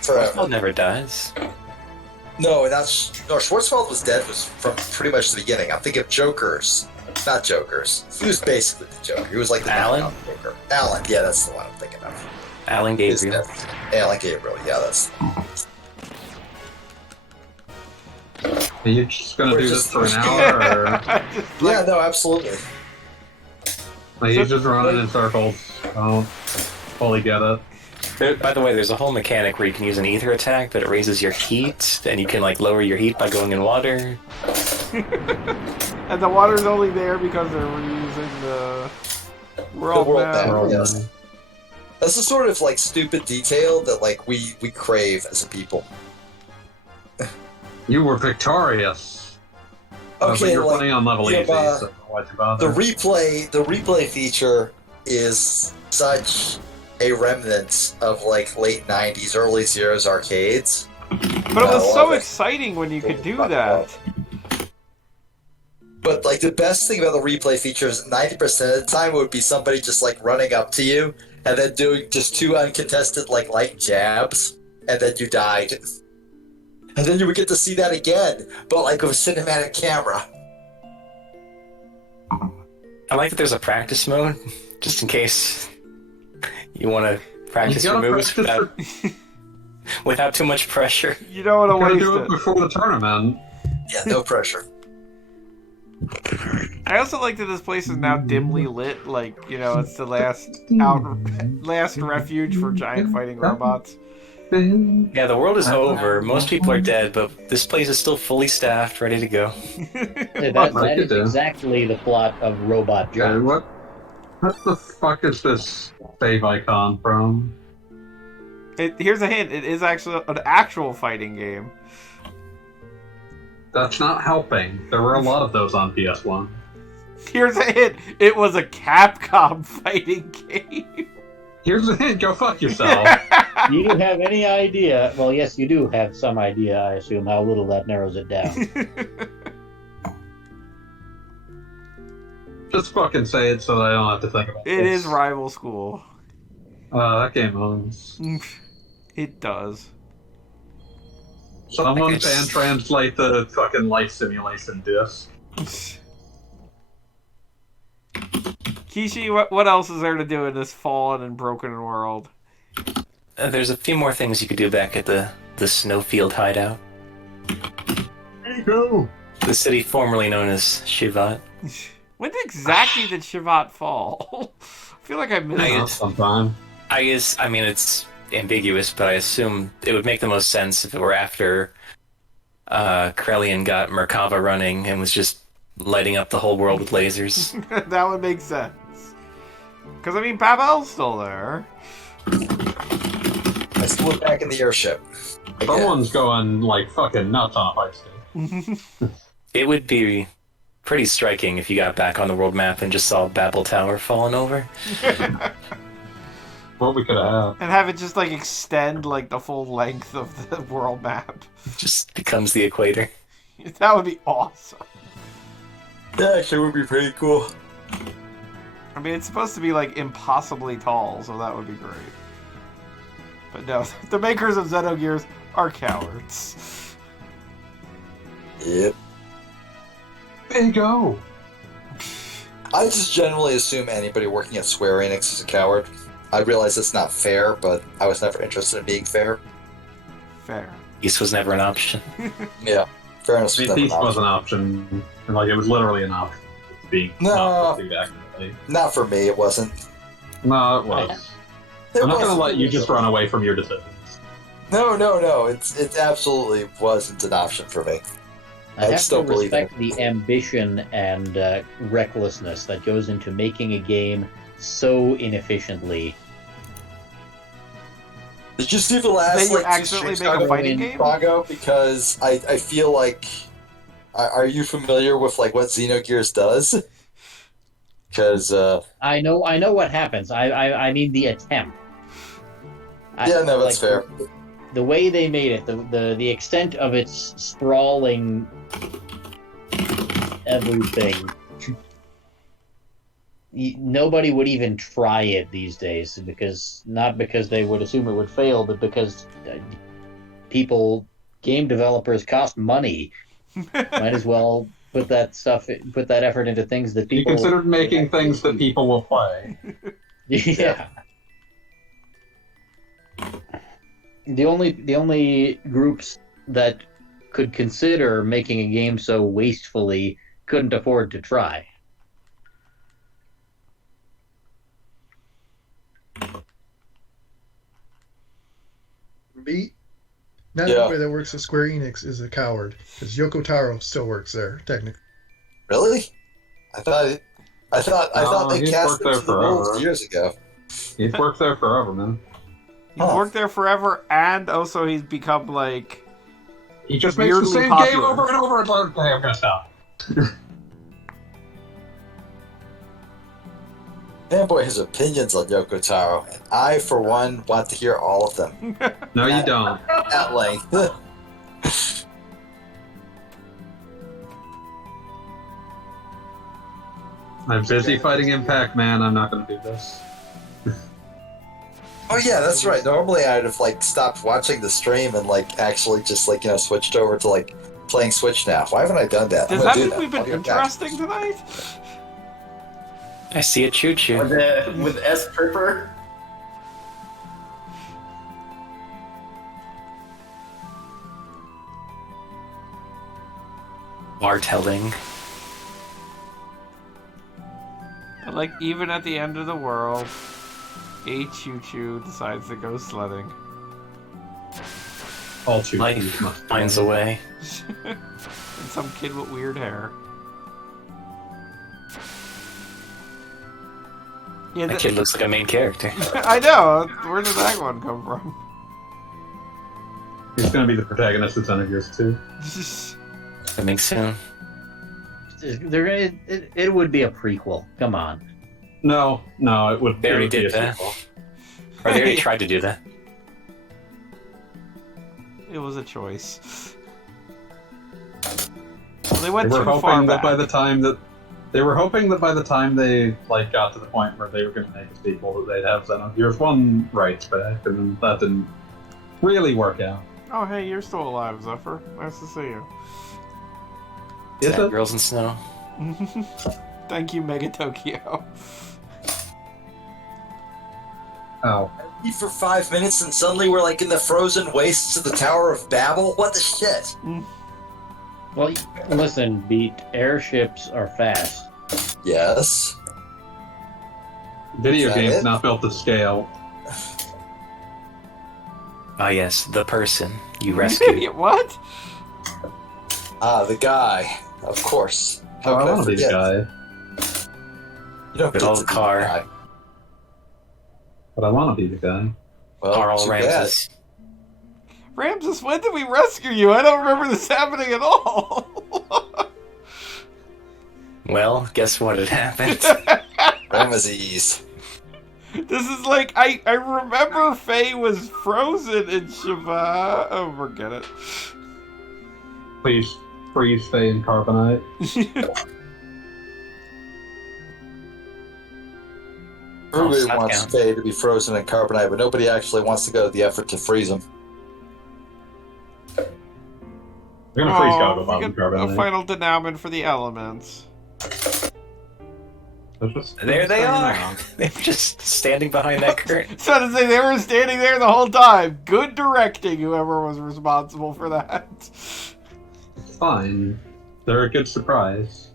Forever. Schwarzwald never dies. No, Schwarzwald was dead was from pretty much the beginning. I'm thinking of Jokers. Not Jokers. He was basically the Joker. He was like the Alan? Joker. Alan, yeah, that's the one I'm thinking of. Alan His Gabriel. death. Alan Gabriel, yeah, that's. Are you just gonna We're do just- this for an hour, or Yeah, no, absolutely. are you just running in circles? I don't fully get it. By the way, there's a whole mechanic where you can use an ether attack, but it raises your heat, and you can like lower your heat by going in water. And the water's only there because they're reusing the world map. map, yes. That's the sort of like stupid detail that like we crave as a people. You were victorious. But Okay, you're like, playing on level yeah, easy, so why'd you bother? the replay feature is such a remnant of like late '90s, early zeros arcades. But it I was love so it. exciting when you could do that. But like the best thing about the replay feature is 90% of the time it would be somebody just like running up to you and then doing just 2 uncontested like light jabs, and then you died. And then you would get to see that again, but like with a cinematic camera. I like that there's a practice mode, just in case you want to practice your moves without too much pressure. You don't You want gotta to do waste it it. before the tournament. Yeah, no pressure. I also like that this place is now dimly lit. Like, you know, it's the last refuge for giant fighting robots. Yeah, the world is over. Most people are dead, but this place is still fully staffed, ready to go. That is exactly the plot of Robot Okay, Jock. what the fuck is this save icon from? Here's a hint. It is actually an actual fighting game. That's not helping. There were a lot of those on PS1. Here's a hint. It was a Capcom fighting game. Here's a hint. Go fuck yourself. You don't have any idea. Well, yes, you do have some idea, I assume, how little that narrows it down. Just fucking say it so that I don't have to think about it. It is Rival School. That game owns. It does. Someone fan translate the fucking life simulation disc. Kishi, what else is there to do in this fallen and broken world? There's a few more things you could do back at the Snowfield hideout. There you go. The city formerly known as Shivat. When exactly did Shivat fall? I feel like I missed it. Sometime. I mean, it's ambiguous, but I assume it would make the most sense if it were after Krellian got Merkava running and was just lighting up the whole world with lasers. That would make sense. Because, I mean, Pavel's still there. I still look back in the airship. Someone's going like fucking nuts on a fight stage. It would be pretty striking if you got back on the world map and just saw Babel Tower falling over. What we could have. And have it just, like, extend, like, the full length of the world map. Just becomes the equator. That would be awesome. That actually would be pretty cool. I mean, it's supposed to be, like, impossibly tall, so that would be great. But no, the makers of Xenogears are cowards. Yep. Big O. I just generally assume anybody working at Square Enix is a coward. I realize it's not fair, but I was never interested in being fair. Fair. Peace was never an option. Yeah, fairness was never an Peace was option. an option. And, like, it was literally an option. Being No. not pursued accurately. Not for me, it wasn't. No, it was. I'm not going to let you just run away from your decisions. No. It absolutely wasn't an option for me. I have still to believe respect the ambition and recklessness that goes into making a game so inefficiently. Did you see the last Then you like two accidentally streams make a fighting game? Bongo? Because I feel like, are you familiar with like what Xenogears does? Because I know what happens. I mean the attempt. That's fair. The way they made it, the extent of its sprawling everything. Nobody would even try it these days not because they would assume it would fail, but because game developers cost money. Might as well put that effort into things that people. You considered making things that people will play. Yeah. The only groups that could consider making a game so wastefully couldn't afford to try. Not everybody that works at Square Enix is a coward, because Yoko Taro still works there, technically. Really? I thought they he's cast worked him there to the wolves forever. years ago. He's worked there forever, man. He's worked there forever, and also he's become like he just makes the same popular. game over and over and over. Okay, I'm gonna stop. Fanboy has opinions on Yoko Taro, and I, for one, want to hear all of them. No, you don't. At length. I'm busy fighting Impact, man. I'm not gonna do this. Oh yeah, that's right. Normally I'd have like stopped watching the stream and like actually just like switched over to like playing Switch now. Why haven't I done that? Does that mean we've been interesting tonight? I see a choo-choo. With S. Pripper. Martelling. And like even at the end of the world, a choo-choo decides to go sledding. All choo-choos Life must finds a way. And some kid with weird hair. Yeah, That kid looks like a main character. I know. Where did that one come from? He's gonna be the protagonist of Xenogears 2. Coming soon. It would be a prequel. Come on. No, it would. They already be did a that. sequel. Or they already tried to do that. It was a choice. They went They were too far hoping that back. by the time they like got to the point where they were going to make a sequel, that they'd have Xenogears 1 rights back, and that didn't really work out. Oh, hey, you're still alive, Zephyr. Nice to see you. Is it? Girls in Snow. Thank you, Mega Tokyo. Oh. For 5 minutes and suddenly we're like in the frozen wastes of the Tower of Babel? What the shit? Well, listen, Beat. Airships are fast. Yes. Video Is that games it? not built to scale. Ah, yes, the person you rescued. What? Ah, the guy. Of course. Oh, I could want to be the forget? guy. You don't Good get old to be the car. guy. But I want to be the guy. Well, Carl too bad. Ramses. Ramses, when did we rescue you? I don't remember this happening at all. Well, guess what had happened? Ramesses. This is like, I remember Faye was frozen in Shiva. Oh, forget it. Please freeze Faye in carbonite. Everybody stop wants counting. Faye to be frozen in carbonite, but nobody actually wants to go to the effort to freeze him. We're gonna freeze Oh, Gago we Bob in get a carbonite. final denouement for the elements. There they are. They were just standing behind that curtain. So to say, they were standing there the whole time. Good directing, whoever was responsible for that. Fine. They're a good surprise.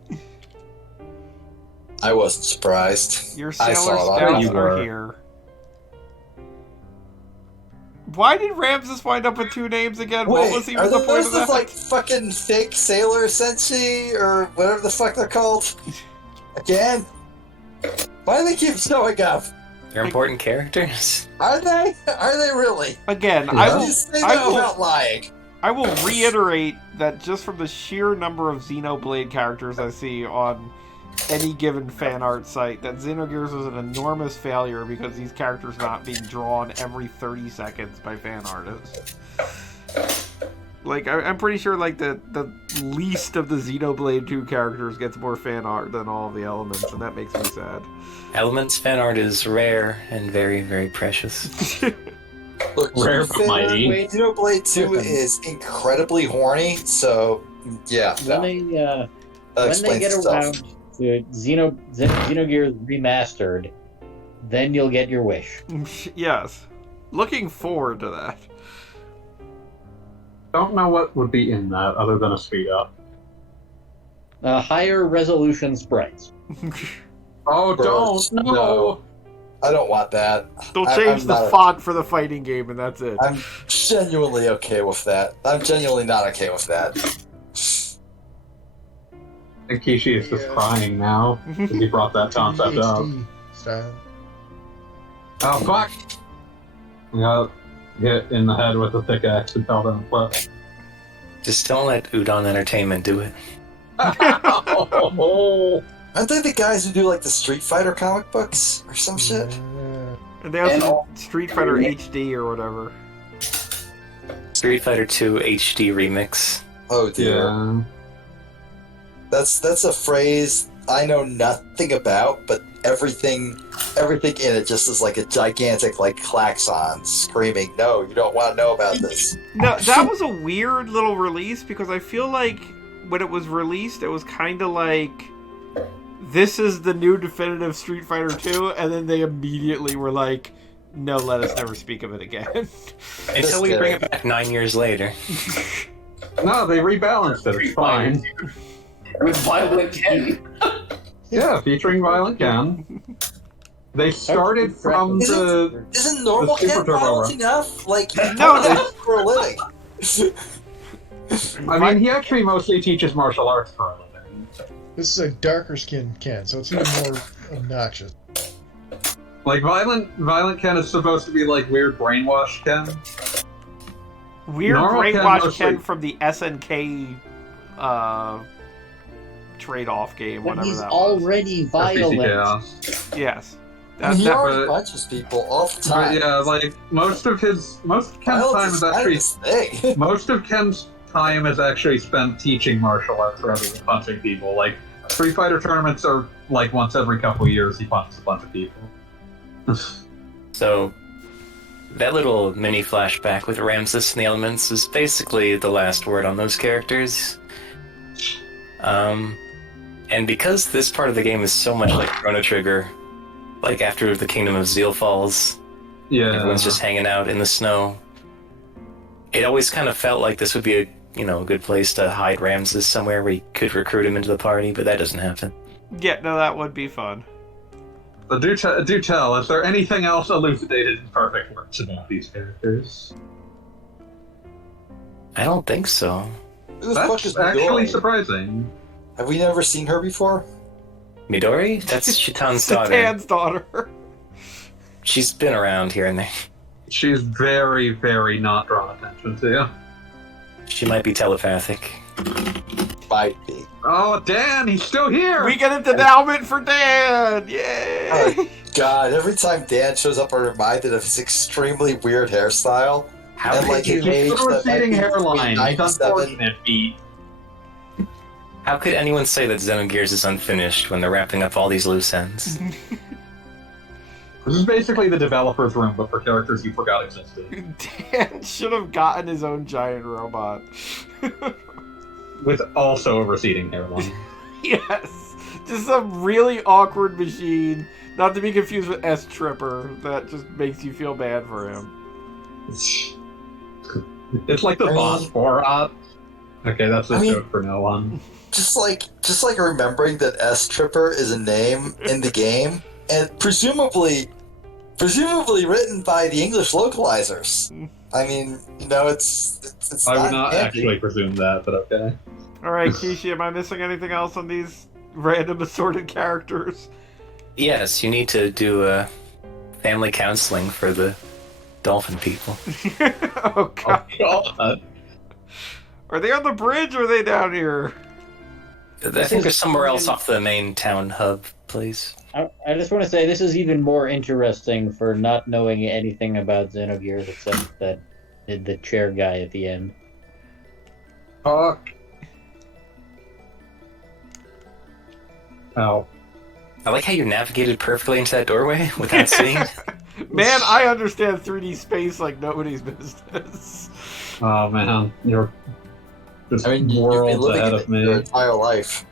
I wasn't surprised. Your I Sailor saw it. Scouts You are were. here. Why did Ramses wind up with 2 names again? Wait, What was even are the point of those that? like fucking fake Sailor Senshi or whatever the fuck they're called? Again? Why do they keep showing up? They're important characters. Are they? Are they really? Again, Why do you say that without lying? I will reiterate that just from the sheer number of Xenoblade characters I see on any given fan art site, that Xenogears was an enormous failure because these characters not being drawn every 30 seconds by fan artists. Like, I'm pretty sure like the least of the Xenoblade 2 characters gets more fan art than all of the elements, and that makes me sad. Elements fan art is rare and very, very precious. Look, Rare but mighty. Xenoblade 2 is incredibly horny, so yeah. When they that when they explains get stuff. around to Xenogears Remastered, then you'll get your wish. Yes. Looking forward to that. Don't know what would be in that other than a speed up. Higher resolution sprites. Oh, Gross. don't! No! No. I don't want that. They'll I'm change the not- font for the fighting game, and that's it. I'm genuinely okay with that. I'm genuinely not okay with that. I think Kishi is just Yeah. crying now because he brought that concept up. HD style. Oh, fuck! We got hit in the head with a pickaxe and fell down a cliff. Just don't let Udon Entertainment do it. Oh, Aren't they the guys who do like the Street Fighter comic books or some shit? Yeah. And they also And all- Street Fighter HD or whatever. Street Fighter 2 HD Remix. Oh dear. yeah. That's a phrase I know nothing about, but everything in it just is like a gigantic like klaxon screaming, "No, you don't want to know about this." No, that was a weird little release because I feel like when it was released, it was kind of like, this is the new definitive Street Fighter 2, and then they immediately were like, no, let us never speak of it again. Until we bring it back 9 years later. No, they rebalanced it. It's fine. With Violent Ken. Yeah, featuring Violent Ken. They started from the. Isn't normal The Super cat Turbo violence Run. enough? Like, No, no, for a living. I mean, he actually mostly teaches martial arts for a living. This is a darker skinned Ken, so it's even more obnoxious. Like Violent Ken is supposed to be like weird brainwashed Ken. Weird Normal Ken brainwash mostly- Ken from the SNK trade-off game, But whatever he's that already FBC violent. Chaos. was. Yes. And he already but- punches people all the But time. yeah, like most of Ken's time Violence is kind actually of his thing. most of Ken's time is actually spent teaching martial arts rather than punching people. Like Street Fighter tournaments are like once every couple of years he punches a bunch of people. So, that little mini flashback with Ramses and the Elements is basically the last word on those characters. And because this part of the game is so much like Chrono Trigger, like after the Kingdom of Zeal falls, Yeah, everyone's just hanging out in the snow. It always kind of felt like this would be a good place to hide Ramses somewhere where you could recruit him into the party, but that doesn't happen. Yeah, no, that would be fun. But do tell, is there anything else elucidated in perfect words about these characters? I don't think so. Who the fuck is That's actually Midori? surprising. Have we never seen her before? Midori? That's Shitan's daughter. Satan's daughter. She's been around here and there. She's very, very not drawn attention to. She might be telepathic. Might be. Oh, Dan, he's still here! We get a denouement for Dan! Yay! Oh, God, every time Dan shows up, I'm reminded of his extremely weird hairstyle. How And, could like, you? his age He's got a that might receding be hairline. between He's 97. unfortunate, Pete. How could anyone say that Xenogears is unfinished when they're wrapping up all these loose ends? This is basically the developer's room, but for characters you forgot existed. Dan should have gotten his own giant robot. With also a receding hairline. Yes! Just some really awkward machine, not to be confused with S-Tripper, that just makes you feel bad for him. It's like the I mean- boss Borat. Okay, that's a joke for no one. Just like remembering that S Tripper is a name in the game, and presumably written by the English localizers. I mean, it's I would not not handy. actually presume that, but okay. All right, Kishi, am I missing anything else on these random assorted characters? Yes, you need to do family counseling for the dolphin people. Oh god. Oh, God. Are they on the bridge or are they down here? I think there's somewhere else off the main town hub, please. I just want to say this is even more interesting for not knowing anything about Xenogears except that the chair guy at the end. Fuck. Ow. I like how you navigated perfectly into that doorway without seeing. Man, I understand 3D space like nobody's business. Oh man, you're just You've been worlds living ahead in of it your me. entire life.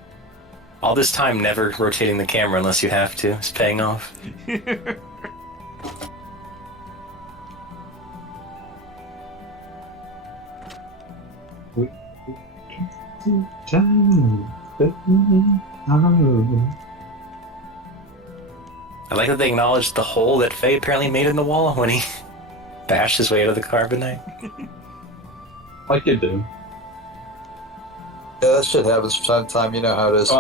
All this time, never rotating the camera unless you have to. It's paying off. I like that they acknowledged the hole that Faye apparently made in the wall when he bashed his way out of the carbonite. Like you do. Yeah, that shit happens from time to time. You know how it is.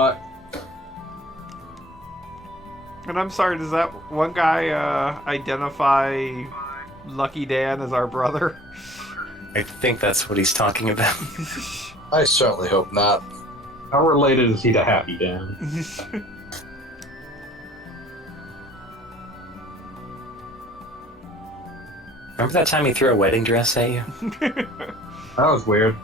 And I'm sorry, does that one guy identify Lucky Dan as our brother? I think that's what he's talking about. I certainly hope not. How related is he to Happy Dan? Remember that time he threw a wedding dress at you? That was weird.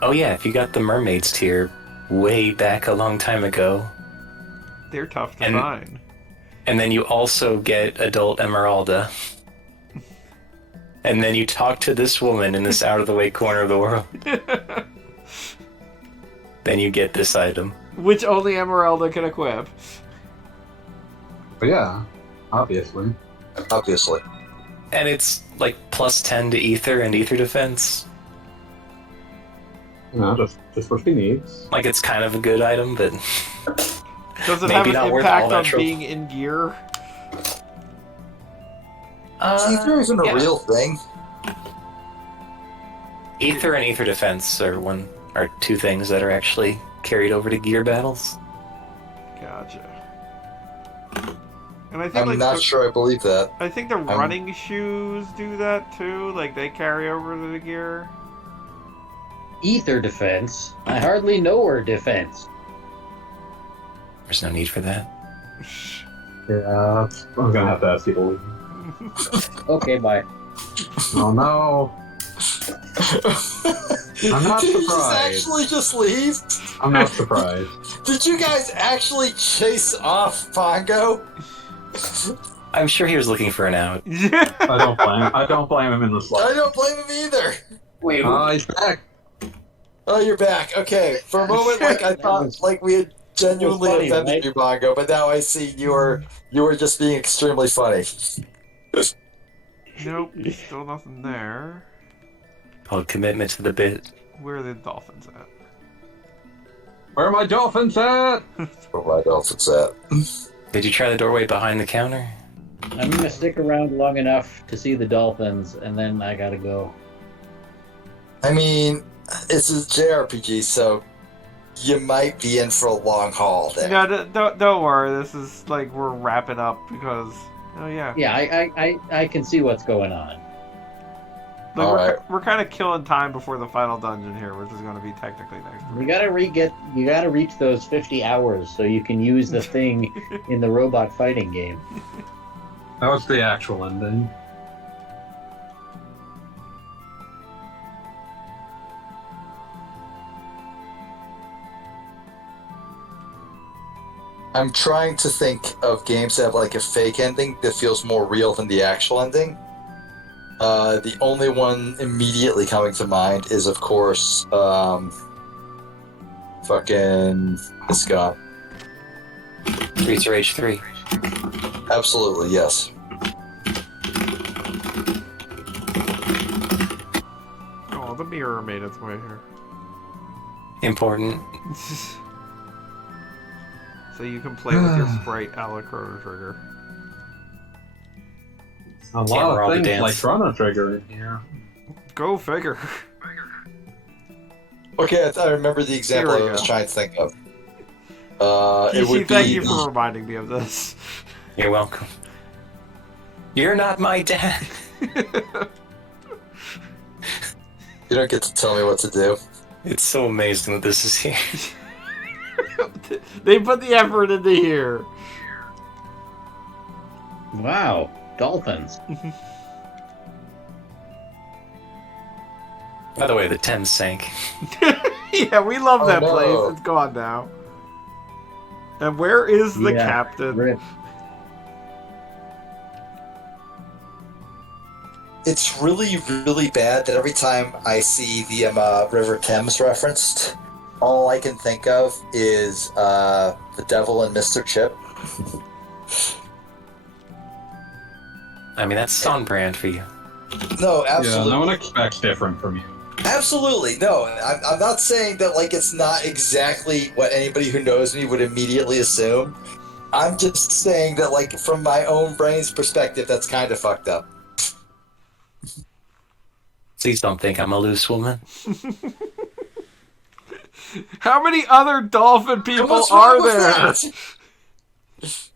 Oh yeah, if you got the mermaids tier way back a long time ago, They're tough to find. and then you also get adult Emeralda, and then you talk to this woman in this out-of-the-way corner of the world, then you get this item. Which only Emeralda can equip. But yeah, obviously. Obviously. And it's like plus 10 to ether and ether defense. You know, just what she needs. Like, it's kind of a good item, but Does it maybe have not an worth all impact that on trouble. being in gear? Ether isn't yeah. a real thing. Ether and ether defense are two things that are actually carried over to gear battles. Gotcha. And I think I'm not sure I believe that. I think the running shoes do that too. Like they carry over to the gear. Ether defense? I hardly know her defense. There's no need for that. Yeah, I'm gonna have to ask you to leave. Okay, bye. Oh no. I'm not Did you surprised. just leave? I'm not surprised. Did you guys actually chase off Pongo? I'm sure he was looking for an out. I don't blame him in the I slightest. don't blame him either. Wait, He's back. Oh, you're back. Okay. For a moment, I thought we had genuinely funny, offended right? you, Pongo, but now I see you were just being extremely funny. Nope, still nothing there. Called commitment to the bit. Where are the dolphins at? Where are my dolphins at? Where my dolphins at? Did you try the doorway behind the counter? I'm gonna stick around long enough to see the dolphins, and then I gotta go. I mean, it's a JRPG, so you might be in for a long haul there. No, don't worry. This is like we're wrapping up because. Oh yeah. Yeah, I can see what's going on. Like, Alright. we're kind of killing time before the final dungeon here, which is going to be technically next You week. gotta reach those 50 hours so you can use the thing in the robot fighting game. That was the actual ending. I'm trying to think of games that have like a fake ending that feels more real than the actual ending. The only one immediately coming to mind is, of course, fucking it's gone. Streets of Rage 3. mirror made its way here. Important. So you can play with your sprite a la Chrono Trigger. A Can't lot roll of the things dance. like Chrono Trigger in here. Go figure. Okay, I remember the example Here we I was go. trying to think of. It Kishi, would be. thank you for reminding me of this. You're welcome. You're not my dad. You don't get to tell me what to do. It's so amazing that this is here. They put the effort into here. Wow, dolphins. By the way, the Thames sank. Yeah, we love that no. place. It's gone now. And where is the Yeah, captain? rip. It's really, really bad that every time I see the River Thames referenced, all I can think of is the Devil and Mr. Chip. I mean, that's on brand for you. No, Yeah, absolutely. no one expects different from you. Absolutely. No, I'm not saying that, like, it's not exactly what anybody who knows me would immediately assume. I'm just saying that, like, from my own brain's perspective, that's kind of fucked up. Please don't think I'm a loose woman. How many other dolphin people What's wrong are with there? that?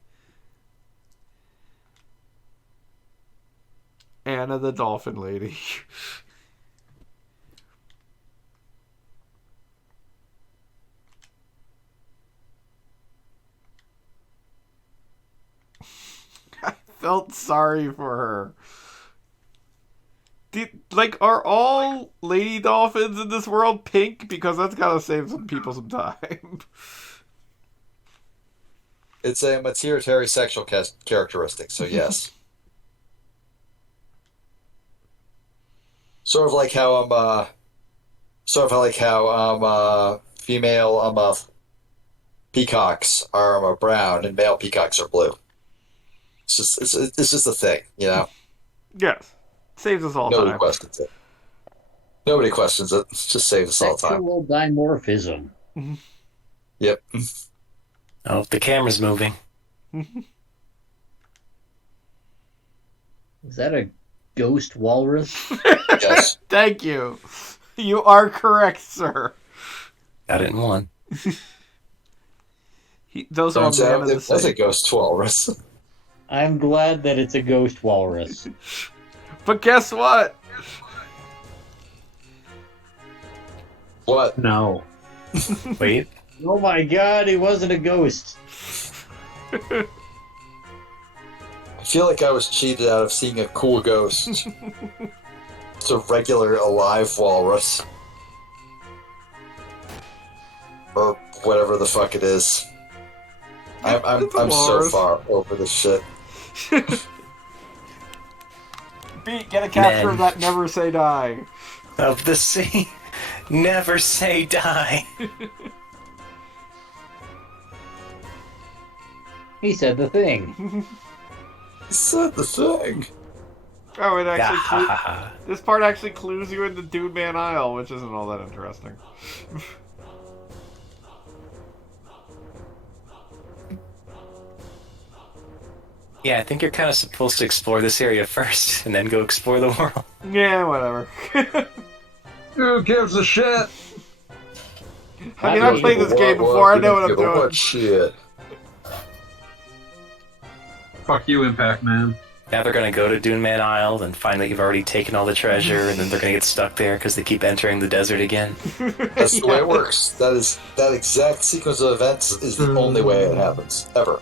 Anna the dolphin lady. I felt sorry for her. Are all lady dolphins in this world pink? Because that's gotta save some people some time. It's a material sexual characteristic, so yes. Sort of like how female peacocks are brown and male peacocks are blue. It's just a thing, you know. Yes. Saves us all Nobody time. questions it. Nobody questions it. It just saves us all time. Sexual dimorphism. Yep. Oh, the camera's moving. Is that a ghost walrus? Yes. Thank you. You are correct, sir. Got it in one. Those are all Turns out man of the it was a same. ghost walrus. I'm glad that it's a ghost walrus. But guess what? What? No. Wait. Oh my god, he wasn't a ghost. I feel like I was cheated out of seeing a cool ghost. It's a regular alive walrus. Or whatever the fuck it is. I'm It's a so walrus. far over this shit. Beat, get a capture Men. of that never say die. Of the sea. Never say die. He said the thing. He said the thing. Oh, it actually Gahahaha. this part actually clues you into Dude Man Isle, which isn't all that interesting. Yeah, I think you're kind of supposed to explore this area first, and then go explore the world. Yeah, whatever. Who gives a shit? I mean, I played this game before. I know what I'm doing. What shit? Fuck you, Impact Man. Now they're gonna go to Dune Man Isle and find that you've already taken all the treasure, and then they're gonna get stuck there because they keep entering the desert again. That's the way it works. That exact sequence of events is the only way it happens ever.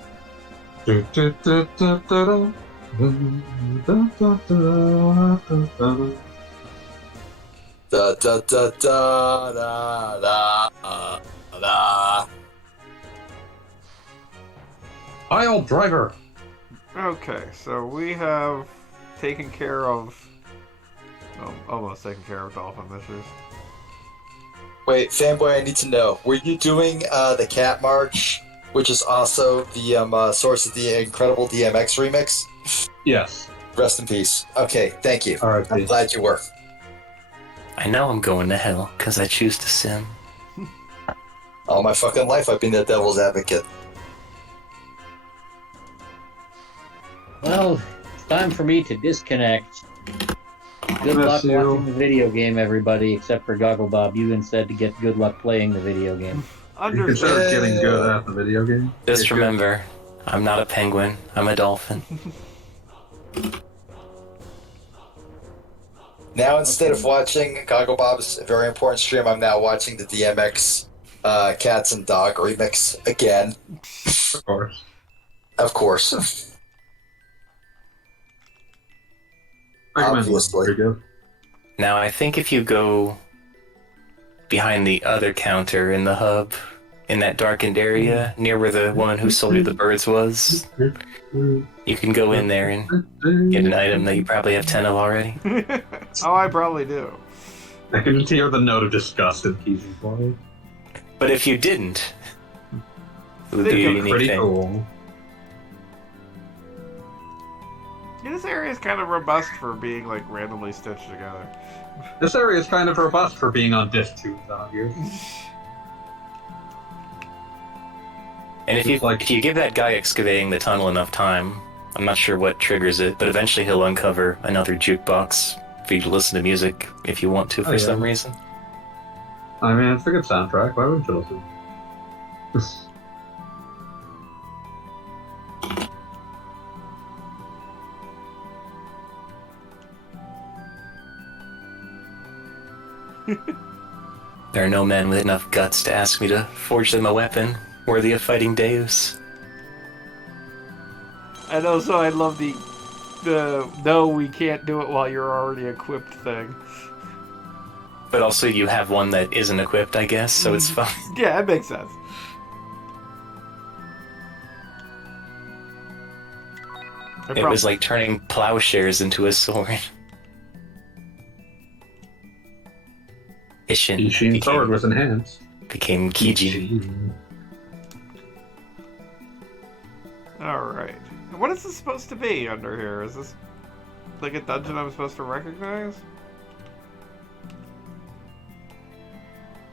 Da da da da da da da. Aisle driver. Okay, so we have taken care of... almost taken care of dolphin issues. Wait, fanboy, I need to know. Were you doing the Cat March, which is also the source of the incredible DMX remix? Yes. Rest in peace. Okay, thank you. All right. I'm glad you were. I know I'm going to hell because I choose to sin. All my fucking life I've been the devil's advocate. Well, it's time for me to disconnect. Good luck watching the video game, everybody, except for Gogglebob. You instead to get good luck playing the video game. You consider getting good at the video game? Just remember, I'm not a penguin. I'm a dolphin. Now, instead of watching Gogglebob's very important stream, I'm now watching the DMX Cats and Dog remix again. Of course. Of course. Obviously. Now, I think if you go behind the other counter in the hub, in that darkened area near where the woman who sold you the birds was, you can go in there and get an item that you probably have 10 of already. Oh, I probably do. I can hear the note of disgust in Keith's voice. But if you didn't, it would They be a look unique pretty thing. cool. Yeah, this area is kind of robust for being like randomly stitched together. This area is kind of robust for being on disc 2 out here. And if you give that guy excavating the tunnel enough time, I'm not sure what triggers it, but eventually he'll uncover another jukebox for you to listen to music if you want to for some reason. I mean, it's a good soundtrack. Why wouldn't you listen? There are no men with enough guts to ask me to forge them a weapon worthy of fighting Deus. And also, I love the no, we can't do it while you're already equipped thing. But also, you have one that isn't equipped, I guess, so it's fine. Yeah, it makes sense. It was like turning plowshares into a sword. Ishin sword was enhanced. Became Kiji. Alright. What is this supposed to be under here? Is this like a dungeon I'm supposed to recognize?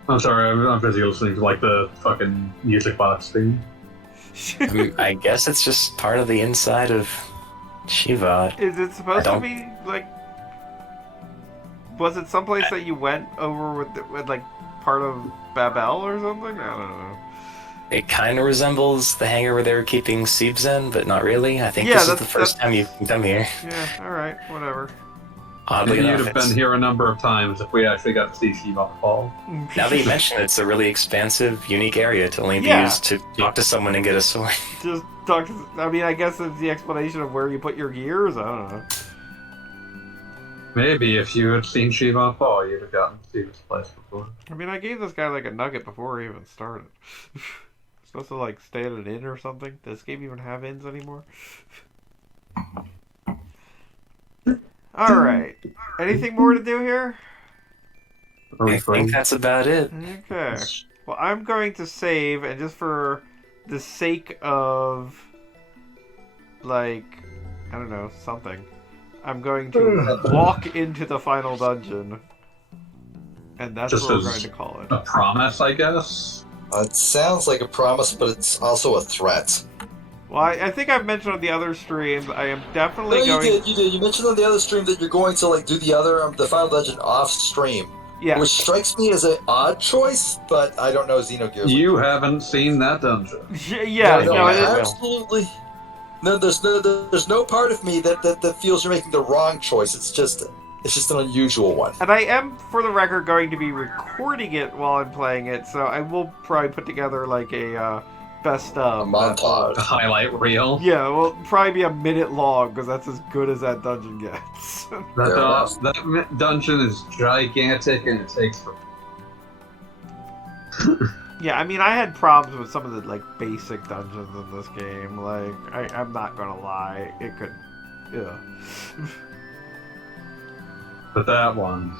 I'm sorry, I'm busy listening to like the fucking music box theme. I guess it's just part of the inside of Shiva. Is it supposed to be like? Was it someplace that you went over with like part of Babel or something? I don't know. It kind of resembles the hangar where they were keeping Siebzen, but not really. I think this is the first time you've come here. Yeah, alright, whatever. Oddly You'd enough, have been here a number of times if we actually got to see Shiva fall. now that you mention it, it's a really expansive, unique area to only be used to talk to someone and get a sword. Just talk to, I mean, I guess it's the explanation of where you put your gears? I don't know. Maybe if you had seen Shiva fall, you'd have gotten to see this place before. I mean, I gave this guy like a nugget before he even started. Supposed to like stay at an inn or something? Does this game even have inns anymore? Alright. Anything more to do here? I think that's about it. Okay. Well, I'm going to save, and just for the sake of, like, I don't know, something, I'm going to walk into the final dungeon. And that's Just what we're as going to call it. A promise, I guess? It sounds like a promise, but it's also a threat. Well, I think I've mentioned on the other streams, I am definitely No, going... you did. You mentioned on the other stream that you're going to like do the final dungeon off stream. Yeah. Which strikes me as an odd choice, but I don't know Xenogears. You haven't seen that dungeon. Yeah, no, it is. Absolutely. No, there's no part of me that feels you're making the wrong choice. It's just an unusual one. And I am, for the record, going to be recording it while I'm playing it, so I will probably put together like a best of montage, a highlight reel. Yeah, well, probably be a minute long because that's as good as that dungeon gets. That dungeon is gigantic and it takes forever. Yeah, I mean, I had problems with some of the like basic dungeons in this game. Like, I'm not gonna lie, it could, yeah. But that one.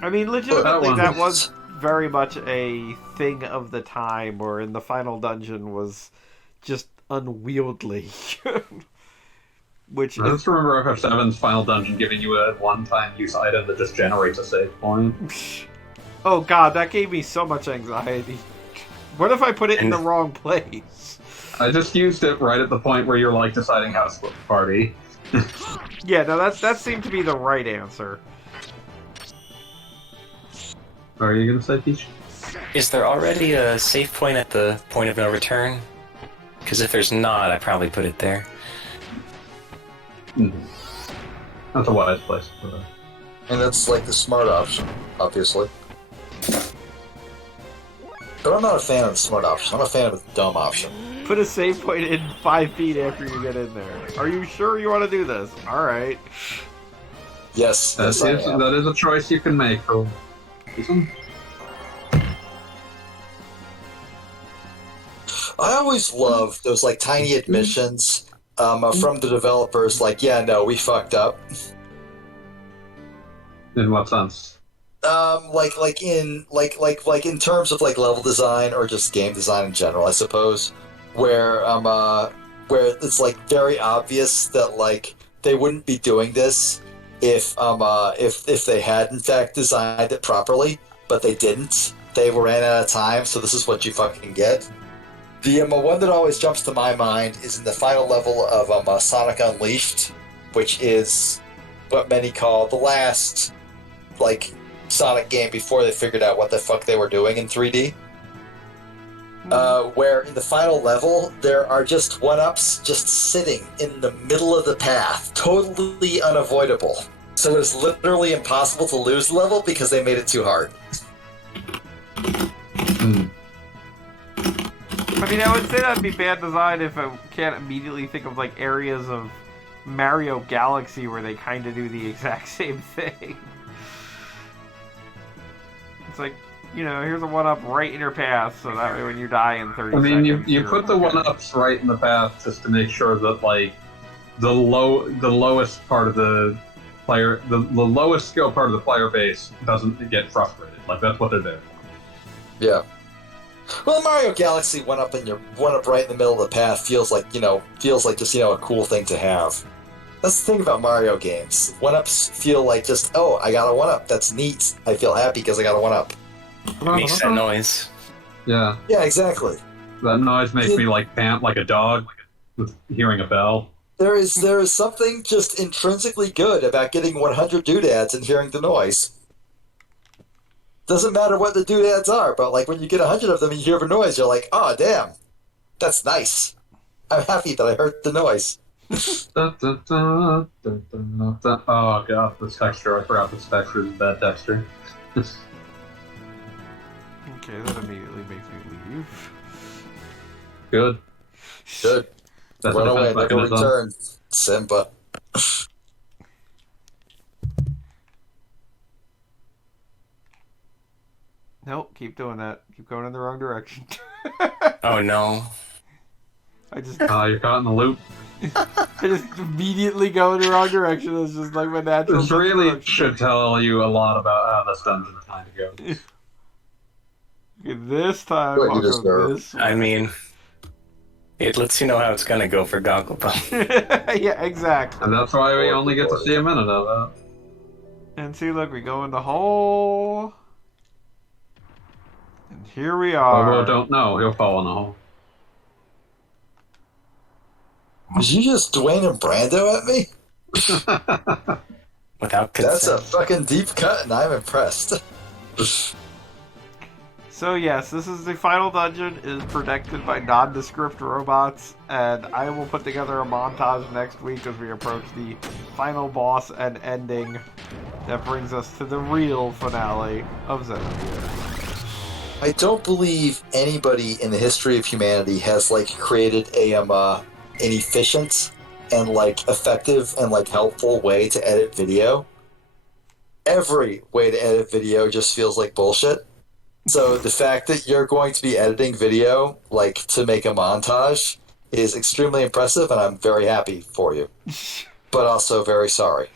I mean, legitimately, that was very much a thing of the time, where in the final dungeon was just unwieldy. which I just remember FF7's final dungeon giving you a one-time use item that just generates a save point. Oh god, that gave me so much anxiety. What if I put it in the wrong place? I just used it right at the point where you're like deciding how to split the party. Yeah, no, that seemed to be the right answer. What are you gonna say, Peach? Is there already a save point at the point of no return? Because if there's not, I probably put it there. That's a wise place to put it. And that's like the smart option, obviously. But I'm not a fan of the smart option. I'm a fan of the dumb option. Put a save point in 5 feet after you get in there. Are you sure you want to do this? Alright. Yes, That is a choice you can make for reason. I always love those like tiny admissions from the developers. Like, yeah, no, we fucked up. In what sense? Like in terms of like level design or just game design in general, I suppose, where it's like very obvious that like they wouldn't be doing this if they had in fact designed it properly, but they didn't. They ran out of time, so this is what you fucking get. The one that always jumps to my mind is in the final level of Sonic Unleashed, which is what many call the last like Sonic game before they figured out what the fuck they were doing in 3D. Where in the final level there are just 1-ups just sitting in the middle of the path, totally unavoidable. So it's literally impossible to lose the level because they made it too hard. I mean, I would say that'd be bad design if I can't immediately think of like areas of Mario Galaxy where they kind of do the exact same thing. It's like, you know, here's a 1-up right in your path, so that way when you die in 30 seconds... I mean, you put the 1-ups right in the path just to make sure that, like, the lowest part of the player... The lowest skill part of the player base doesn't get frustrated. Like, that's what they're there for. Yeah. Well, Mario Galaxy 1-up and your 1-up right in the middle of the path feels like just, a cool thing to have. That's the thing about Mario games. 1-ups feel like just, oh, I got a 1-up. That's neat. I feel happy because I got a 1-up. It makes that noise. Yeah. Yeah, exactly. That noise makes me, like, pant like a dog with hearing a bell. There is something just intrinsically good about getting 100 doodads and hearing the noise. Doesn't matter what the doodads are, but, like, when you get 100 of them and you hear the noise, you're like, oh, damn. That's nice. I'm happy that I heard the noise. Oh god, this texture. I forgot this texture is a bad texture. Okay, that immediately makes me leave. Good. Good. That's Run a away, defense never mechanism. return. Simba. Nope, keep doing that. Keep going in the wrong direction. Oh no. I just You're caught in the loop. I just immediately go in the wrong direction. It's just like my natural This really direction. should tell you a lot about how this dungeon kind of goes. Okay, this time What I'll you go deserve. this way. I mean, it lets you know how it's gonna go for Gogglebum. Yeah, exactly. And that's why we only get to see a minute of it. And see, look, we go in the hole. And here we are. Although don't know, he'll fall in a hole. Did you just Dwayne and Brando at me? Without That's a consent. fucking deep cut, and I'm impressed. So yes, this is the final dungeon. It is protected by nondescript robots, and I will put together a montage next week as we approach the final boss and ending that brings us to the real finale of Xenogears. I don't believe anybody in the history of humanity has like created an efficient and like effective and like helpful way to edit video. Every way to edit video just feels like bullshit. So the fact that you're going to be editing video like to make a montage is extremely impressive, and I'm very happy for you. But also very sorry.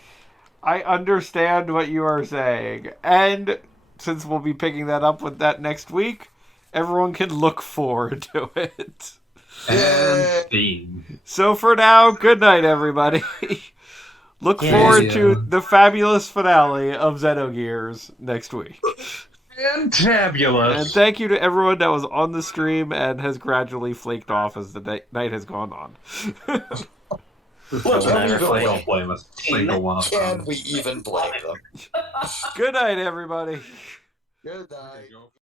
I understand what you are saying, and since we'll be picking that up with that next week, everyone can look forward to it. And Steam. So for now, good night, everybody. Look forward to the fabulous finale of Xenogears next week. Fantabulous. And thank you to everyone that was on the stream and has gradually flaked off as the night has gone on. Don't blame a single one of them. Can we even blame them? Good night, everybody. Good night.